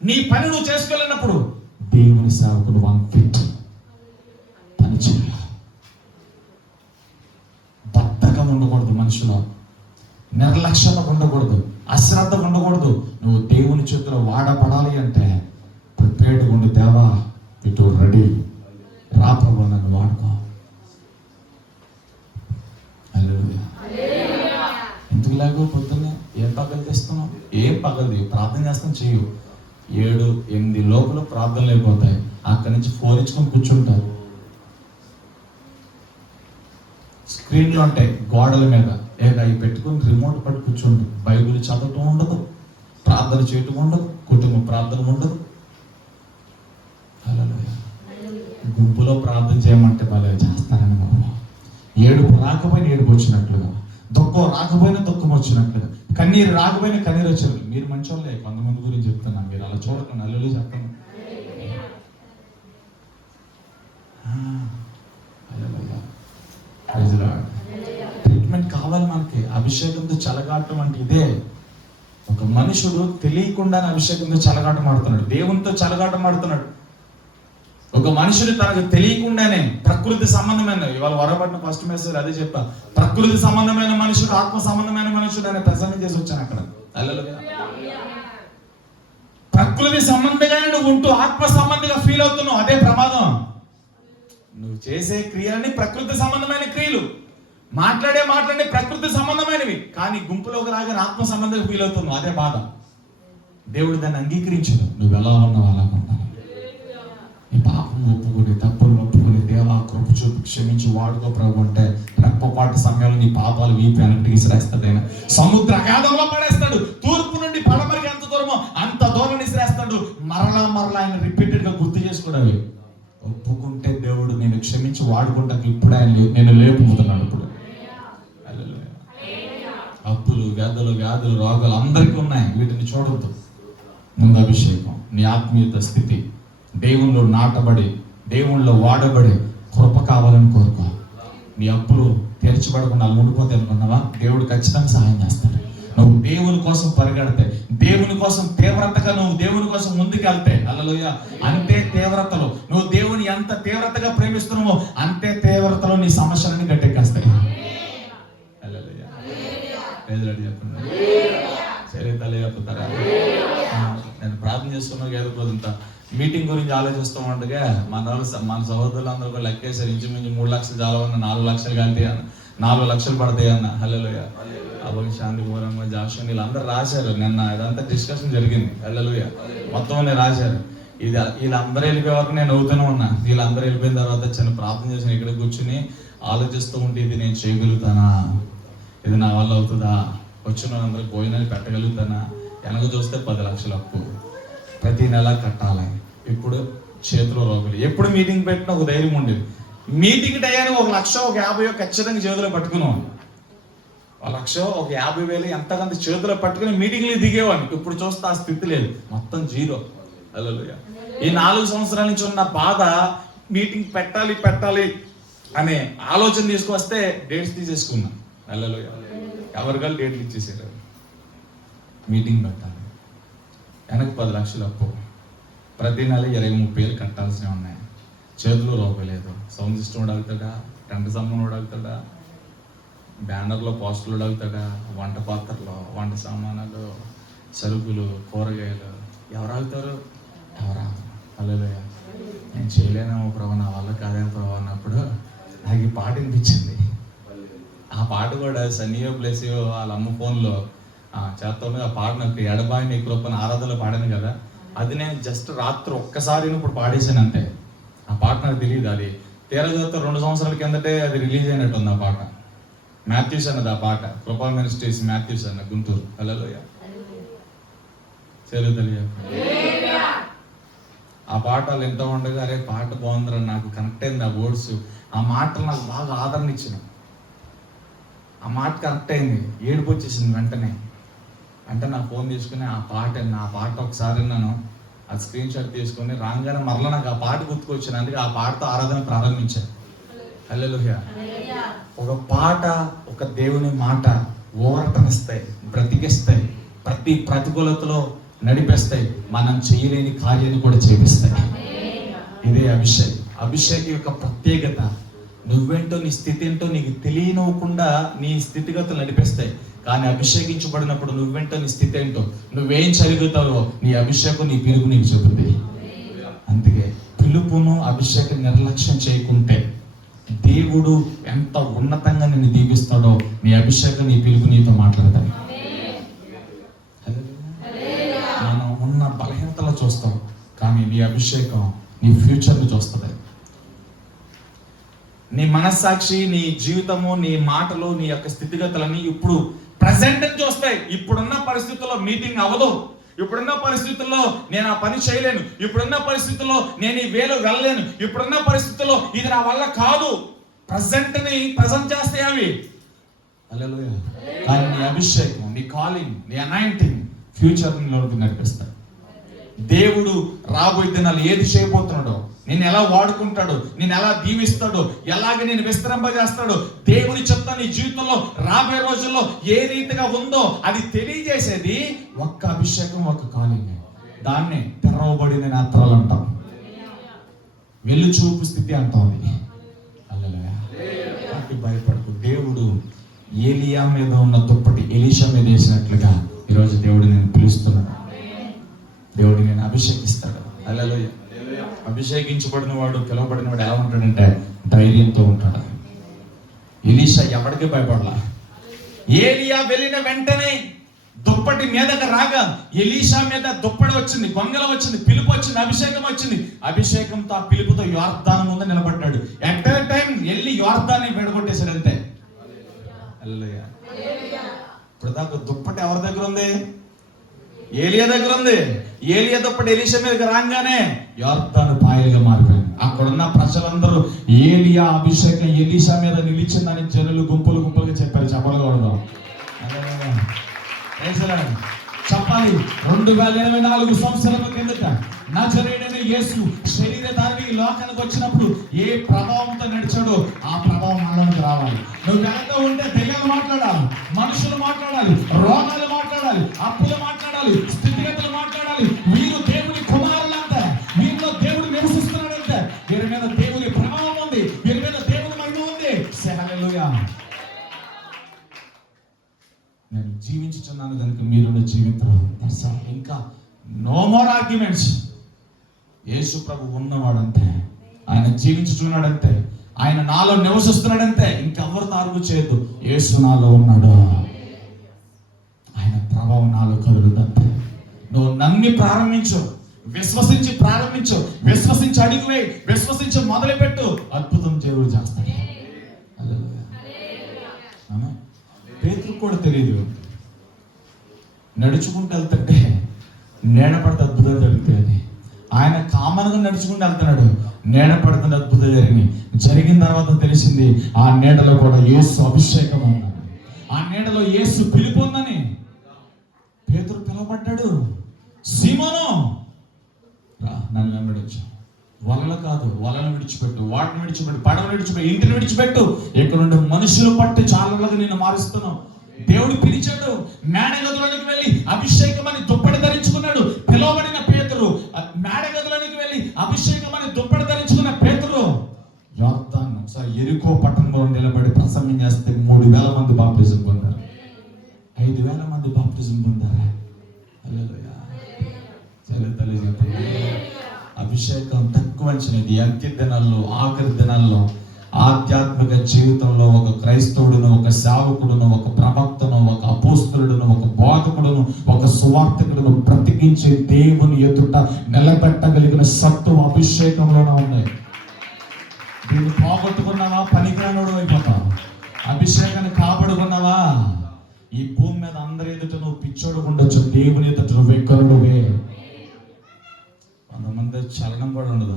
నీ పని నువ్వు చేసుకోలేనప్పుడు దేవుని సేవకుడు అన్ఫిట్. పని చేయాలి. బద్ధకం ఉండకూడదు మనుషులో, నిర్లక్ష్యత ఉండకూడదు, అశ్రద్ధ ఉండకూడదు. నువ్వు దేవుని చేతిలో వాడపడాలి అంటే ప్రిపేర్డ్గా ఉండి, దేవా ఇటు రెడీ, రా ప్రభు నన్ను వాడుకో. ఎందుకు లేకో పొద్దున్నే ఏం పగలు తెస్తున్నావు? ఏం పగలది ప్రార్థన చేస్తాం చెయ్యు. 7, 8 లోపల ప్రార్థనలు అయిపోతాయి. అక్కడి నుంచి ఫోన్ ఇచ్చుకొని కూర్చుంటారు. స్క్రీన్లు ఉంటాయి గోడల మీద, అవి పెట్టుకుని రిమోట్ పట్టి కూర్చుంటారు. బైబిల్ చదవటం ఉండదు, ప్రార్థన చేయటం ఉండదు, కుటుంబ ప్రార్థన ఉండదు. గుంపులో ప్రార్థన చేయమంటే భలే చేస్తారని బాబు. ఏడుపు రాకపోయినా ఏడుపు వచ్చినట్లుగా, దుఃఖం రాకపోయినా దుఃఖం వచ్చినట్లుగా, కన్నీరు రాకపోయినా కన్నీరు వచ్చినట్లు. మీరు మంచోళ్ళే, కొంతమంది గురించి చెప్తున్నా, మీరు అలా చూడకండి, అల్లులు చెప్తాను. ట్రీట్మెంట్ కావాలి మనకి. అభిషేకంతో చెలగాటం అంటే ఇదే. ఒక మనుషుడు తెలియకుండానే అభిషేకంతో చెలగాటం ఆడుతున్నాడు, దేవునితో చెలగాటం ఆడుతున్నాడు. ఒక మనుషుడు తనకు తెలియకుండానే ప్రకృతి సంబంధమైన, ఇవాళ వరబడిన ఫస్ట్ మెసేజ్ అదే చెప్పా, ప్రకృతి సంబంధమైన మనుషుడు, ఆత్మ సంబంధమైన మనుషుడు అనే ప్రసంగం చేసి వచ్చాను అక్కడ. ప్రకృతి సంబంధంగానే నువ్వు ఉంటూ ఆత్మ సంబంధిగా ఫీల్ అవుతున్నావు, అదే ప్రమాదం. నువ్వు చేసే క్రియలన్నీ ప్రకృతి సంబంధమైన క్రియలు, మాట్లాడే ప్రకృతి సంబంధమైనవి, కానీ గుంపులోకి రాగానే ఆత్మ సంబంధంగా ఫీల్ అవుతున్నావు, అదే బాధ. దేవుడు దాన్ని అంగీకరించడు. నువ్వు ఎలా ఉన్నావు అలా ఉండాలి. నీ పాపం ఒప్పుకుని, తప్పులు ఒప్పుకుని, దేవా కృప చూపి క్షమించి వాడుకో ప్రభు అంటే రెప్పపాటు సమయంలో నీ పాపాలు వీపి వెనక్కి విసిరేస్తాడు. ఆయన సముద్ర అగాధంలో పడేస్తాడు. తూర్పు నుండి పడమరికి ఎంత దూరమో అంత దూరం విసిరేస్తాడు. మరలా ఆయన రిపీటెడ్ గా గుర్తు చేసుకోవడాలి. ఒప్పుకుంటే దేవుడు నేను క్షమించి వాడుకుంటాను. ఇప్పుడు ఆయన నేను లేపుతున్నాడు. ఇప్పుడు అప్పులు, వ్యాధులు, రోగాలు అందరికీ ఉన్నాయి. వీటిని చూడొద్దు. ముందు అభిషేకం, నీ ఆత్మీయత స్థితి, దేవుళ్ళు నాటబడి, దేవుళ్ళు వాడబడి కృప కావాలని కోరుకో. నీ అప్పులు తీర్చబడకుండా ఉండిపోతే అనుకున్నావా? దేవుడు ఖచ్చితంగా సహాయం చేస్తాడు. నువ్వు దేవుని కోసం పరిగెడితే, దేవుని కోసం తీవ్రతగా నువ్వు దేవుని కోసం ముందుకెళ్తే, హల్లెలూయా, అంతే తీవ్రతలో నువ్వు దేవుని ఎంత తీవ్రతగా ప్రేమిస్తున్నావో అంతే తీవ్రతలో నీ సమస్యలన్నీ గట్టెక్కేస్తాయి. హల్లెలూయా. చెప్తారా? నేను ప్రార్థన చేస్తున్నావు ఏదో రోజంతా మీటింగ్ గురించి ఆలోచిస్తూ ఉండగా మన సహోదరులందరూ కూడా లెక్కేసారు. ఇంచుమించు 3 లక్షలు చాలవన్న, 4 లక్షలు కలిపి అన్న, 4 లక్షలు పడతాయి అన్న. హల్లెలూయా. అభం శాంతి పూర్వంగా జాషుని వీళ్ళందరూ రాశారు. నిన్న ఇదంతా డిస్కషన్ జరిగింది. హల్లెలూయా. మొత్తం రాశారు. వీళ్ళందరూ వెళ్ళిపోయే వరకు నేను నవ్వుతూనే ఉన్నా. వీళ్ళందరూ వెళ్ళిపోయిన తర్వాత చిన్న ప్రార్థన చేసిన ఇక్కడ కూర్చుని ఆలోచిస్తూ ఉంటే, ఇది నేను చేయగలుగుతానా, ఇది నా వల్ల అవుతుందా, వచ్చిన వాళ్ళందరూ భోజనాలు పెట్టగలుగుతానా, వెనక చూస్తే 10 లక్షలు అప్పు ప్రతి నెల కట్టాలి. ఇప్పుడు చేతిలో రోగులు. ఎప్పుడు మీటింగ్ పెట్టినా ఒక ధైర్యం ఉండేది. మీటింగ్ టయానికి 1 లక్ష 150 ఖచ్చితంగా చేతిలో పట్టుకున్నాం. 1 లక్ష 150,000 ఎంతకంత చేతిలో పట్టుకుని మీటింగ్లు దిగేవాడిని. ఇప్పుడు చూస్తే ఆ స్థితి లేదు, మొత్తం జీరో. హల్లెలూయా. ఈ 4 సంవత్సరాల నుంచి ఉన్న బాధ, మీటింగ్ పెట్టాలి అనే ఆలోచన తీసుకొస్తే డేట్స్ తీసేసుకున్నా. హల్లెలూయా. ఎవరికాలు డేట్లు ఇచ్చేసారు. మీటింగ్ పెట్టాలి, వెనక్కి 10 లక్షలు అప్పు, ప్రతి నెల 20-30 కట్టాల్సినవి ఉన్నాయి, చేతిలో రూపాయి లేదు. సౌండ్ సిస్టమ్ అడుగుతాడా, టెంట్ సంబంధం అడుగుతాడా, బ్యానర్లో పోస్టర్లు అడుగుతాడా, వంట పాత్రలు, వంట సామానాలు, సరుకులు, కూరగాయలు ఎవరు ఆగుతారు? ఎవరా? హల్లెలూయా. నేను చేయలేనేమో ప్రభు, నా వల్ల కాదే ప్రభు అన్నప్పుడు నాకు ఈ పాట వినిపించింది. ఆ పాట కూడా సన్నీయో ప్లేసియో వాళ్ళ అమ్మ ఫోన్లో చేస్తాను. ఆ పాట నాకు ఎడబాయి నీ కృపను ఆరాధనలో పాడాను కదా, అది నేను జస్ట్ రాత్రి ఒక్కసారి ఇప్పుడు పాడేసాను అంతే. ఆ పాట నాకు తెలియదు. అది తీరజాత 2 సంవత్సరాల కిందటే అది రిలీజ్ అయినట్టు ఉంది. ఆ పాట మాథ్యూస్ అన్నది. ఆ పాట కృపా మినిస్ట్రీస్ మాథ్యూస్ అన్న, గుంటూరు. హల్లెలూయా. ఆ పాటలు ఎంత ఉండగా, అరే పాట బాగుందిరా, నాకు కనెక్ట్ అయింది ఆ వర్డ్స్. ఆ మాటలు నాకు బాగా ఆదరణ ఇచ్చిన. ఆ మాట కనెక్ట్ అయింది, ఏడుపు వచ్చేసింది వెంటనే. నా ఫోన్ తీసుకుని ఆ పాట ఒకసారి విన్నాను, ఆ స్క్రీన్ షాట్ తీసుకొని రాగానే మరలా నాకు ఆ పాట గుర్తుకొచ్చాను. అందుకే ఆ పాటతో ఆరాధన ప్రారంభించాను. హల్లెలూయా. ఒక పాట, ఒక దేవుని మాట ఊరటనిస్తాయి, బ్రతికిస్తాయి, ప్రతి ప్రతికూలతలో నడిపేస్తాయి, మనం చేయలేని కార్యాన్ని కూడా చేపిస్తాయి. ఇదే అభిషేకం యొక్క ప్రత్యేకత. నువ్వేంటో, నీ స్థితి ఏంటో నీకు తెలియనివ్వకుండా నీ స్థితిగతులు నడిపిస్తాయి. కానీ అభిషేకించబడినప్పుడు నువ్వేంటో, నీ స్థితి ఏంటో, నువ్వేం చదువుతావో నీ అభిషేకం, నీ పిలుపు నీకు చెబుతుంది. అందుకే పిలుపును అభిషేకం నిర్లక్ష్యం చేయకుంటే దేవుడు ఎంత ఉన్నతంగా నిన్ను దీవిస్తాడో, నీ అభిషేకం, నీ పిలుపు నీతో మాట్లాడతాయి. మనం ఉన్న బలహీనతలో చూస్తాం, కానీ నీ అభిషేకం నీ ఫ్యూచర్ని చూస్తుంది. నీ మనస్సాక్షి, నీ జీవితము, నీ మాటలు, నీ యొక్క స్థితిగతులన్నీ ఇప్పుడు ప్రజెంట్ చూస్తాయి. ఇప్పుడున్న పరిస్థితుల్లో మీటింగ్ అవ్వదు, ఇప్పుడున్న పరిస్థితుల్లో నేను ఆ పని చేయలేను, ఇప్పుడున్న పరిస్థితుల్లో నేను ఈ వేలు వెళ్ళలేను, ఇప్పుడున్న పరిస్థితుల్లో ఇది నా వల్ల కాదు. ప్రజెంట్ చేస్తాయి అవి. హల్లెలూయా. కానీ నీ అభిషేకం, నీ కాలింగ్, నీ అనాయింటింగ్ ఫ్యూచర్ లోకి నడిపిస్తాడు. దేవుడు రాబోయే దినాలు ఏది చేయబోతున్నాడో, నేను ఎలా వాడుకుంటాడు, నేను ఎలా దీవిస్తాడు, ఎలాగ నేను విస్తరింపజేస్తాడు, దేవుని చిత్తం నీ జీవితంలో రాబోయే రోజుల్లో ఏ రీతిగా ఉందో అది తెలియజేసేది ఒక్క అభిషేకం, ఒక్క కాలింగ్. దాన్నే తెరవబడిన నేత్రాలు అంటాం, వెళ్ళు చూపు స్థితి అంటాం. భయపడకు. దేవుడు ఏలియా మీద ఉన్న దుప్పటి ఎలీషా మీద వేసినట్లుగా ఈరోజు దేవుడు నేను పిలుస్తున్నాడు. దేవుడు నేను అభిషేకిస్తాడు. హల్లెలూయా. అభిషేకించబడిన వాడు, పిలువబడిన వాడు ఎలా ఉంటాడంటే ధైర్యంతో ఉంటాడు. ఎలీషా ఎవరికి భయపడలా. ఏలియా వెళ్ళిన వెంటనే దుప్పటి మీదకి రాగా ఎలీషా మీద దుప్పటి వచ్చింది, గొంగల వచ్చింది, పిలుపు వచ్చింది, అభిషేకం వచ్చింది. అభిషేకంతో ఆ పిలుపుతో యోర్దాను ముందు నిలబడ్డాడు. ఎట్ ఏ టైం వెళ్ళి యోర్దాన్ని విడగొట్టేశాడు అంతే. హల్లెలూయా. ఇప్పుడు దాకా దుప్పటి ఎవరి దగ్గర ఉంది? ఏలియా దగ్గర ఉంది. ఏలియా దుప్పటి ఎలీషా మీదకి రాగానే యోర్దాను పాయలుగా మారిపోయింది. అక్కడున్న ప్రజలందరూ ఏలియా అభిషేకం ఎలీషా మీద నిలిచిందని జనులు గుంపులుగా చెప్పారు. చెప్పగలగడం చెప్పాలి. 2024 సంవత్సరాల కిందట నజరేయుడైన యేసు శరీరధారి లోకానికి వచ్చినప్పుడు ఏ ప్రభావంతో నడిచాడో ఆ ప్రభావం మనలోకి రావాలి. నువ్వు వెనక ఉంటే దెయ్యాలు మాట్లాడాలి, మనుషులు మాట్లాడాలి, రోగాలు మాట్లాడాలి, అప్పులు మాట్లాడాలి, స్థితిగతులు మాట్లాడాలి. వీరు దేవుని కుమారులంటే, వీరిలో దేవుడు నివసిస్తున్నాడంటే, వీరి మీద దేవుని ప్రభావం ఉంది, వీరి మీద దేవుని మహిమ ఉంది. హల్లెలూయా. నేను జీవించుచున్నాను కనుక మీరు జీవించరు. ఇంకా నో మోర్ ఆర్గ్యుమెంట్స్. యేసు ప్రభు ఉన్నవాడంతే, ఆయన జీవించుచున్నాడంతే, ఆయన నాలో నివసిస్తున్నాడంతే. ఇంకెవరితో ఆర్గ్యూ చేయొద్దు. యేసు నాలో ఉన్నాడు, ఆయన ప్రభావం నాలో కలుగుదంతే. నువ్వు నమ్మి ప్రారంభించు, విశ్వసించి ప్రారంభించు, విశ్వసించి అడుగువే, విశ్వసించి మొదలుపెట్టు, అద్భుతం దేవుడు చేస్తాడు. పేతురుకు కూడా తెలియదు, నడుచుకుంటూ వెళ్తుంటే నీడ పడితే అద్భుతం జరుగుతుంది. ఆయన కామన్గా నడుచుకుంటూ వెళ్తున్నాడు, నీడ పడుతున్న అద్భుతం జరిగిన తర్వాత తెలిసింది ఆ నీడలో కూడా యేసు అభిషేకం ఉందని, ఆ నీడలో యేసు పిలుపు ఉందని. పేతురు పిలువబడ్డాడు. సీమోను రా, నన్ను వెంబడించు. వలలు కాదు, వలను విడిచిపెట్టు, వాటిని విడిచిపెట్టు, పడవను విడిచిపెట్టు, ఇంటిని విడిచిపెట్టు. ఇక్కడ నుండి మనుషులు పట్టి చాలలాగా నేను మారుస్తున్నావు. దేవుడు పిలిచాడు, మేడగదిలోనికి వెళ్ళి అభిషేకం అని దుప్పటి ధరించుకున్నాడు. పిలువబడిన పేతురు మేడగదిలోనికి వెళ్ళి అభిషేకం అని దుప్పటి ధరించుకున్న పేతురు ఎరికో పట్టణంలో నిలబడి ప్రసంగం చేస్తే 3,000 మంది బాప్టిజం పొందారు. 5,000 మంది బాప్టిజం పొందారా? తల్లి చెప్పండి. అభిషేకం తక్కువ అంచనేది. అంత్య దినాల్లో, ఆఖరి దినాల్లో ఆధ్యాత్మిక జీవితంలో ఒక క్రైస్తవుడును, ఒక సేవకుడును, ఒక ప్రవక్తను, ఒక అపోస్తలుడును, ఒక బోధకుడును, ఒక సువార్తికుడును బ్రతికించే దేవుని ఎదుట నిలబెట్టగలిగిన సత్తు అభిషేకంలోనే ఉన్నాయి. దీన్ని పోగొట్టుకున్నావా పనికిరానుడు అయిపోతావు. అభిషేకాన్ని కాపాడుకున్నావా ఈ భూమి మీద అందరి ఎదుట నువ్వు పిచ్చోడు ఉండొచ్చు, దేవుని ఎదుట నువ్వు ఎక్కరుడువే. కొంతమంది చలనం కూడా ఉండదు.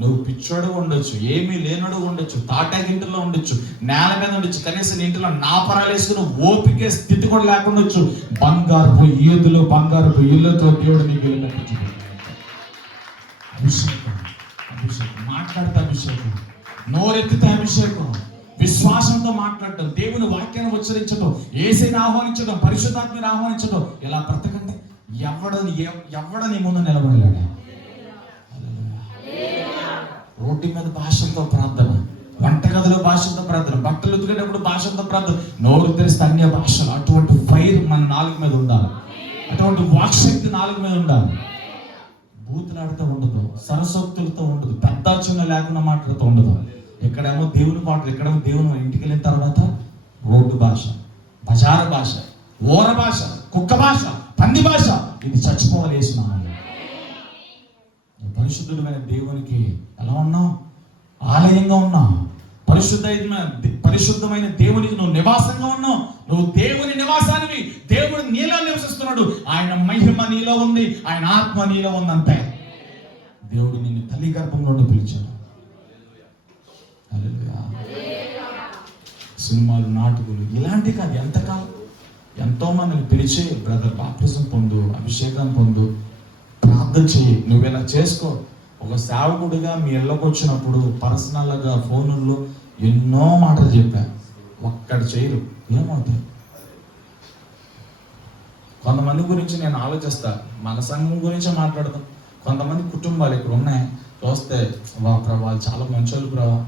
నువ్వు పిచ్చోడు ఉండొచ్చు, ఏమీ లేనుడు ఉండొచ్చు, తాటాకింటిలో ఉండొచ్చు, నేల మీద ఉండొచ్చు, కనీసం ఇంటిలో నాపరాలు వేసుకుని ఓపికే స్థితి కూడా లేకుండొచ్చు. బంగారపు ఈదులు, బంగారపు ఇళ్ళతో దేవుడు నీకు అభిషేకం. అభిషేకం మాట్లాడితే అభిషేకం, నోరెత్తితే అభిషేకం, విశ్వాసంతో మాట్లాడటం, దేవుని వాక్యాన్ని ఉచ్చరించడం, యేసుని ఆహ్వానించడం, పరిశుద్ధాత్మని ఆహ్వానించడం. ఇలా బ్రతకంటే ఎవడని ముందు నిలబడలేడు. రోడ్డు మీద భాషలతో ప్రార్థన, వంటగదిలో భాషలతో ప్రార్థన, బట్టలు ఉతికేటప్పుడు భాషలతో ప్రార్థన, నోరు తెరిస్తే అన్య భాషలు. అటువంటి ఫైర్ మన నాలుగు మీద ఉండాలి, అటువంటి వాక్శక్తి నాలుగు మీద ఉండాలి. బూతులాడుతూ ఉండదు, సరసోక్తులతో ఉండదు, పెద్ద చిన్న లేకుండా మాట్లాడుతూ ఉండదు. ఎక్కడేమో దేవుని పాటలు, ఎక్కడేమో దేవుని ఇంటికి వెళ్ళిన తర్వాత రోడ్డు భాష, బజారు భాష, ఓర భాష, కుక్క భాష, పంది భాష. ఇది చచ్చిపోవాలి. వేసినాను పరిశుద్ధుడమైన దేవునికి ఎలా ఉన్నావు? ఆలయంగా ఉన్నావు. పరిశుద్ధమైన దేవునికి నువ్వు నివాసంగా ఉన్నావు. నువ్వు దేవుని నివాసానివి. దేవుడు నీలో నివసిస్తున్నాడు. ఆయన మహిమ నీలో ఉంది, ఆయన ఆత్మ నీలో ఉంది. అంతే. దేవుడు నిన్ను తల్లి గర్భంలో పిలిచాడు. సినిమాలు, నాటకాలు ఇలాంటి కాదు. ఎంతకాలం ఎంతో మందిని పిలిచి బ్రదర్ బాప్టిజం పొందు, అభిషేకం పొందు, ప్రార్థన చెయ్యి. నువ్వేలా చేసుకో. ఒక సేవకుడిగా మీ ఇళ్ళకు వచ్చినప్పుడు పర్సనల్గా ఫోనుల్లో ఎన్నో మాటలు చెప్పా, ఒక్కటి చేయరు. ఏమవుతాయి? కొంతమంది గురించి నేను ఆలోచిస్తా, మన సంఘం గురించే మాట్లాడదాం. కొంతమంది కుటుంబాలు ఇక్కడ ఉన్నాయి, చూస్తే వాళ్ళు చాలా మంచోళ్ళు ప్రభావ,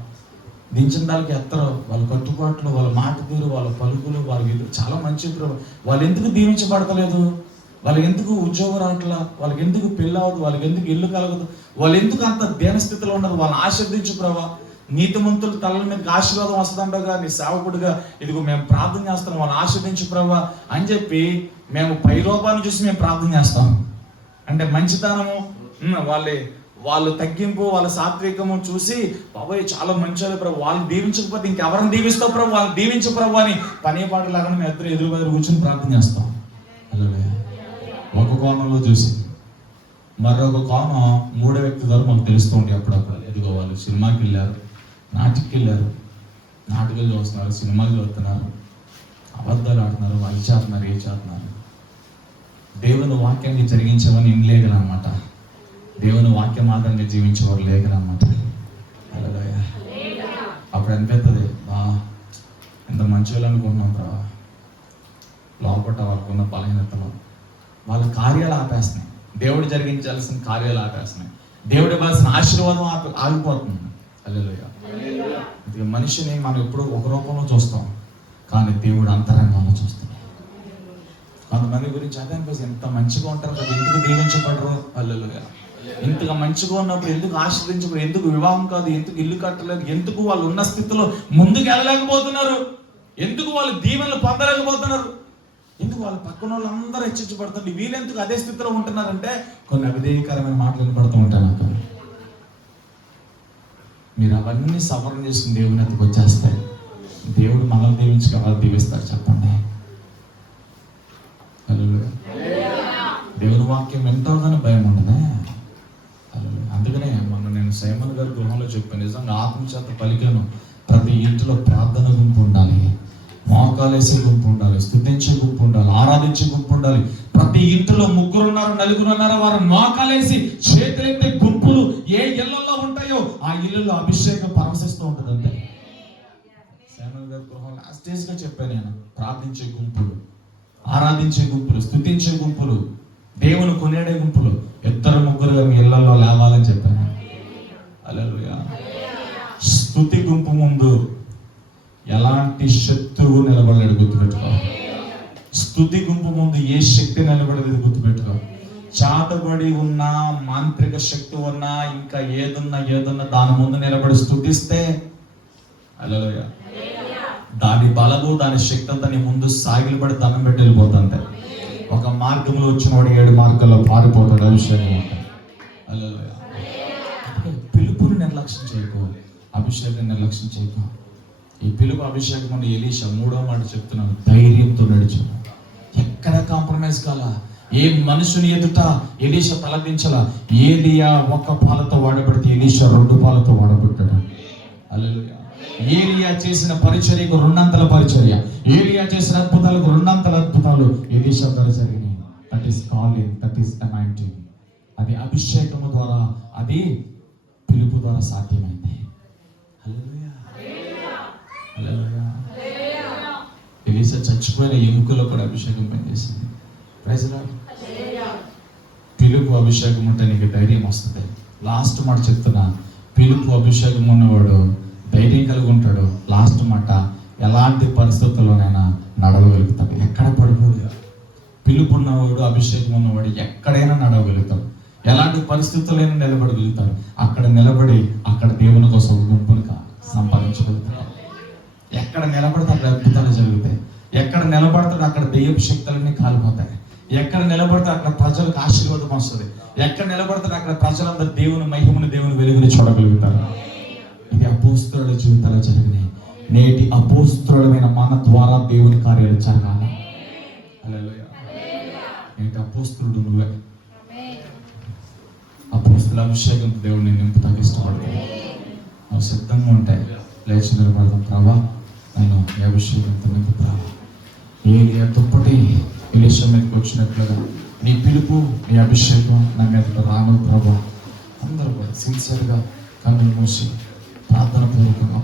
దించిన దానికి ఎత్తరు, వాళ్ళ కట్టుబాట్లు, వాళ్ళ మాట తీరు, వాళ్ళ పలుకులు, వాళ్ళ చాలా మంచి ప్రభావ. వాళ్ళు ఎందుకు దీవించబడతలేదు? వాళ్ళకి ఎందుకు ఉద్యోగం రావట్లా? వాళ్ళకి ఎందుకు పెళ్ళి అవ్వదు? వాళ్ళకి ఎందుకు ఇల్లు కలగదు? వాళ్ళు ఎందుకు అంత దేన స్థితిలో ఉండదు? వాళ్ళని ఆశీర్దించు ప్రభా. నీతిమంతులు తలల మీదకి ఆశీర్వాదం వస్తుండగా నీ సేవకుడిగా ఇదిగో మేము ప్రార్థన చేస్తాం, వాళ్ళని ఆశీర్దించు ప్రభా అని చెప్పి మేము పైలోపాన్ని చూసి మేము ప్రార్థన చేస్తాం. అంటే మంచితనము, వాళ్ళు తగ్గింపు, వాళ్ళ సాత్వికము చూసి బాబాయ్ చాలా మంచి ప్రభు, వాళ్ళు దీవించకపోతే ఇంకెవరిని దీవిస్తావు ప్రభు, వాళ్ళు దీవించు ప్రభు అని పని పాట లాగా మేము ఇద్దరు ఎదురు బదులు కూర్చొని ప్రార్థన చేస్తాం. ఒక కోణంలో చూసి మరొక కోణం మూడో వ్యక్తి ద్వారా మాకు తెలుస్తూ ఉండే అప్పుడప్పుడు. ఎదుగో వాళ్ళు సినిమాకి వెళ్ళారు, నాటికి వెళ్ళారు, నాటకాలు చూస్తున్నారు, సినిమాలు చూస్తున్నారు, అబద్ధాలు ఆడుతున్నారు, వాళ్ళు చేస్తున్నారు, ఏ చేస్తున్నారు. దేవుని వాక్యాన్ని జరిగించేవని ఏం లేగలన్నమాట. దేవుని వాక్యం ఆధారంగా జీవించేవారు లేగలన్నమాట. అప్పుడు అనిపిస్తుంది, ఎంత మంచి వాళ్ళు అనుకుంటున్నాం రా, లోపల వాళ్ళకున్న బలహీనతలో వాళ్ళ కార్యాలు ఆపేస్తున్నాయి. దేవుడు జరిగించాల్సిన కార్యాలు ఆపేస్తున్నాయి. దేవుడు ఇవ్వాల్సిన ఆశీర్వాదం ఆగిపోతుంది. హల్లెలూయా. మనిషిని మనం ఎప్పుడు ఒక రూపంలో చూస్తాం, కానీ దేవుడు అంతరంగంలో చూస్తున్నాం. కొంతమంది గురించి అదే అనిపిస్తుంది, ఎంత మంచిగా ఉంటారు కదా, ఎందుకు దీవించబడరు? హల్లెలూయా. ఇంతగా మంచిగా ఉన్నప్పుడు ఎందుకు ఆశ్రయించబడి, ఎందుకు వివాహం కాదు, ఎందుకు ఇల్లు కట్టలేదు, ఎందుకు వాళ్ళు ఉన్న స్థితిలో ముందుకు వెళ్ళలేకపోతున్నారు, ఎందుకు వాళ్ళు దీవెనలు పొందలేకపోతున్నారు, ఎందుకు వాళ్ళ పక్కన వాళ్ళందరూ హెచ్చించబడుతుంది, వీళ్ళెందుకు అదే స్థితిలో ఉంటున్నారంటే కొన్ని అవిధేయకరమైన మాటలు పడుతూ ఉంటాను. అక్కడ మీరు అవన్నీ సవరణ చేసుకుని దేవుని ఎత్తుకు వచ్చేస్తాయి. దేవుడు మనల్ని దీవించి ఎవరు దీవిస్తారు చెప్పండి? దేవుని వాక్యం ఎంతోగానో భయం ఉండదే. అందుకనే మొన్న నేను సైమన్ గారి గృహంలో చెప్పాను, నిజంగా ఆత్మచేత పలికాను, ప్రతి ఇంటిలో ప్రార్థన గుంపు ఉండాలి, మోకాలేసే గుంపు ఉండాలి, స్తుతించే గుంపు ఉండాలి, ఆరాధించే గుంపు ఉండాలి, ప్రతి ఇంటిలో 3 ఉన్నారు, 4 ఉన్నారు, వారు మోకాలేసి చేతులెత్తే గుంపులు ఏ ఇళ్లలో ఉంటాయో ఆ ఇళ్లలో అభిషేకం పరవశిస్తూ ఉంటుంది. అంతే. శామ్యూల్ గారి గృహం లాస్ట్ డేస్ గా చెప్పాను నేను. ప్రార్థించే గుంపులు, ఆరాధించే గుంపులు, స్తుతించే గుంపులు, దేవుని కొనేడే గుంపులు 2-3 మీ ఇళ్లలో లేవాలని చెప్పాను. హల్లెలూయా. స్తుతి గుంపు ముందు ఎలాంటి శత్రువు నిలబడలేడు, గుర్తుపెట్టుకో. స్తుతి గుంపు ముందు ఏ శక్తి నిలబడలేదు, గుర్తుపెట్టుకో. చాతబడి ఉన్నా, మాంత్రిక శక్తి ఉన్నా, ఇంకా ఏదున్నా దాని ముందు నిలబడి స్తుతిస్తే హల్లెలూయా, దాని బలము, దాని శక్తి అంతా నీ ముందు సాగిలపడి దండం పెట్టి వెళ్ళిపోతుంది. ఒక మార్గంలో వచ్చిన వాడు 7 మార్గాల్లో పారిపోతాడు. అభిషేకం హల్లెలూయా. పిలుపుని నిర్లక్ష్యం చేయకు, అభిషేకం నిర్లక్ష్యం చేయకు. ఈ పిలుపు అభిషేకం అని ఎలీషా 3వ మాట చెప్తున్నాను, ధైర్యంతో నడిచాను. ఎక్కడ కాంప్రమైజ్ కాలా. ఏ మనుషుని ఎదుట ఎలీషా తలదించలా. ఏలియా 1 పాలతో వాడబడితే ఎలీషా 2 పాలతో వాడబడ్డాడు. హల్లెలూయా. ఏలియా చేసిన పరిచర్యకు 200 పరిచర్య, ఏలియా చేసిన అద్భుతాలకు 200 అద్భుతాలు ఎలీషా ద్వారా జరిగినాయి. That is calling, that is anointing. అది అభిషేకము ద్వారా, అది పిలుపు ద్వారా సాధ్యమైంది. హల్లెలూయా. హల్లెలూయా. ఎలీషా చచ్చిపోయిన ఎముకలో కూడా అభిషేకం పనిచేసింది. Praise Lord. పిలుపు అభిషేకం ఉంటే నీకు ధైర్యం వస్తుంది. లాస్ట్ మాట చెప్తున్నా, పిలుపు అభిషేకం ఉన్నవాడు ధైర్యం కలిగి ఉంటాడు. లాస్ట్ మాట, ఎలాంటి పరిస్థితుల్లోనైనా నడవగలుగుతాడు, ఎక్కడ పడిపోదు. పిలుపు ఉన్నవాడు, అభిషేకం ఉన్నవాడు ఎక్కడైనా నడవగలుగుతాడు, ఎలాంటి పరిస్థితులైనా నిలబడగలుగుతాడు. అక్కడ నిలబడి అక్కడ దేవుని కోసం ఒక గుంపుని సంపాదించగలుగుతాడు. ఎక్కడ నిలబడితే అక్కడ అద్భుతాలు జరుగుతాయి. ఎక్కడ నిలబడతాడు అక్కడ దెయ్యపు శక్తులన్నీ కాలిపోతాయి. ఎక్కడ నిలబడితే అక్కడ ప్రజలకు ఆశీర్వాదం వస్తుంది. ఎక్కడ నిలబడతాడు అక్కడ ప్రజలందరూ దేవుని మహిమను, దేవుని వెలుగుని చూడగలుగుతారు. ఇది అపోస్తలుల జీవితాలు జరిగినాయి. నేటి అపోస్తలులమైన మన ద్వారా దేవుని కార్యాలు జరగాల. హల్లెలూయా. నేటి అపోస్తలుడు నువ్వే. అపోస్తల అభిషేకంతో దేవుడిని నింపుతానికి ఇష్టపడతాను. నువ్వు సిద్ధంగా ఉంటాయి, లేచి నిలబడతాం. ప్రభా, నేను ఈ అభిషేకంతో నింపుతా. ఏలియా దుప్పటి ఎలీషా మీదకి వచ్చినట్లుగా నీ పిలుపు, నీ అభిషేకం నా మీద రాను ప్రభా. అందరూ సిన్సియర్గా కన్నులు మూసి ప్రార్థన పూర్వకంగా